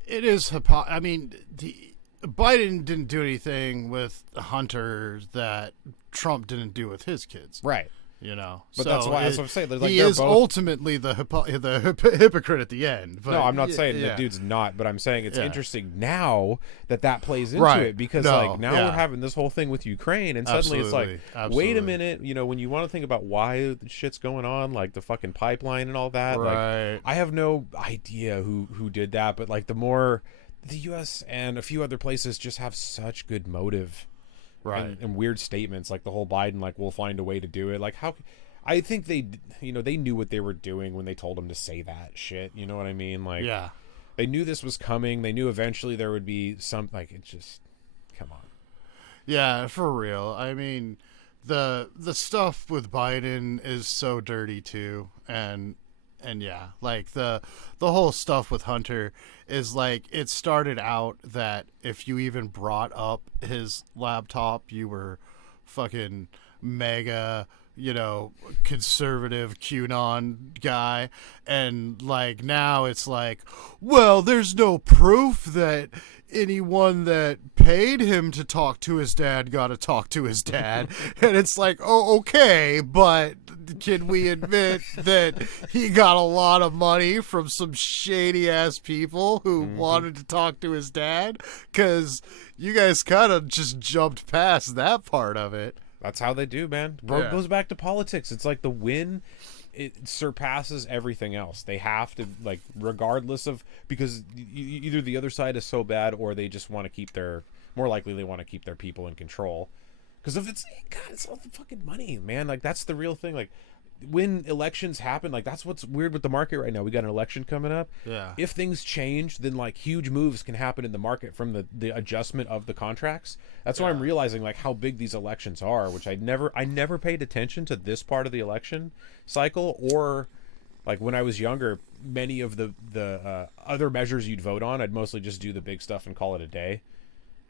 it is. I mean, Biden didn't do anything with Hunter that Trump didn't do with his kids, right? But so that's what I'm saying. Like, he is both ultimately the hypocrite at the end. But, no, I'm not saying the dude's not, but I'm saying it's interesting now that plays into it because we're having this whole thing with Ukraine, and suddenly it's like, wait a minute, when you want to think about why the shit's going on, like the fucking pipeline and all that, like, I have no idea who did that, but like the U.S. and a few other places just have such good motive. And weird statements like the whole Biden, like, we'll find a way to do it. Like, how? I think they knew what they were doing when they told him to say that shit. You know what I mean? Like, they knew this was coming. They knew eventually there would be some, like, it just, come on. Yeah, for real. I mean, the stuff with Biden is so dirty too. And yeah, like the whole stuff with Hunter is like, it started out that if you even brought up his laptop, you were fucking mega, conservative QAnon guy. And like now it's like, well, there's no proof that anyone that paid him to talk to his dad got to talk to his dad. And it's like, oh, okay, but can we admit that he got a lot of money from some shady ass people who wanted to talk to his dad? Because you guys kind of just jumped past that part of it. That's how they do, man. It goes back to politics. It's like the win, it surpasses everything else. They have to, like, regardless of, because either the other side is so bad or they just want to keep more likely they want to keep their people in control. Because if it's all the fucking money, man. Like, that's the real thing. Like, when elections happen, like, that's what's weird with the market right now. We got an election coming up. Yeah. If things change, then like huge moves can happen in the market from the adjustment of the contracts. That's why I'm realizing like how big these elections are, which I never paid attention to this part of the election cycle, or like when I was younger, many of the other measures you'd vote on, I'd mostly just do the big stuff and call it a day.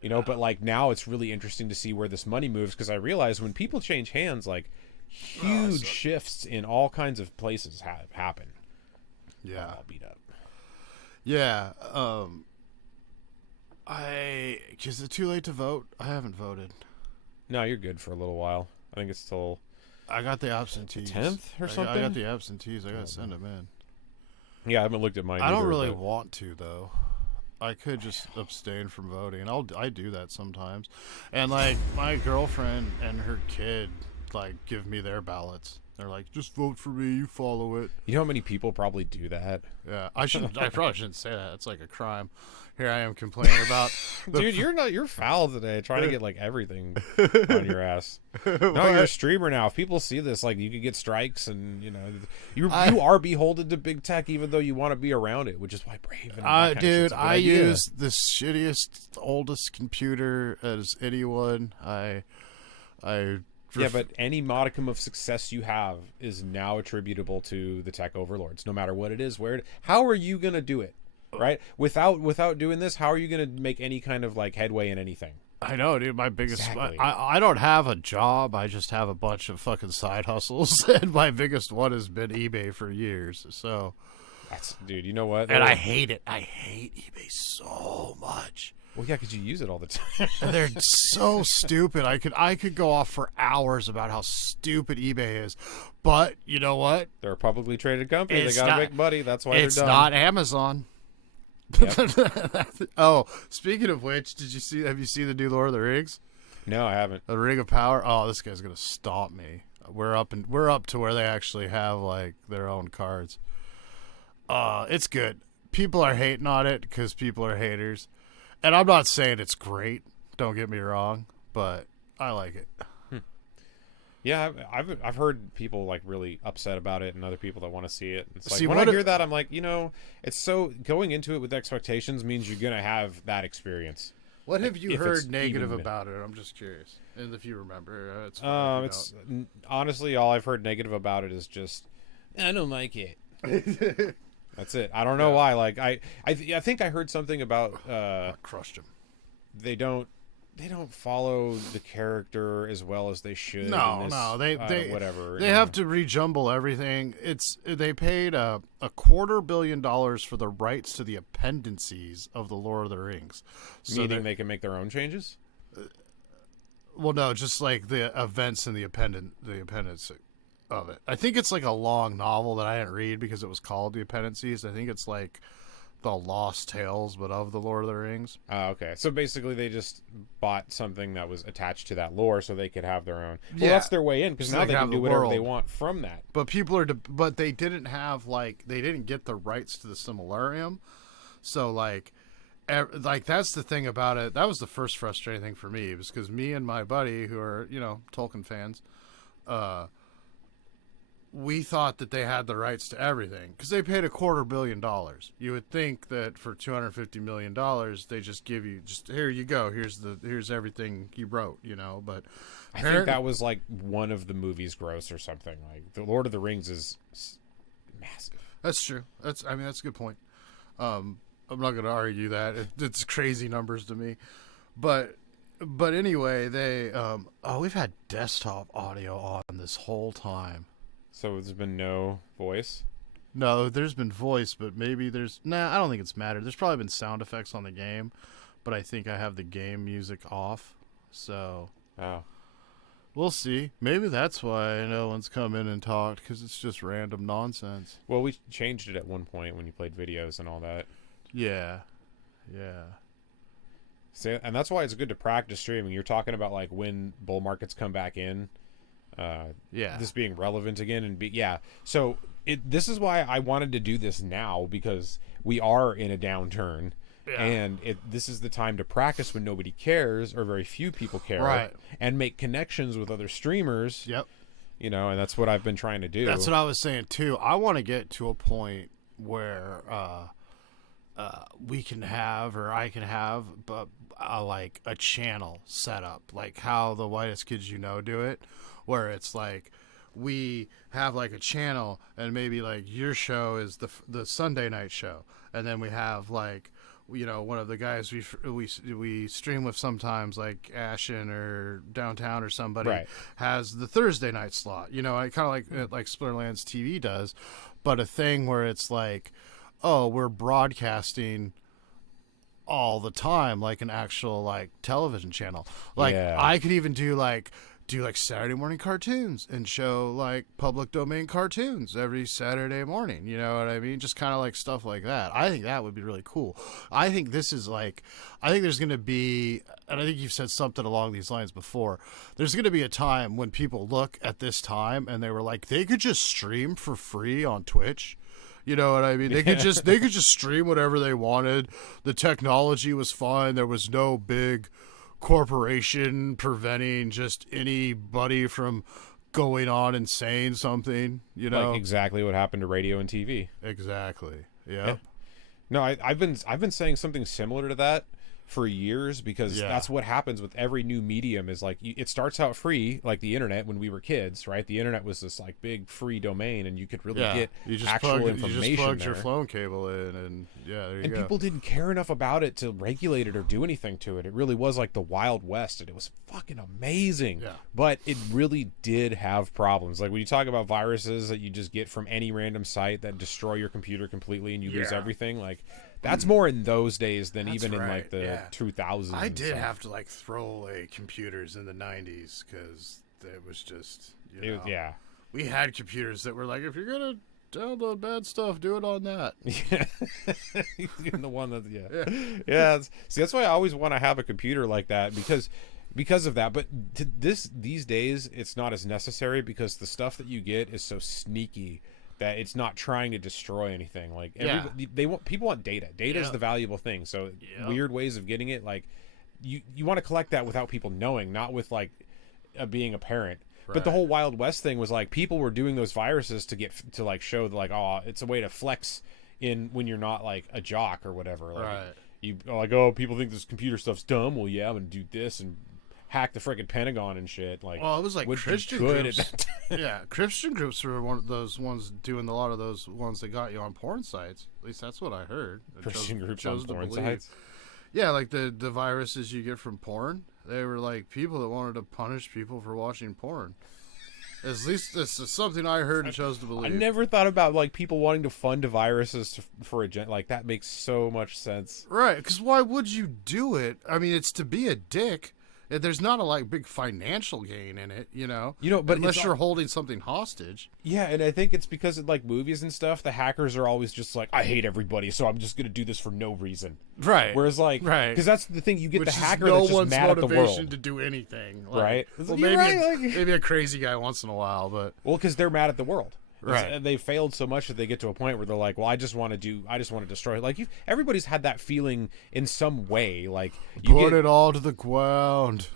But like now it's really interesting to see where this money moves, because I realize when people change hands, like huge shifts in all kinds of places happen. Yeah. All beat up. Yeah. Is it too late to vote? I haven't voted. No, you're good for a little while. I think it's till, I got the absentees. 10th or something? I got the absentees. I got to send them in. Yeah, I haven't looked at mine I don't either, really want to, though. I could just abstain from voting, and I do that sometimes. And like my girlfriend and her kid like give me their ballots. They're like, just vote for me, you follow it. You know how many people probably do that? Yeah, I probably shouldn't say that. It's like a crime. Here I am complaining about dude, you're foul today, trying to get like everything on your ass. No, you're a streamer now. If people see this, like, you could get strikes, and you are beholden to big tech, even though you want to be around it, which is why Brave. Dude, I use the shittiest, oldest computer as anyone. I Yeah, but any modicum of success you have is now attributable to the tech overlords, no matter what it is. How are you gonna do it, right? Without doing this, how are you gonna make any kind of like headway in anything? I know, dude. My biggest, Exactly. I don't have a job. I just have a bunch of fucking side hustles, and my biggest one has been eBay for years. So, Dude, you know what? And I hate it. I hate eBay so much. Well, yeah, because you use it all the time. They're so stupid. I could go off for hours about how stupid eBay is, but you know what? They're a publicly traded company. They got to make money. That's why they're done. It's not Amazon. Yep. Oh, speaking of which, have you seen the new Lord of the Rings? No, I haven't. The Ring of Power. Oh, this guy's gonna stop me. We're up to where they actually have like their own cards. It's good. People are hating on it because people are haters. And I'm not saying it's great. Don't get me wrong, but I like it. Yeah, I've heard people like really upset about it, and other people that want to see it. It's like See, when I hear that, I'm like, it's so going into it with expectations means you're gonna have that experience. What have you heard negative about it? I'm just curious, and if you remember, it's honestly all I've heard negative about it is just I don't like it. That's it. I don't know why. Like I think I heard something about I crushed him. They don't follow the character as well as they should. No, they whatever. They have to rejumble everything. They paid a $250 million for the rights to the appendices of the Lord of the Rings. So meaning they can make their own changes. Well, no, just like the events and the appendix of it. I think it's like a long novel that I didn't read because it was called The Appendices. I think it's like the Lost Tales, but of the Lord of the Rings. Okay. So basically they just bought something that was attached to that lore so they could have their own. Well, that's their way in because now they can do whatever they want from that. But but they didn't have they didn't get the rights to the Similarium. So like that's the thing about it. That was the first frustrating thing for me. It was because me and my buddy who are, Tolkien fans, we thought that they had the rights to everything because they paid $250 million. You would think that for $250 million, they just give you here you go. Here's everything you wrote, but I think that was like one of the movie's gross or something. Like the Lord of the Rings is massive. That's true. That's a good point. I'm not going to argue that. It's crazy numbers to me, but anyway, they we've had desktop audio on this whole time. So there's been no voice? No, there's been voice, but maybe I don't think it's mattered. There's probably been sound effects on the game, but I think I have the game music off. So we'll see. Maybe that's why no one's come in and talked, because it's just random nonsense. Well, we changed it at one point when you played videos and all that. Yeah. See, and that's why it's good to practice streaming. You're talking about like when bull markets come back in. This being relevant again so this is why I wanted to do this now, because we are in a downturn and this is the time to practice when nobody cares or very few people care, right, and make connections with other streamers. And that's what I've been trying to do. That's what I was saying too. I want to get to a point where we can have, or I can have, like a channel set up, like how the Whitest Kids do it, where it's like we have like a channel and maybe like your show is the Sunday night show, and then we have like one of the guys we stream with sometimes, like Ashen or Downtown or somebody, has the Thursday night slot. I kind of like Splinterlands TV does, but a thing where it's like, oh, we're broadcasting all the time, like an actual like television channel. Like I could even do like Saturday morning cartoons and show like public domain cartoons every Saturday morning. You know what I mean? Just kind of like stuff like that. I think that would be really cool. I think there's going to be, and I think you've said something along these lines before, there's going to be a time when people look at this time and they were like, they could just stream for free on Twitch. You know what I mean? They could just stream whatever they wanted. The technology was fine. There was no big corporation preventing just anybody from going on and saying something. Like exactly what happened to radio and TV. Exactly. Yeah. No, I've been saying something similar to that for years, because that's what happens with every new medium. Is like it starts out free, like the internet when we were kids, right? The internet was this like big free domain, and you could really get actual information. You just plugged there. your phone cable in, and there you go. People didn't care enough about it to regulate it or do anything to it. It really was like the Wild West, and it was fucking amazing. Yeah. But it really did have problems. Like when you talk about viruses that you just get from any random site that destroy your computer completely and you lose everything, like that's more in those days than even in like the 2000s. I did have to like throw away computers in the 90s because it was just, you know, we had computers that were like, if you're going to download bad stuff, do it on that. Even the one that, see, that's why I always want to have a computer like that because of that. But these days, it's not as necessary because the stuff that you get is so sneaky that it's not trying to destroy anything. Like people want data. Data is the valuable thing. So weird ways of getting it, like you want to collect that without people knowing, not with like being a parent. Right. But the whole Wild West thing was like people were doing those viruses to like show like, oh, it's a way to flex in when you're not like a jock or whatever. Like, you like, oh, people think this computer stuff's dumb. Well, yeah, I'm gonna do this and hack the freaking Pentagon and shit. Like, well, it was like Christian groups. Christian groups were one of those ones doing a lot of those ones that got you on porn sites. At least that's what I heard. Christian groups on porn sites. Yeah, like the viruses you get from porn. They were like people that wanted to punish people for watching porn. At least this is something I heard and chose to believe. I never thought about like people wanting to fund viruses for a like that makes so much sense. Right? Because why would you do it? I mean, it's to be a dick. There's not a like big financial gain in it, you know. But unless you're holding something hostage. Yeah, and I think it's because of like movies and stuff. The hackers are always just like, I hate everybody, so I'm just gonna do this for no reason. Right. Whereas like, because that's the thing, you get which the hacker no that's just mad at the world. motivation to do anything. Like, right. Well, maybe a crazy guy once in a while, but because they're mad at the world. Right. And they failed so much that they get to a point where they're like, well, I just want to destroy it. Like everybody's had that feeling in some way. Like put it all to the ground.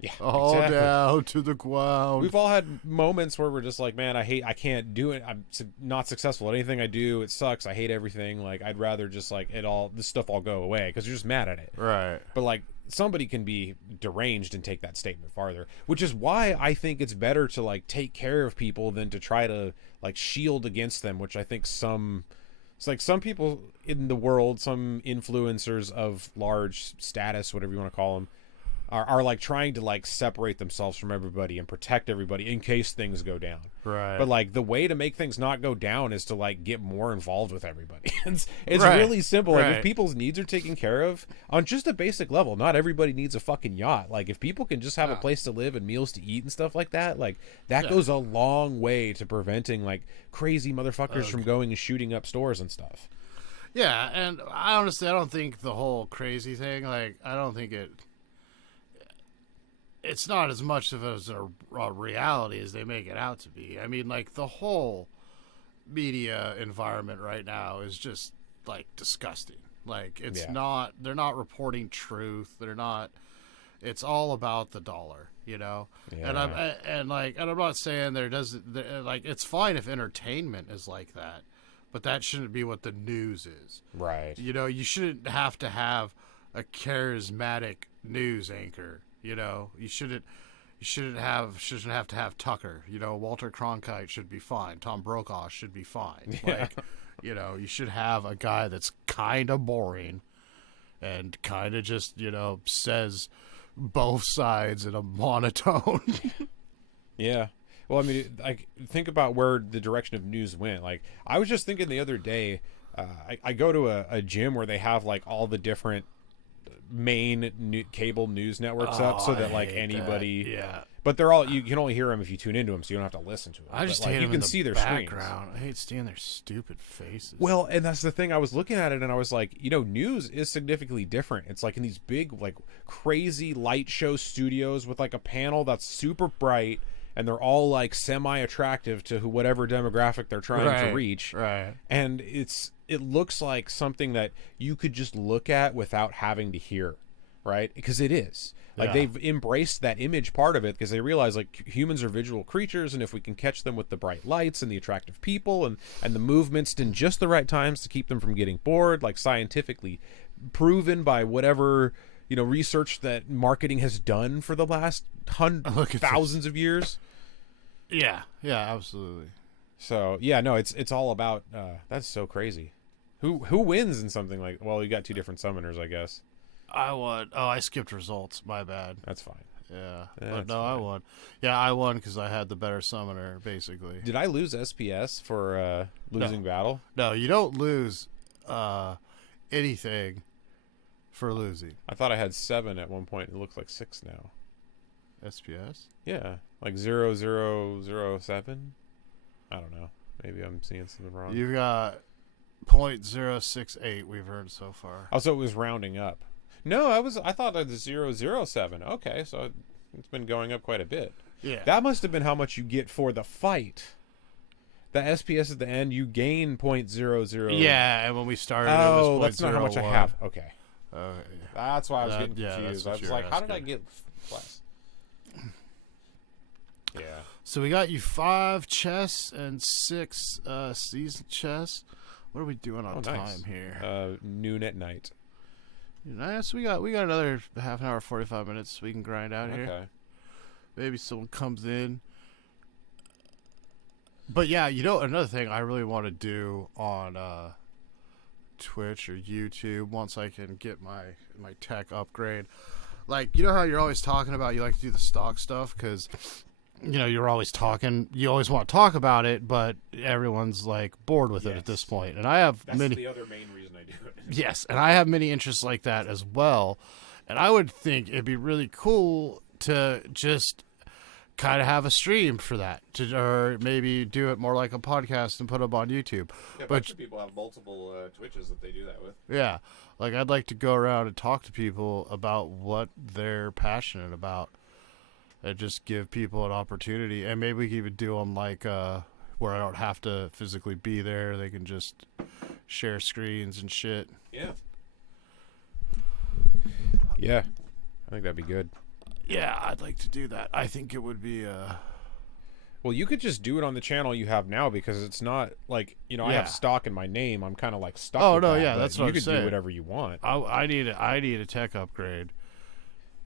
Yeah, all down to the ground. We've all had moments where we're just like, man, I can't do it. I'm not successful at anything I do. It sucks. I hate everything. Like I'd rather just like this stuff all go away because you're just mad at it. Right. But like somebody can be deranged and take that statement farther, which is why I think it's better to like take care of people than to try to like shield against them, which I think it's like some people in the world, some influencers of large status, whatever you want to call them, are like trying to like separate themselves from everybody and protect everybody in case things go down. Right. But like the way to make things not go down is to like get more involved with everybody. it's really simple. Like if people's needs are taken care of on just a basic level, not everybody needs a fucking yacht. Like if people can just have a place to live and meals to eat and stuff like that, like that goes a long way to preventing like crazy motherfuckers from going and shooting up stores and stuff. Yeah, and I honestly, I don't think the whole crazy thing, like I don't think it's not as much of a reality as they make it out to be. I mean, like, the whole media environment right now is just, like, disgusting. Like, it's not, they're not reporting truth. They're not, it's all about the dollar, you know? Yeah. And I'm not saying like, it's fine if entertainment is like that, but that shouldn't be what the news is. Right. You know, you shouldn't have to have a charismatic news anchor. You know, you shouldn't have to have Tucker. You know, Walter Cronkite should be fine. Tom Brokaw should be fine. Yeah. Like, you know, you should have a guy that's kind of boring and kind of just, you know, says both sides in a monotone. Yeah. Well, I mean, like, think about where the direction of news went. Like, I was just thinking the other day, I go to a gym where they have like all the different main cable news networks up so that like anybody but they're all, you can only hear them if you tune into them, so you don't have to listen to them. I just hate them you can in the see their background. screens. I hate seeing their stupid faces. Well, and that's the thing, I was looking at it and I was like, you know, news is significantly different. It's like in these big like crazy light show studios with like a panel that's super bright and they're all like semi-attractive to whatever demographic they're trying to reach. Right. And it looks like something that you could just look at without having to hear, right? Because it is. Like they've embraced that image part of it because they realize like humans are visual creatures, and if we can catch them with the bright lights and the attractive people and the movements in just the right times to keep them from getting bored, like scientifically proven by whatever research that marketing has done for the last thousands of years. Yeah, absolutely. So yeah, no, it's all about. That's so crazy. Who wins in something like? Well, you got two different summoners, I guess. I won. Oh, I skipped results. My bad. That's fine. Yeah, That's I won. Yeah, I won because I had the better summoner, basically. Did I lose SPS for losing battle? No, you don't lose anything for losing. I thought I had 7 at one point. It looks like 6 now. SPS? Yeah, like 0007. I don't know. Maybe I'm seeing something wrong. You've got .068 we've heard so far. Oh, so it was rounding up. No, I thought it was 007. Okay, so it's been going up quite a bit. Yeah. That must have been how much you get for the fight. The SPS at the end, you gain .00. Yeah, and when we started, it was that's not how much I have. Okay. Yeah. That's why I was getting confused. I was like, how did I get less? Yeah. So we got you 5 chests and 6 season chests. What are we doing on time here? Noon at night. Nice. We got another half an hour, 45 minutes we can grind out here. Okay. Maybe someone comes in. But yeah, another thing I really want to do on Twitch or YouTube once I can get my tech upgrade. Like, how you're always talking about you like to do the stock stuff because you're always talking. You always want to talk about it, but everyone's like bored with it at this point. And I have That's the other main reason I do it. Yes, and I have many interests like that as well. And I would think it'd be really cool to just kind of have a stream for that, or maybe do it more like a podcast and put up on YouTube. Yeah, a bunch of people have multiple Twitches that they do that with. Yeah, like I'd like to go around and talk to people about what they're passionate about, and just give people an opportunity. And maybe we can even do them like where I don't have to physically be there; they can just share screens and shit. Yeah. Yeah, I think that'd be good. Yeah, I'd like to do that. I think it would be Well, you could just do it on the channel you have now because it's not like, I have stock in my name. I'm kind of like stuck with that, that's what I'm saying. You could do whatever you want. I need a tech upgrade.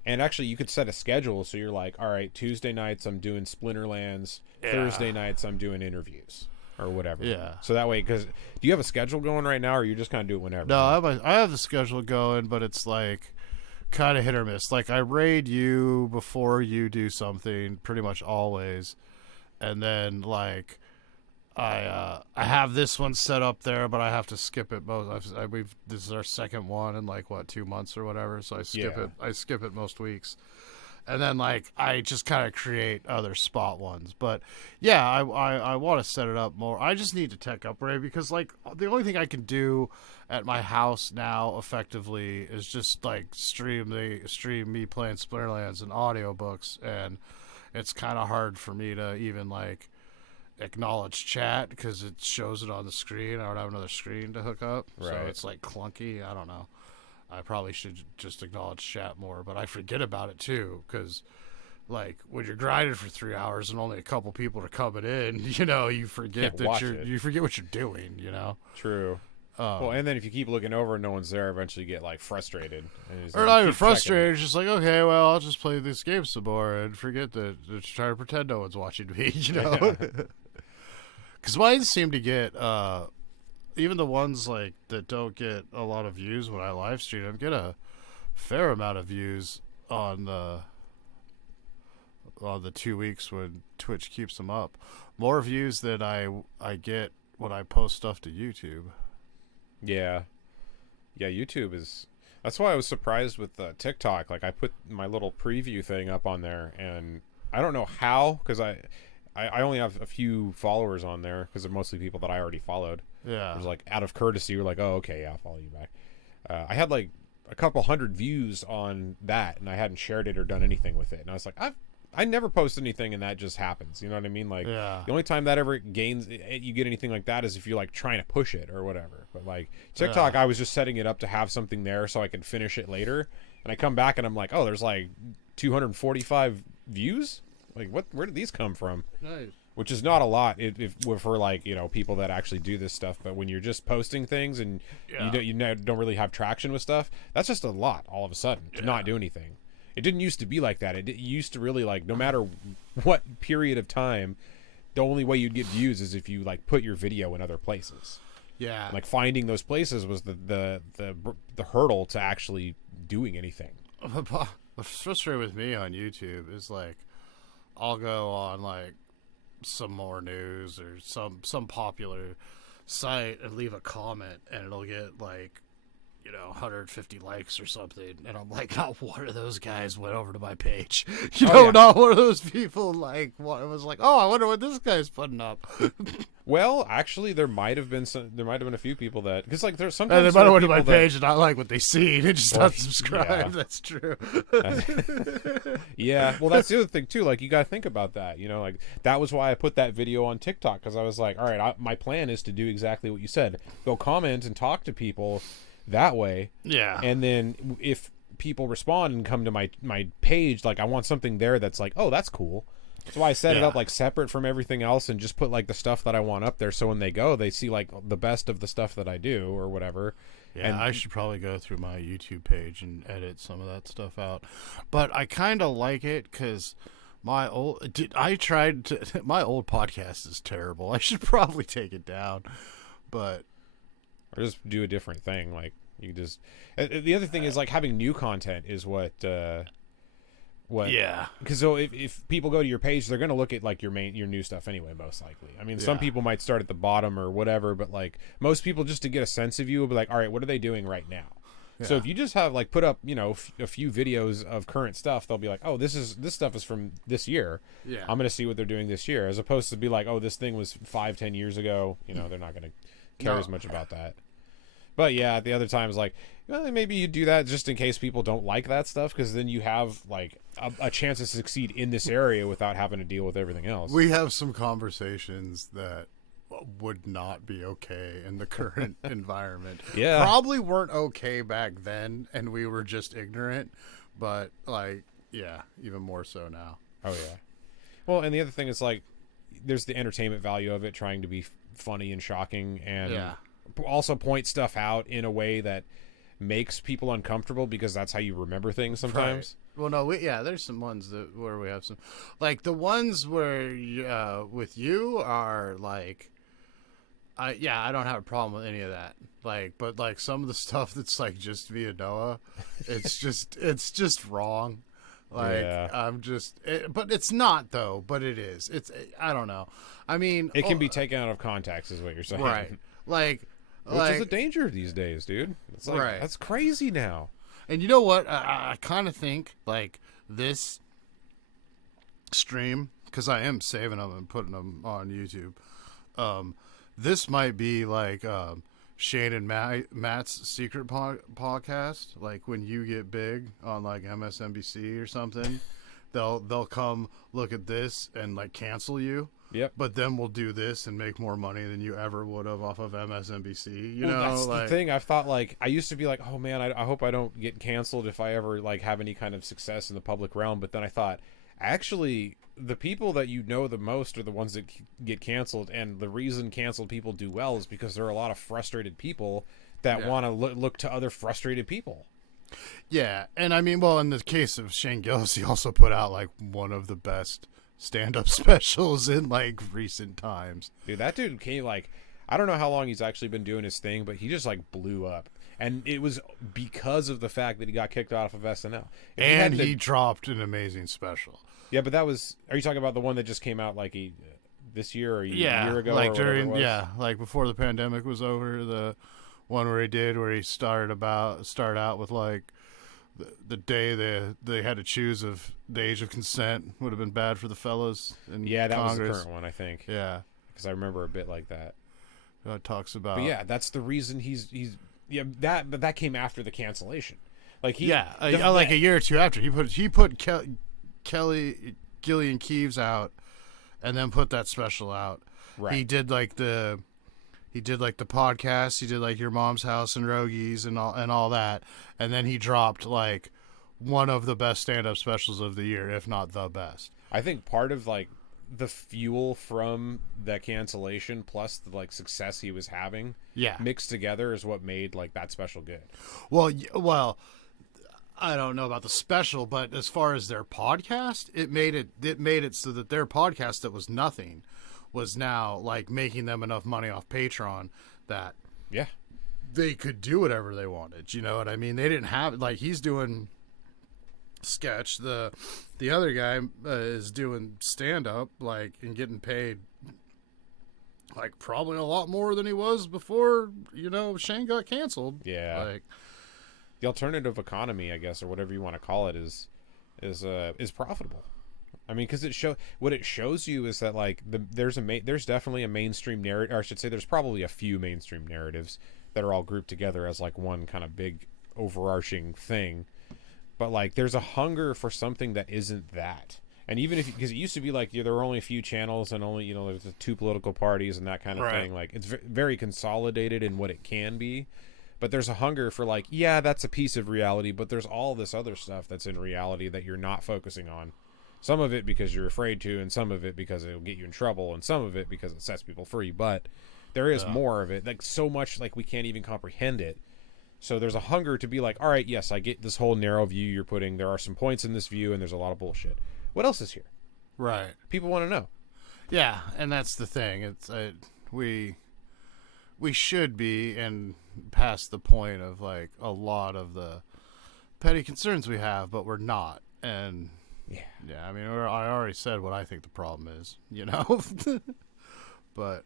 And actually, you could set a schedule so you're like, all right, Tuesday nights I'm doing Splinterlands, Thursday nights I'm doing interviews or whatever. Yeah. So that way, because do you have a schedule going right now, or you just kind of do it whenever? No, I have the schedule going, but it's like kind of hit or miss. Like I raid you before you do something pretty much always, and then like I have this one set up there, but I have to skip it most. This is our second one in like 2 months or whatever, so I skip it. I skip it most weeks, and then like I just kind of create other spot ones. But yeah, I want to set it up more. I just need to tech upgrade because like the only thing I can do at my house now effectively is just like stream me playing Splinterlands and audiobooks, and it's kind of hard for me to even like acknowledge chat because it shows it on the screen. I don't have another screen to hook up, so it's like clunky. I don't know. I probably should just acknowledge chat more, but I forget about it too because like when you're grinding for 3 hours and only a couple people are coming in, you forget you forget what you're doing. True. Well, and then if you keep looking over and no one's there, eventually you get like frustrated. Or not even frustrated, it's just like, okay, well, I'll just play this game some more and forget that, just try to pretend no one's watching me, Because mine seem to get, even the ones like that don't get a lot of views when I live stream them, get a fair amount of views on the 2 weeks when Twitch keeps them up. More views than I get when I post stuff to YouTube. Yeah, YouTube is. That's why I was surprised with TikTok. Like I put my little preview thing up on there, and I don't know how because I only have a few followers on there because they're mostly people that I already followed. Yeah, it was like out of courtesy, you're like, oh okay, yeah, I'll follow you back. I had like a couple hundred views on that, and I hadn't shared it or done anything with it, and I was like, I never post anything and that just happens. You know what I mean? Like the only time that ever gains you get anything like that is if you're like trying to push it or whatever. But like TikTok, I was just setting it up to have something there so I could finish it later. And I come back and I'm like, oh, there's like 245 views. Like where did these come from? Nice. which is not a lot if for like people that actually do this stuff. But when you're just posting things and you don't really have traction with stuff, that's just a lot all of a sudden to not do anything. It didn't used to be like that. It used to really like no matter what period of time, the only way you'd get views is if you like put your video in other places. Yeah, like finding those places was the hurdle to actually doing anything. What's frustrating with me on YouTube is like I'll go on like some more news or some popular site and leave a comment and it'll get like 150 likes or something, and I'm like, not one of those guys went over to my page. Not one of those people like was like, oh, I wonder what this guy's putting up. Well, actually, there might have been a few people that because like there's sometimes they might have went to my page and not like what they see. They just unsubscribe. Yeah. That's true. Yeah, well, that's the other thing too. Like you got to think about that. Like that was why I put that video on TikTok because I was like, all right, my plan is to do exactly what you said. Go comment and talk to people that way. Yeah. And then if people respond and come to my page, like I want something there that's like, oh, that's cool. That's why I set it up like separate from everything else and just put like the stuff that I want up there so when they go, they see like the best of the stuff that I do or whatever. Yeah, and I should probably go through my YouTube page and edit some of that stuff out. But I kind of like it because my old podcast is terrible. I should probably take it down. But or just do a different thing. Like you just the other thing is like having new content is what yeah, because so if people go to your page, they're going to look at like your new stuff anyway, most likely. I mean, some people might start at the bottom or whatever, but like most people, just to get a sense of you, will be like, all right, what are they doing right now? So if you just have like put up a few videos of current stuff, they'll be like, oh, this stuff is from this year. Yeah, I'm going to see what they're doing this year, as opposed to be like, oh, this thing was 5-10 years ago. They're not going to care as much about that. But yeah, at the other times, like, well, maybe you do that just in case people don't like that stuff, because then you have like a chance to succeed in this area without having to deal with everything else. We have some conversations that would not be okay in the current environment. Yeah, probably weren't okay back then, and we were just ignorant. But like, yeah, even more so now. Oh yeah. Well, and the other thing is like, there's the entertainment value of it, trying to be funny and shocking, and also point stuff out in a way that makes people uncomfortable, because that's how you remember things sometimes. Right. Well, no, there's some ones where we have some, like the ones where with you are like, I don't have a problem with any of that. Like, but like some of the stuff that's like just via Noah, it's just wrong. Like, but it's not though, but it is. I don't know. I mean, it can be taken out of context is what you're saying. Right. Which is a danger these days, dude. It's like, that's crazy now. And you know what? I kind of think like this stream, because I am saving them and putting them on YouTube. This might be like Shane and Matt's secret podcast. Like when you get big on like MSNBC or something, they'll come look at this and like cancel you. Yep. But then we'll do this and make more money than you ever would have off of MSNBC. That's the thing. I've thought like, I used to be like, oh man, I hope I don't get canceled if I ever like have any kind of success in the public realm. But then I thought, actually, the people that you know the most are the ones that get canceled, and the reason canceled people do well is because there are a lot of frustrated people that want to look to other frustrated people. Yeah, and I mean, well, in the case of Shane Gillis, he also put out like one of the best stand-up specials in like recent times. Dude, that dude came like, I don't know how long he's actually been doing his thing, but he just like blew up. And it was because of the fact that he got kicked off of SNL. And he dropped an amazing special. Yeah, but that was, are you talking about the one that just came out like this year or a year ago? Like during, like before the pandemic was over, the one where he started out with like the day they had to choose of the age of consent would have been bad for the fellas in that Congress. Was the current one, I think. Yeah, because I remember a bit like that. It talks about. But yeah, that's the reason he's but that came after the cancellation. Like like a year or two after he put Kelly Gillian Keeves out, and then put that special out. Right. He did like the podcast. He did like Your Mom's House and Rogies and all that, and then he dropped like one of the best stand-up specials of the year, if not the best. I think part of like the fuel from that cancellation plus the like success he was having, mixed together is what made like that special good. Well, I don't know about the special, but as far as their podcast, it made it so that their podcast that was nothing was now like making them enough money off Patreon that they could do whatever they wanted. You know what I mean? They didn't have like he's doing sketch. The other guy is doing stand up like and getting paid like probably a lot more than he was before. You know, Shane got canceled. Yeah, like. The alternative economy, I guess, or whatever you want to call it, is profitable. I mean, because what it shows you is that like there's definitely a mainstream narrative, or I should say, there's probably a few mainstream narratives that are all grouped together as like one kind of big overarching thing. But like, there's a hunger for something that isn't that. And even because it used to be like there were only a few channels and only there's the 2 political parties and that kind of thing. Like it's very consolidated in what it can be. But there's a hunger for like, yeah, that's a piece of reality, but there's all this other stuff that's in reality that you're not focusing on. Some of it because you're afraid to, and some of it because it'll get you in trouble, and some of it because it sets people free. But there is more of it, like so much like we can't even comprehend it. So there's a hunger to be like, all right, yes, I get this whole narrow view you're putting. There are some points in this view, and there's a lot of bullshit. What else is here? Right. People want to know. Yeah, and that's the thing. It's we should be and past the point of like a lot of the petty concerns we have, but we're not. And yeah, I mean, I already said what I think the problem is, you know. But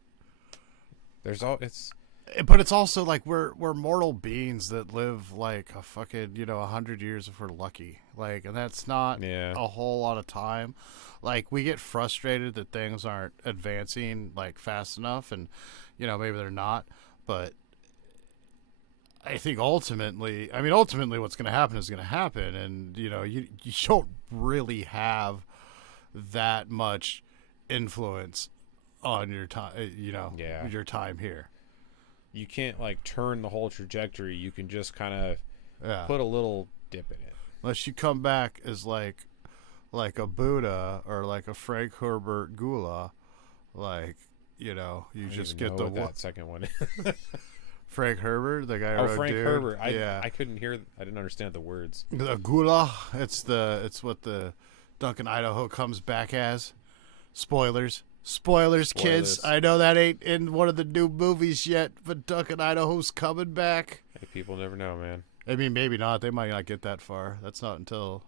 but it's also like we're mortal beings that live like a fucking 100 years if we're lucky, like, and that's not a whole lot of time. Like we get frustrated that things aren't advancing like fast enough, and maybe they're not, but I think ultimately what's going to happen is going to happen, and you don't really have that much influence on your time, your time here. You can't like turn the whole trajectory. You can just kind of put a little dip in it. Unless you come back as like a Buddha or like a Frank Herbert Gula, like you just get the that second one. Frank Herbert, the guy who wrote Frank Dune. Herbert. I couldn't hear. I didn't understand the words. The Gula. It's what the Duncan Idaho comes back as. Spoilers, kids. I know that ain't in one of the new movies yet, but Duncan Idaho's coming back. Hey, people never know, man. I mean, maybe not. They might not get that far. That's not until.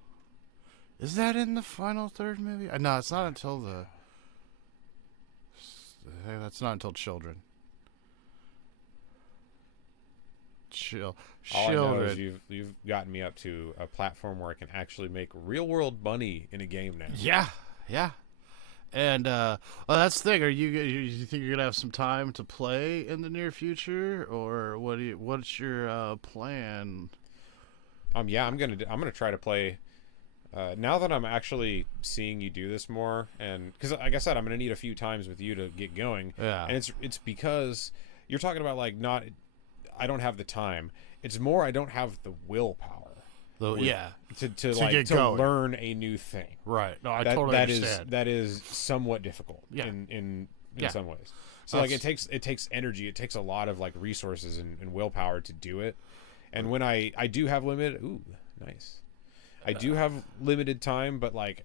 Is that in the final third movie? No, it's not until the. That's not until Children. All I know is you've gotten me up to a platform where I can actually make real world money in a game now. Yeah. And well, that's the thing. You think you're gonna have some time to play in the near future, or what's your plan? Yeah, I'm gonna try to play. Now that I'm actually seeing you do this more, and because like I said, I'm gonna need a few times with you to get going. Yeah, and it's because you're talking about like I don't have the time. It's more I don't have the willpower. To learn a new thing. Right. No, I totally understand. That is somewhat difficult in some ways. So like it takes energy. It takes a lot of like resources and willpower to do it. And when I do have limited, I do have limited time, but like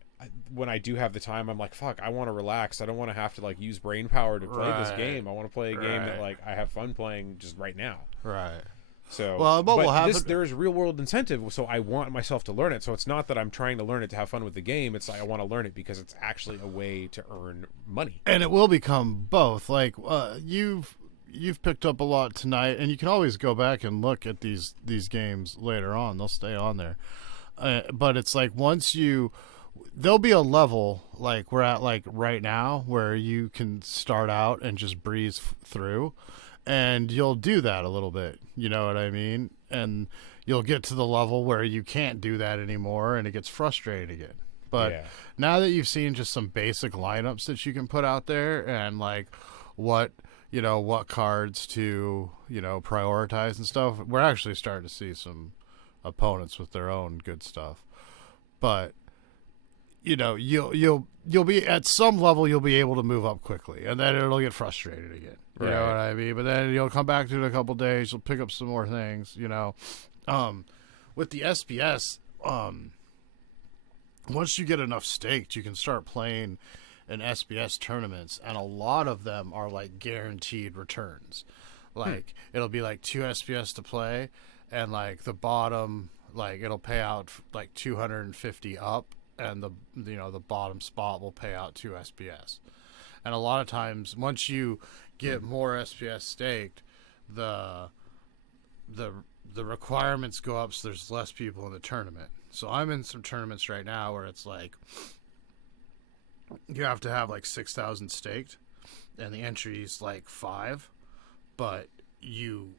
when I do have the time, I'm like, fuck, I want to relax. I don't want to have to like use brain power to play this game. I want to play a game that like I have fun playing just right now. Right. So, but there is real world incentive, so I want myself to learn it. So it's not that I'm trying to learn it to have fun with the game. It's like I want to learn it because it's actually a way to earn money. And it will become both. Like you've picked up a lot tonight, and you can always go back and look at these games later on. They'll stay on there. But it's like there'll be a level like we're at like right now where you can start out and just breeze through. And you'll do that a little bit, you know what I mean? And you'll get to the level where you can't do that anymore, and it gets frustrating again. But now that you've seen just some basic lineups that you can put out there, and like what cards to prioritize and stuff, we're actually starting to see some opponents with their own good stuff. But you'll you'll be at some level you'll be able to move up quickly, and then it'll get frustrated again. You know what I mean? But then you'll come back to it in a couple days. You'll pick up some more things. With the SPS, once you get enough staked, you can start playing in SPS tournaments, and a lot of them are like guaranteed returns. Like it'll be like 2 SPS to play, and like the bottom, like it'll pay out like 250 up, and the bottom spot will pay out 2 SPS. And a lot of times, once you get more SPS staked, the requirements go up, so there's less people in the tournament. So I'm in some tournaments right now where it's like you have to have like 6,000 staked, and the entry's like 5, but you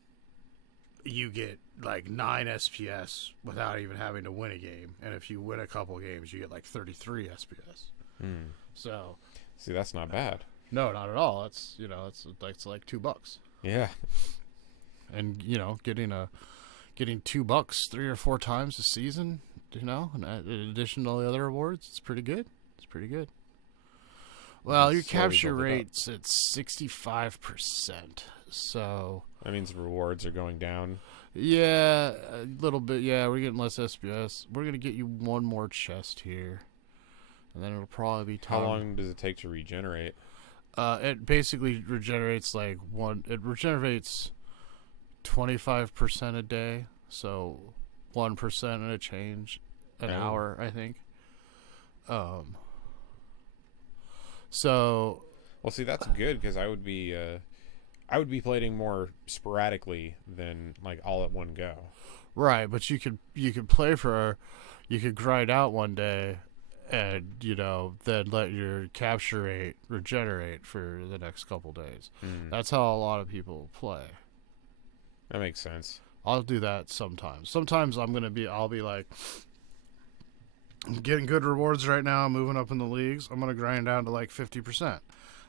get like 9 SPS without even having to win a game, and if you win a couple games, you get like 33 SPS. So, see, that's not bad. No, not at all. It's it's like $2. Yeah, and getting $2 3 or 4 times a season, and in addition to all the other awards, it's pretty good. It's pretty good. Well, your capture rate's at 65%, so that means rewards are going down. Yeah, a little bit. Yeah, we're getting less SPS. We're gonna get you one more chest here, and then it'll probably be time. How long does it take to regenerate? It basically regenerates It regenerates 25% a day, so 1% and a change an hour, I think. So, well, see, that's good because I would be playing more sporadically than like all at one go. Right, but you could grind out one day, and then let your capture rate regenerate for the next couple days. That's how a lot of people play. That makes sense. I'll do that sometimes. Sometimes I'll be like, I'm getting good rewards right now. I'm moving up in the leagues. I'm gonna grind down to like 50%,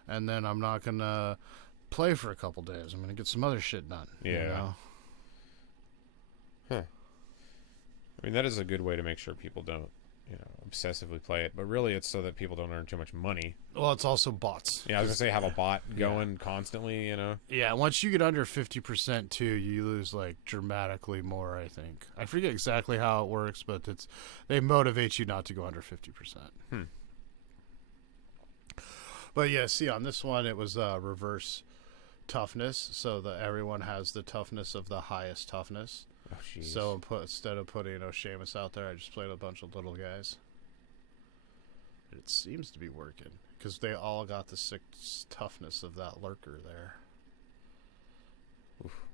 and then I'm not gonna play for a couple days. I'm gonna get some other shit done. Yeah. Huh. I mean, that is a good way to make sure people don't, obsessively play it. But really, it's so that people don't earn too much money. Well, it's also bots. Yeah, I was gonna say have a bot going constantly. Yeah, once you get under 50% too, you lose like dramatically more. I think I forget exactly how it works, but they motivate you not to go under 50%. But yeah, see, on this one it was reverse toughness, so that everyone has the toughness of the highest toughness. Oh, jeez. So instead of putting Seamus out there, I just played a bunch of little guys. It seems to be working because they all got the 6 toughness of that lurker there. Oof.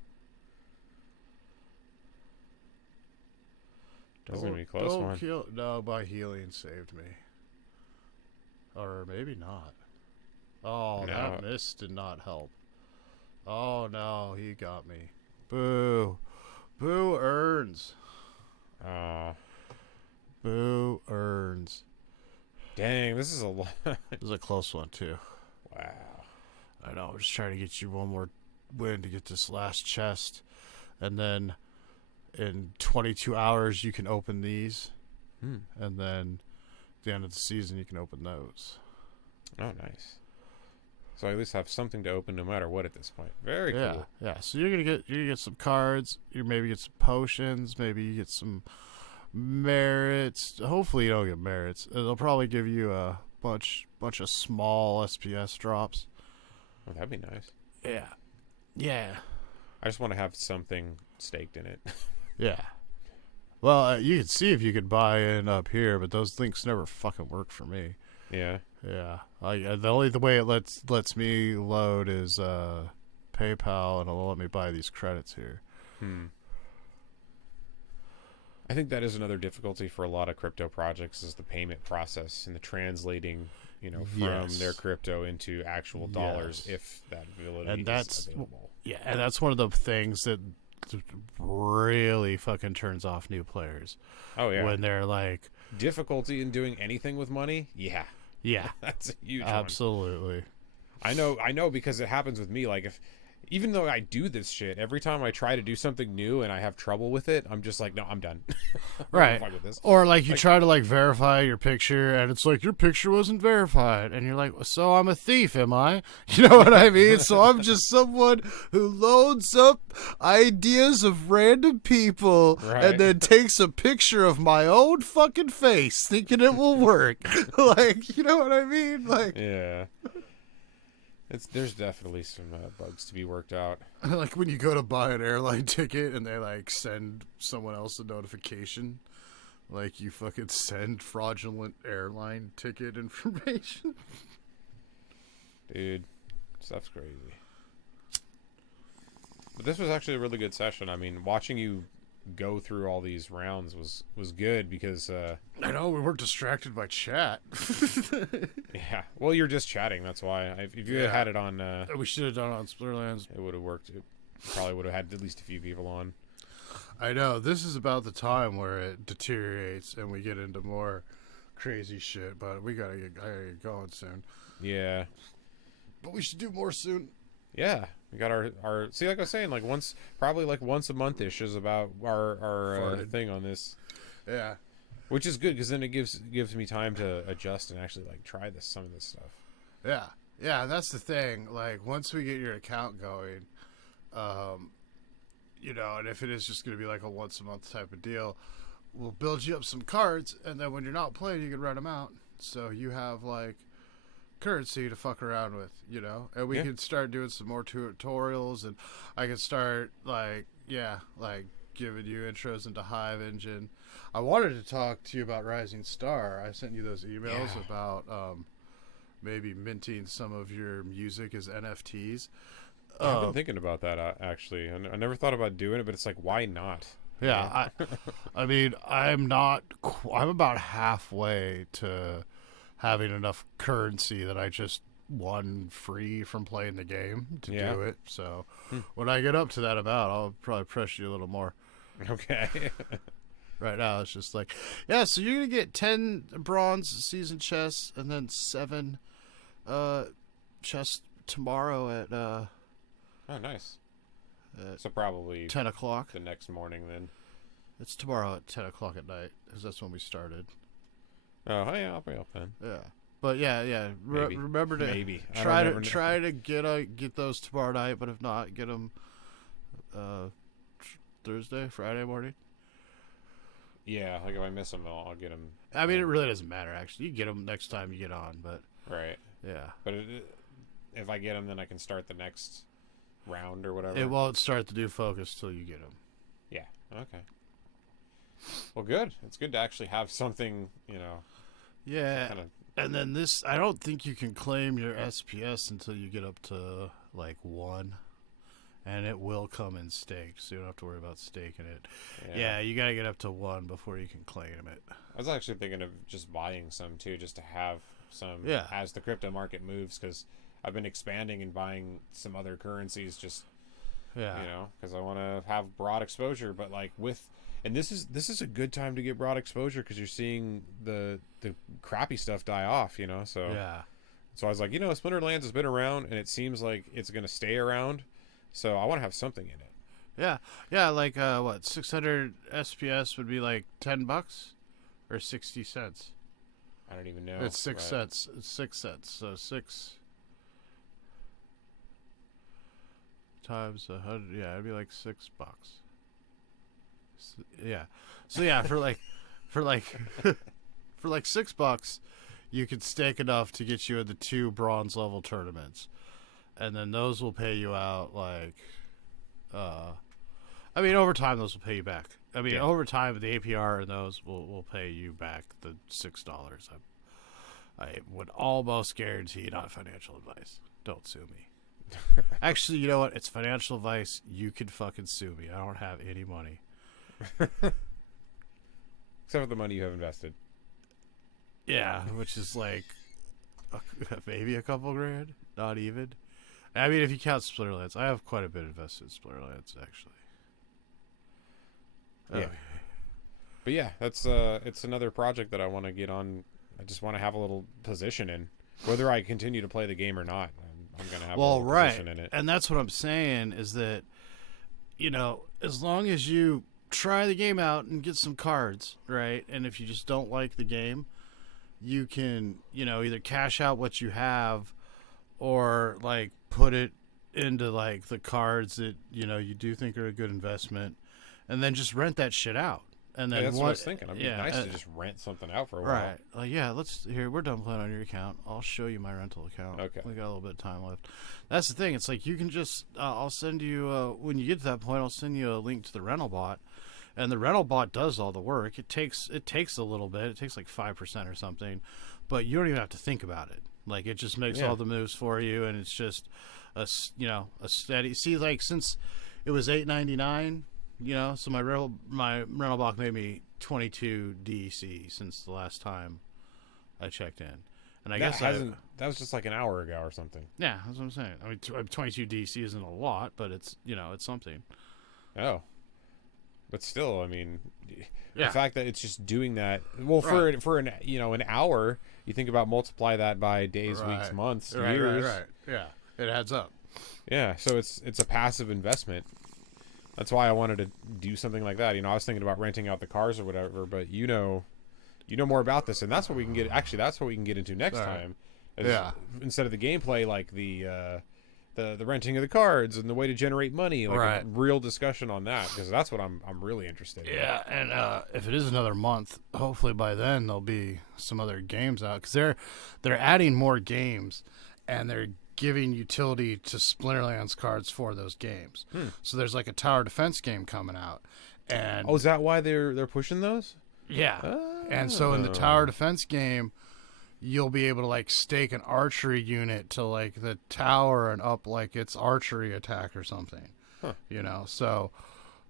That's gonna be a close one. No, my healing saved me, or maybe not. Oh, no. That miss did not help. Oh no, he got me. Boo. Boo earns. Boo earns. Dang, this is a lot. This is a close one, too. Wow. I know. I'm just trying to get you one more win to get this last chest. And then in 22 hours, you can open these. And then at the end of the season, you can open those. Oh, nice. So I at least have something to open no matter what at this point. Very cool. Yeah. So you're gonna get some cards. You maybe get some potions. Maybe you get some merits. Hopefully you don't get merits. They'll probably give you a bunch of small SPS drops. Oh, that'd be nice. Yeah. I just want to have something staked in it. Yeah. Well, you can see if you could buy in up here, but those links never fucking work for me. Yeah. Yeah. The only way it lets me load is PayPal, and it'll let me buy these credits here. I think that is another difficulty for a lot of crypto projects is the payment process and the translating, from their crypto into actual dollars if that ability is available. Yeah, and that's one of the things that really fucking turns off new players. Oh yeah. When they're like difficulty in doing anything with money? Yeah. Yeah. That's a huge one. Absolutely. I know because it happens with me. Like even though I do this shit, every time I try to do something new and I have trouble with it, I'm just like, no, I'm done. Right. With this. Or like you try to like verify your picture and it's like your picture wasn't verified and you're like, so I'm a thief, am I? You know what I mean? So I'm just someone who loads up ideas of random people and then takes a picture of my own fucking face thinking it will work. Like, you know what I mean? Like, yeah. There's definitely some bugs to be worked out. Like when you go to buy an airline ticket and they like send someone else a notification, like you fucking send fraudulent airline ticket information. Dude, stuff's crazy. But this was actually a really good session. I mean, watching you go through all these rounds was good because I know we weren't distracted by chat. Yeah, well, you're just chatting. That's why. If you had it on, we should have done it on Splinterlands. It would have worked. It probably would have had at least a few people on. I know this is about the time where it deteriorates and we get into more crazy shit. But I gotta get going soon. Yeah, but we should do more soon. Yeah, we got our see, like I was saying, like probably once a month-ish is about our thing on this. Yeah, which is good because then it gives me time to adjust and actually like try some of this stuff. Yeah, that's the thing. Like once we get your account going, you know, and if it is just going to be like a once a month type of deal, we'll build you up some cards, and then when you're not playing, you can rent them out, so you have like currency to fuck around with, you know, and we can start doing some more tutorials, and I can start like giving you intros into Hive Engine. I wanted to talk to you about Rising Star. I sent you those emails about maybe minting some of your music as NFTs. I've been thinking about that actually. I never thought about doing it, but it's like, why not? Yeah, I mean, I'm about halfway to having enough currency that I just won free from playing the game to do it. So when I get up to that amount, I'll probably press you a little more. Okay. Right now, it's just like, so you're going to get 10 bronze season chests and then 7 chests tomorrow at... oh, nice. So probably 10 o'clock. The next morning then. It's tomorrow at 10 o'clock at night, because that's when we started. Oh, yeah, I'll be up then. Yeah. But yeah. Remember to try to get those tomorrow night, but if not, get them Friday morning. Yeah, like if I miss them, I'll get them. I mean, it really doesn't matter, actually. You get them next time you get on, but... Right. Yeah. But if I get them, then I can start the next round or whatever. It won't start the new focus till you get them. Yeah. Okay. Well, good. It's good to actually have something, you know. Yeah. And then this, I don't think you can claim your SPS until you get up to, like, 1. And it will come in stakes, so you don't have to worry about staking it. Yeah, you got to get up to 1 before you can claim it. I was actually thinking of just buying some, too, just to have some as the crypto market moves, because I've been expanding and buying some other currencies just, you know, because I want to have broad exposure, but, like, and this is a good time to get broad exposure because you're seeing the crappy stuff die off, you know, so. Yeah. So I was like, you know, Splinterlands has been around, and it seems like it's going to stay around. So I want to have something in it. Yeah, like 600 SPS would be like $10 or 60 cents. I don't even know. It's 6 cents. It's 6 cents. So 6 times 100. Yeah, it'd be like $6. Yeah. So yeah, for like $6, you could stake enough to get you in the 2 bronze level tournaments. And then those will pay you out like, I mean, over time those will pay you back. I mean, over time the APR and those will pay you back the $6. I would almost guarantee not financial advice. Don't sue me. Actually, you know what? It's financial advice. You can fucking sue me. I don't have any money. Except for the money you have invested. Yeah, which is like maybe a couple grand. Not even. I mean, if you count Splinterlands, I have quite a bit invested in Splinterlands, actually. Yeah. But yeah, that's it's another project that I want to get on. I just want to have a little position in. Whether I continue to play the game or not, I'm gonna have a position in it. And that's what I'm saying is that, as long as you try the game out and get some cards, right, and if you just don't like the game, you can, either cash out what you have, or like put it into like the cards that you do think are a good investment, and then just rent that shit out. And then that's what I was thinking. It'd be nice to just rent something out for a while. Right. We're done playing on your account. I'll show you my rental account. Okay. We got a little bit of time left. That's the thing. It's like you can just, I'll send you, when you get to that point, I'll send you a link to the rental bot. And the rental bot does all the work. It takes a little bit. It takes like 5% or something. But you don't even have to think about it. Like, it just makes all the moves for you. And it's just a steady. See, like, since it was $8.99, so my rental box made me 22 DEC since the last time I checked in, and I guess that was just like an hour ago or something. Yeah, that's what I'm saying. I mean, 22 DEC isn't a lot, but it's it's something. Oh, but still, I mean, the fact that it's just doing that. Well, for an hour, you think about multiply that by days, weeks, months, years. Right. Yeah, it adds up. Yeah, so it's a passive investment. That's why I wanted to do something like that. I was thinking about renting out the cars or whatever, but you know more about this, and that's what we can get. Actually, that's what we can get into next time. Instead of the gameplay, like the renting of the cards and the way to generate money, like a real discussion on that, because that's what I'm really interested in. Yeah, and if it is another month, hopefully by then there'll be some other games out, because they're adding more games, and they're giving utility to Splinterlands cards for those games. So there's like a tower defense game coming out, and is that why they're pushing those? Yeah. And so in the tower defense game, you'll be able to like stake an archery unit to like the tower and up like its archery attack or something. So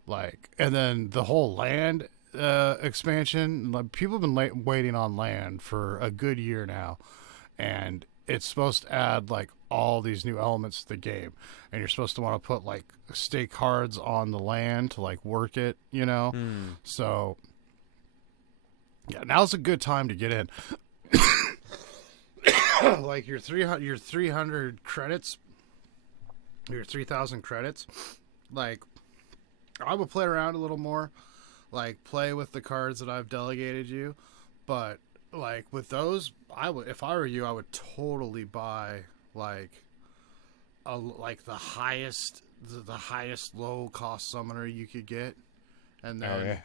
like, and then the whole land expansion, like, people have been waiting on land for a good year now, and it's supposed to add like all these new elements to the game, and you're supposed to want to put like stake cards on the land to like work it, So yeah, now's a good time to get in. Like your 300 credits, your 3,000 credits, like I would play around a little more, like play with the cards that I've delegated you, but like with those, if I were you, I would totally buy like the highest low cost summoner you could get, and then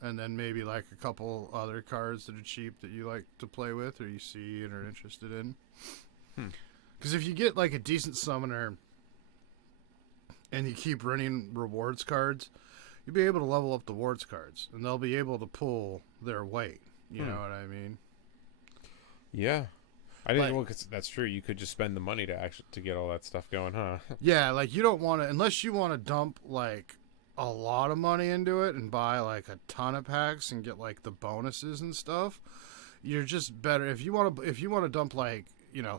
and then maybe like a couple other cards that are cheap that you like to play with or you see and are interested in. Because if you get like a decent summoner and you keep running rewards cards, you'll be able to level up the rewards cards, and they'll be able to pull their weight. You know what I mean? Yeah. I didn't look. That's true. You could just spend the money to get all that stuff going, huh? Yeah, like you don't want to, unless you want to dump like a lot of money into it and buy like a ton of packs and get like the bonuses and stuff. You're just better if you want to dump like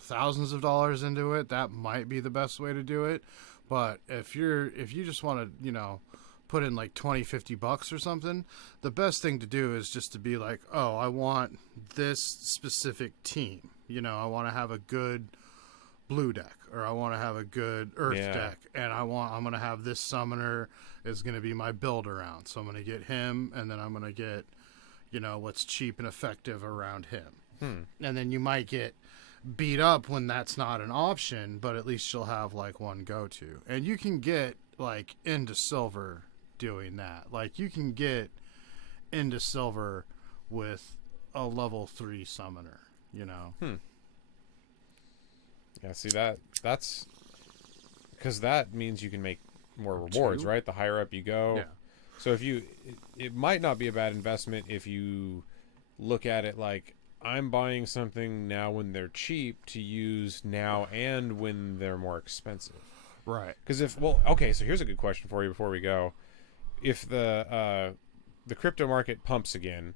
thousands of dollars into it. That might be the best way to do it. But if you just want to put in like $20-$50 or something, the best thing to do is just to be like, oh, I want this specific team. I want to have a good blue deck, or I want to have a good earth deck, and I'm going to have this summoner is going to be my build around. So I'm going to get him, and then I'm going to get, what's cheap and effective around him. And then you might get beat up when that's not an option, but at least you'll have like one go-to. And you can get like into silver doing that. Like you can get into silver with a level 3 summoner, Yeah, see that's because that means you can make more rewards, right? The higher up you go. Yeah. So it might not be a bad investment if you look at it like, I'm buying something now when they're cheap to use now and when they're more expensive. Right. Because so here's a good question for you before we go. If the crypto market pumps again,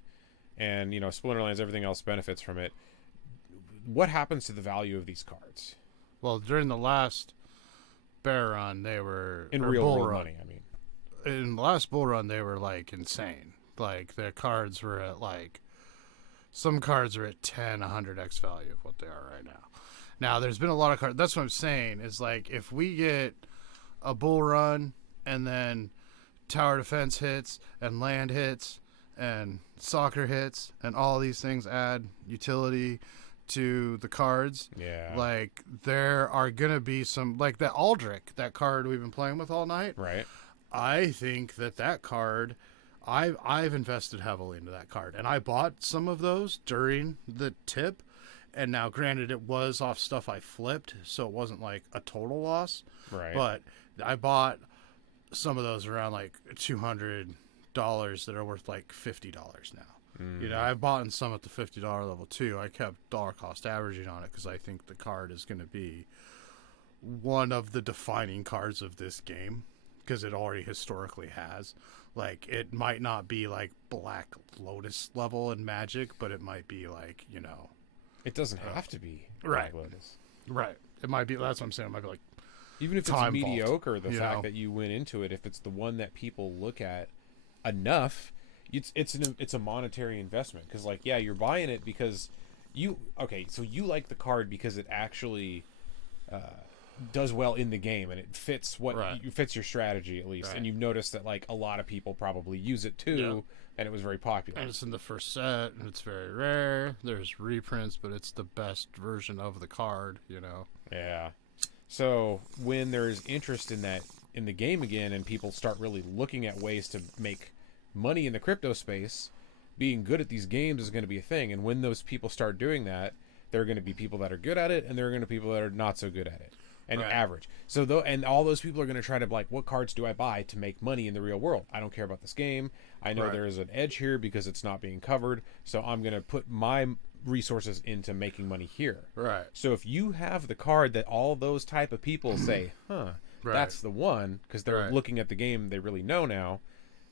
and Splinterlands, everything else benefits from it, what happens to the value of these cards? Well, during the last bear run, they were in real world money. I mean, in the last bull run, they were like insane. Like their cards were at like, some cards are at 10, 100x value of what they are right now. Now, there's been a lot of cards. That's what I'm saying. Is like if we get a bull run and then tower defense hits and land hits and soccer hits and all these things add utility to the cards. Yeah. Like there are gonna be some like that Aldrich, that card we've been playing with all night. Right. I think that card, I've invested heavily into that card, and I bought some of those during the tip. And now, granted, it was off stuff I flipped, so it wasn't like a total loss. Right. But I bought some of those around like $200 that are worth like $50 now. You know, I've bought some at the $50 level too. I kept dollar cost averaging on it because I think the card is going to be one of the defining cards of this game because it already historically has. Like, it might not be like Black Lotus level in Magic, but it might be like, you know. It doesn't have to be Right. Black Lotus. Right. It might be. That's what I'm saying. It might be like even if it's Time mediocre, Vault, the fact that you went into it, if it's the one that people look at enough, it's a monetary investment. Because like, yeah, you're buying it because you like the card because it actually does well in the game and it fits fits your strategy at least. Right. And you've noticed that like a lot of people probably use it too. Yeah. And it was very popular. And it's in the first set, and it's very rare. There's reprints, but it's the best version of the card, you know. Yeah. So when there's interest in that in the game again, and people start really looking at ways to make money in the crypto space, being good at these games is going to be a thing. And when those people start doing that, there are going to be people that are good at it, and there are going to be people that are not so good at it. And average. So and all those people are going to try to like, what cards do I buy to make money in the real world? I don't care about this game. I know there is an edge here because it's not being covered. So I'm going to put my resources into making money here. Right. So if you have the card that all those type of people say, that's the one, because they're looking at the game they really know now,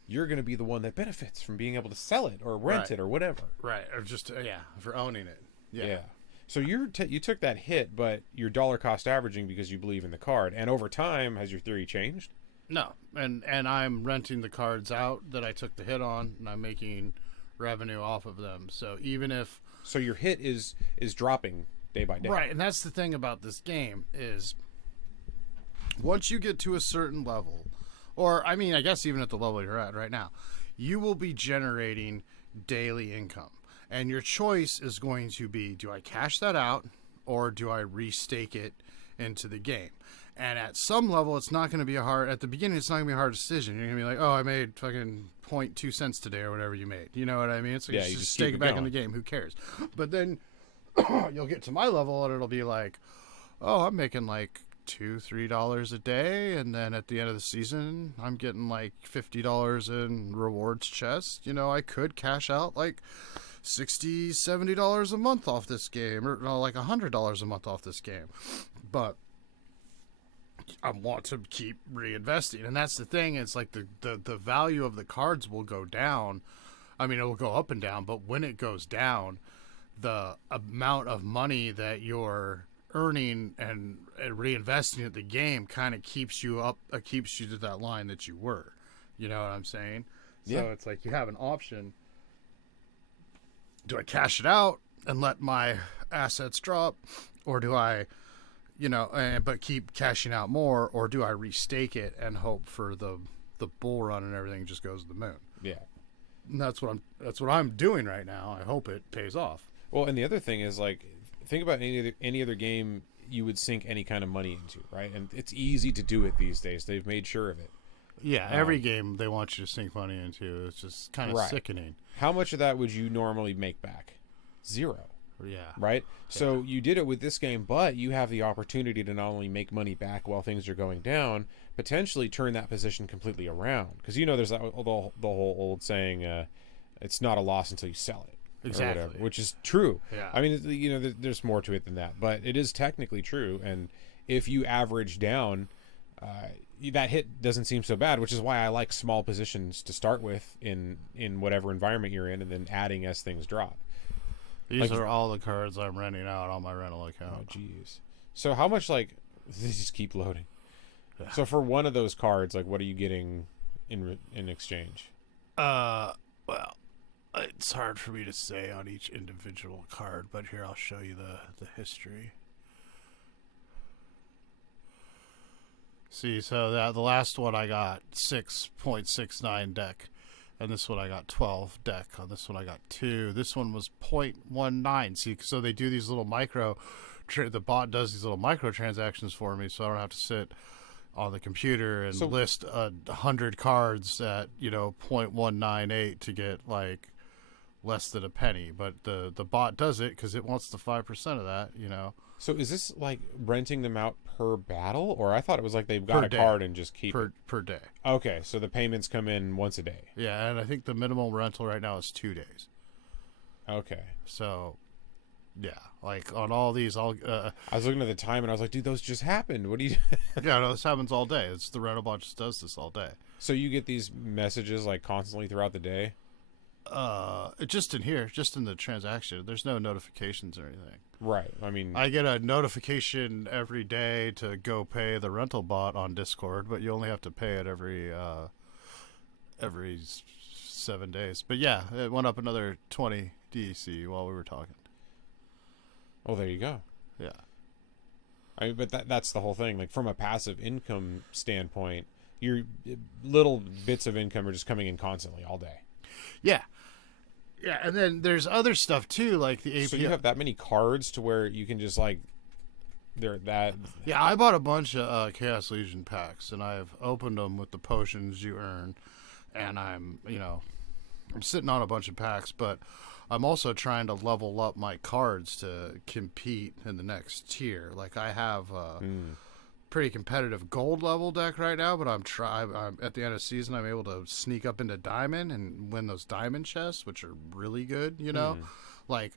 you're going to be the one that benefits from being able to sell it or rent it or whatever. Right. Or just for owning it. Yeah. So you took that hit, but you're dollar cost averaging because you believe in the card. And over time, has your theory changed? No, and I'm renting the cards out that I took the hit on, and I'm making revenue off of them. So even if your hit is dropping day by day, right? And that's the thing about this game is once you get to a certain level, or I mean, I guess even at the level you're at right now, you will be generating daily income. And your choice is going to be, do I cash that out or do I restake it into the game? And at some level, it's not going to be at the beginning, it's not going to be a hard decision. You're going to be like, oh, I made fucking 0.2 cents today or whatever you made. You know what I mean? It's like, you just stake it back in the game. Who cares? But then you'll get to my level and it'll be like, oh, I'm making like $2-3 a day. And then at the end of the season, I'm getting like $50 in rewards chest. You know, I could cash out like $60-70 a month off this game, or no, like $100 a month off this game, but I want to keep reinvesting. And that's the thing, it's like the value of the cards will go down. I mean, it will go up and down, but when it goes down, the amount of money that you're earning and reinvesting at the game kind of keeps you up, keeps you to that line that you were. You know what I'm saying? So it's like you have an option. Do I cash it out and let my assets drop, or do I, but keep cashing out more, or do I restake it and hope for the bull run and everything just goes to the moon? Yeah, and that's what I'm doing right now. I hope it pays off. Well, and the other thing is like, think about any other game you would sink any kind of money into, right? And it's easy to do it these days. They've made sure of it. Yeah, every game they want you to sink money into. It's just kind of sickening. How much of that would you normally make back? Zero. Yeah. Right? So you did it with this game, but you have the opportunity to not only make money back while things are going down, potentially turn that position completely around. Because there's the whole old saying, it's not a loss until you sell it. Exactly. Whatever, which is true. Yeah. I mean, there's more to it than that, but it is technically true. And if you average down, that hit doesn't seem so bad, which is why I like small positions to start with in whatever environment you're in, and then adding as things drop. These are all the cards I'm renting out on my rental account. Oh, jeez. So how much, they just keep loading. Yeah. So for one of those cards, what are you getting in exchange? Well, it's hard for me to say on each individual card, but here I'll show you the history. See, so the last one I got 6.69 deck, and this one I got 12 deck. On this one I got 2. This one was 0.19. See, so they do these little the bot does these little micro transactions for me, so I don't have to sit on the computer and list 100 cards at 0.198 to get like less than a penny. But the bot does it because it wants the 5% of that. So is this like renting them out per battle, or I thought it was like they've got Per a day. card and just keep it per day. Okay, so the payments come in once a day. Yeah, and I think the minimum rental right now is 2 days. Okay. So, yeah, like on all these, I was looking at the time and I was like, dude, those just happened. What do you? Yeah, no, this happens all day. It's the rental bot just does this all day. So you get these messages like constantly throughout the day? Just in here, just in the transaction. There's no notifications or anything. Right. I mean, I get a notification every day to go pay the rental bot on Discord, but you only have to pay it every 7 days. But yeah, it went up another 20 DEC while we were talking. Oh, there you go. Yeah. I mean, but that's the whole thing. Like from a passive income standpoint, your little bits of income are just coming in constantly all day. Yeah. Yeah, and then there's other stuff too, like the API. So you have that many cards to where you can just like, they're that. Yeah, I bought a bunch of Chaos Legion packs, and I've opened them with the potions you earn, and I'm sitting on a bunch of packs, but I'm also trying to level up my cards to compete in the next tier. Like I have pretty competitive gold level deck right now, but I'm at the end of the season I'm able to sneak up into diamond and win those diamond chests, which are really good, like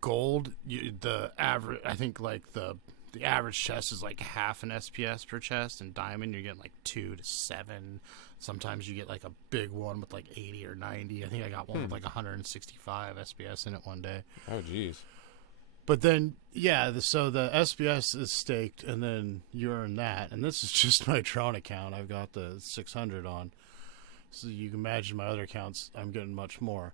gold, the average, I think like the average chest is like half an SPS per chest, and diamond you're getting like 2 to 7. Sometimes you get like a big one with like 80 or 90. I think I got one with like 165 SPS in it one day. Oh geez. But then, yeah, so the SBS is staked, and then you earn that. And this is just my Tron account. I've got the 600 on. So you can imagine my other accounts, I'm getting much more.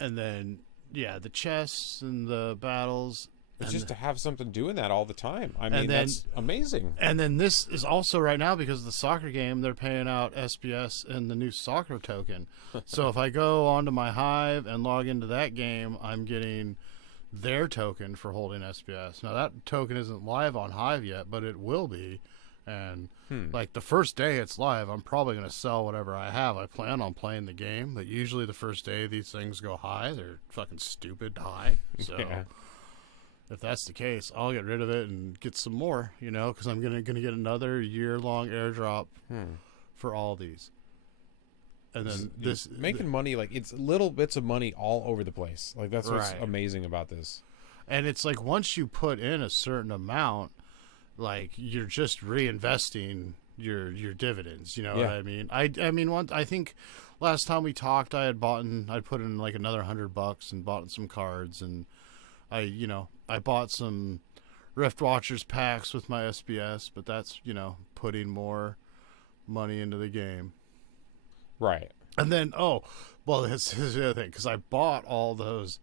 And then, yeah, the chests and the battles. It's just to have something doing that all the time. I mean, that's amazing. And then this is also right now, because of the soccer game, they're paying out SBS and the new soccer token. So if I go onto my Hive and log into that game, I'm getting their token for holding SBS. Now that token isn't live on Hive yet, but it will be. And like the first day it's live, I'm probably going to sell whatever I have. I plan on playing the game, but usually the first day these things go high. They're fucking stupid high. So if that's the case, I'll get rid of it and get some more, because I'm gonna get another year-long airdrop for all these. And then this making money, like it's little bits of money all over the place. Like that's what's amazing about this. And it's like once you put in a certain amount, like you're just reinvesting your dividends. You know what I mean? I mean, I think last time we talked, I'd put in like another $100 and bought some cards, and I bought some Rift Watchers packs with my SBS, but that's putting more money into the game. Right. And then, this is the other thing, because I bought all those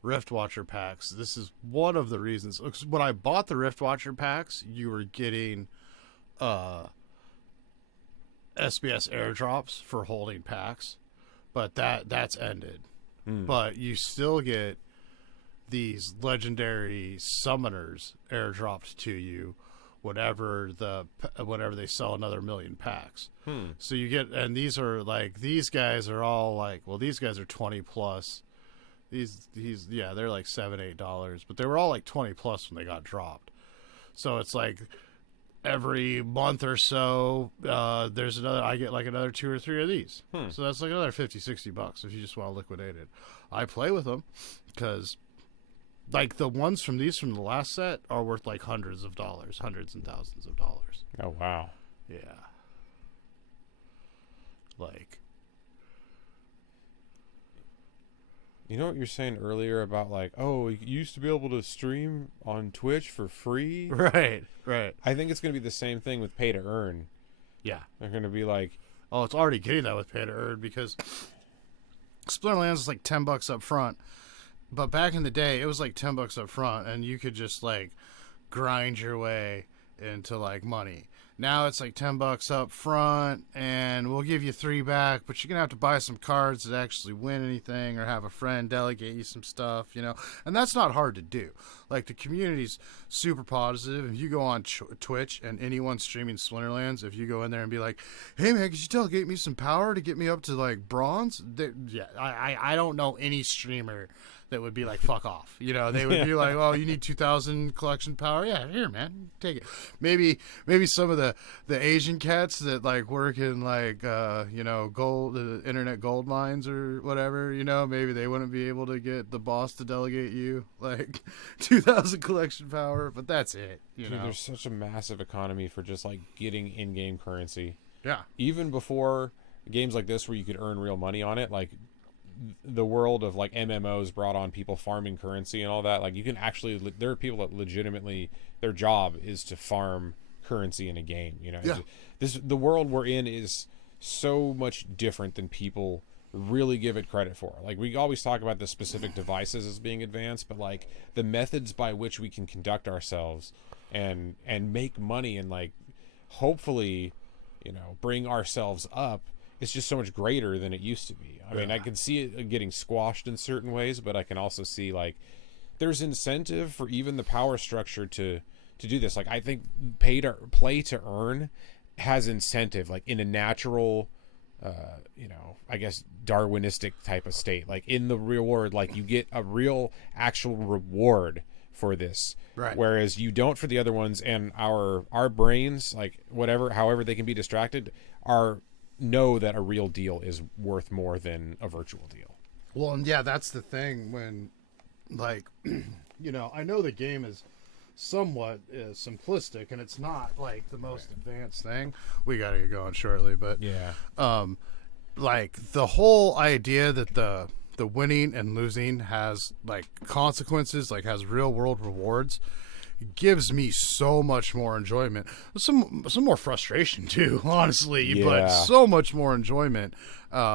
Rift Watcher packs. This is one of the reasons. When I bought the Rift Watcher packs, you were getting SBS airdrops for holding packs, but that's ended. But you still get these legendary summoners airdropped to you whenever they sell another 1,000,000 packs. So you get, and these guys are all like, well, these guys are 20 plus. These they're like $7-8, but they were all like 20 plus when they got dropped. So it's like every month or so, I get like another 2 or 3 of these. So that's like another $50-$60 if you just want to liquidate it. I play with them because like the ones from the last set are worth like hundreds and thousands of dollars. Oh wow. Yeah. Like, you know what you're saying earlier about like, oh, you used to be able to stream on Twitch for free? Right. I think it's going to be the same thing with pay to earn. Yeah. They're going to be like, oh, it's already getting that with pay to earn, because Splinterlands is like $10 up front. But back in the day, it was like $10 up front, and you could just like grind your way into like money. Now it's like $10 up front, and we'll give you 3 back, but you're gonna have to buy some cards that actually win anything, or have a friend delegate you some stuff, you know. And that's not hard to do. Like, the community's super positive. If you go on Twitch and anyone streaming Splinterlands, if you go in there and be like, "Hey man, could you delegate me some power to get me up to like bronze?" I don't know any streamer that would be like, "Fuck off." You know, they would be like, "Oh, you need 2,000 collection power? Yeah, here, man, take it." Maybe some of the Asian cats that like work in like you know, gold, internet gold mines or whatever, you know, maybe they wouldn't be able to get the boss to delegate you like 2,000 collection power, but that's it. You know, there's such a massive economy for just like getting in-game currency. Yeah. Even before games like this where you could earn real money on it, like the world of like MMOs brought on people farming currency and all that. Like, you can actually, there are people that legitimately their job is to farm currency in a game, you know. Yeah. The world we're in is so much different than people really give it credit for. Like, we always talk about the specific devices as being advanced, but like the methods by which we can conduct ourselves and make money and like hopefully, you know, bring ourselves up, it's just so much greater than it used to be. I mean, I can see it getting squashed in certain ways, but I can also see like there's incentive for even the power structure to do this. Like, I think play to earn has incentive, like in a natural, you know, I guess Darwinistic type of state. Like, in the real world, like you get a real actual reward for this, right? Whereas you don't for the other ones. And our brains, like however they can be distracted, know that a real deal is worth more than a virtual deal. Well, and yeah, that's the thing when, like, you know, I know the game is somewhat simplistic, and it's not like the most advanced thing. We gotta get going shortly, but yeah, like the whole idea that the winning and losing has like consequences, like has real world rewards, gives me so much more enjoyment. Some more frustration too, honestly, but so much more enjoyment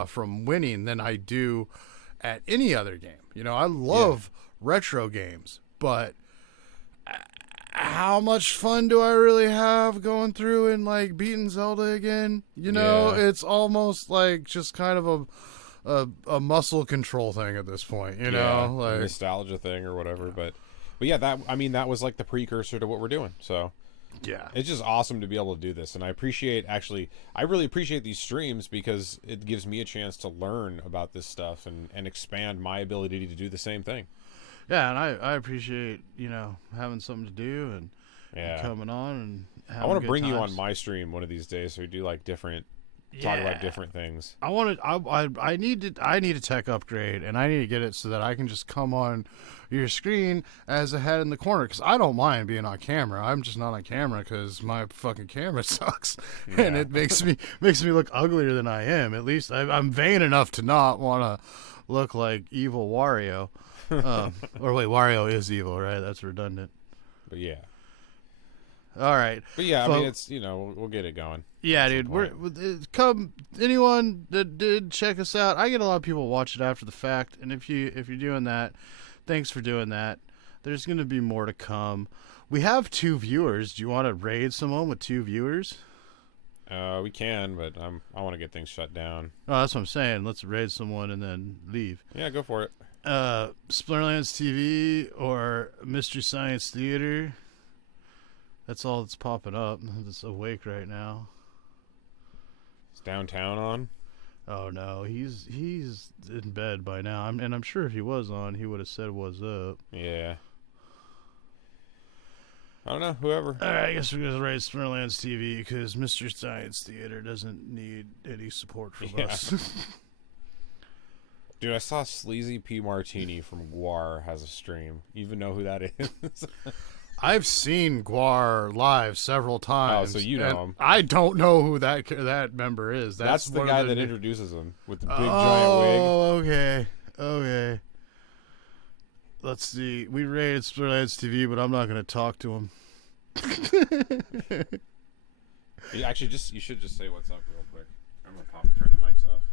from winning than I do at any other game. You know, I love retro games, but how much fun do I really have going through and like beating Zelda again? You know, it's almost like just kind of a muscle control thing at this point, you know, like a nostalgia thing or whatever, but yeah, that was like the precursor to what we're doing. So yeah, it's just awesome to be able to do this. And I really appreciate these streams because it gives me a chance to learn about this stuff and expand my ability to do the same thing. Yeah, and I appreciate, you know, having something to do and coming on and having I want to bring times. you on my stream one of these days so we do like different talk about different things. I need a tech upgrade, and I need to get it so that I can just come on your screen as a head in the corner, because I don't mind being on camera. I'm just not on camera because my fucking camera sucks, and it makes me look uglier than I am. At least I'm vain enough to not want to look like evil Wario. Or wait, Wario is evil, right? That's redundant. But yeah. All right. But yeah, I mean, it's, you know, we'll get it going. Yeah, dude. Come, anyone that did check us out. I get a lot of people watch it after the fact, and if you're doing that, thanks for doing that. There's going to be more to come. We have 2 viewers. Do you want to raid someone with 2 viewers? We can, but I want to get things shut down. Oh, that's what I'm saying. Let's raid someone and then leave. Yeah, go for it. Splinterlands TV or Mystery Science Theater. That's all that's popping up. That's awake right now. Is Downtown on? Oh no, he's in bed by now. I'm sure if he was on, he would have said what's up. Yeah. I don't know, whoever. All right, I guess we're gonna raid Splinterlands TV because Mystery Science Theater doesn't need any support from us. Dude, I saw Sleazy P. Martini from Guar has a stream. You even know who that is? I've seen Guar live several times. Oh, so you know him. I don't know who that member is. That's the guy that introduces him with the big giant wig. Oh, okay. Let's see. We rated Splinterlands TV, but I'm not going to talk to him. You should just say what's up real quick. I'm going to turn the mics off.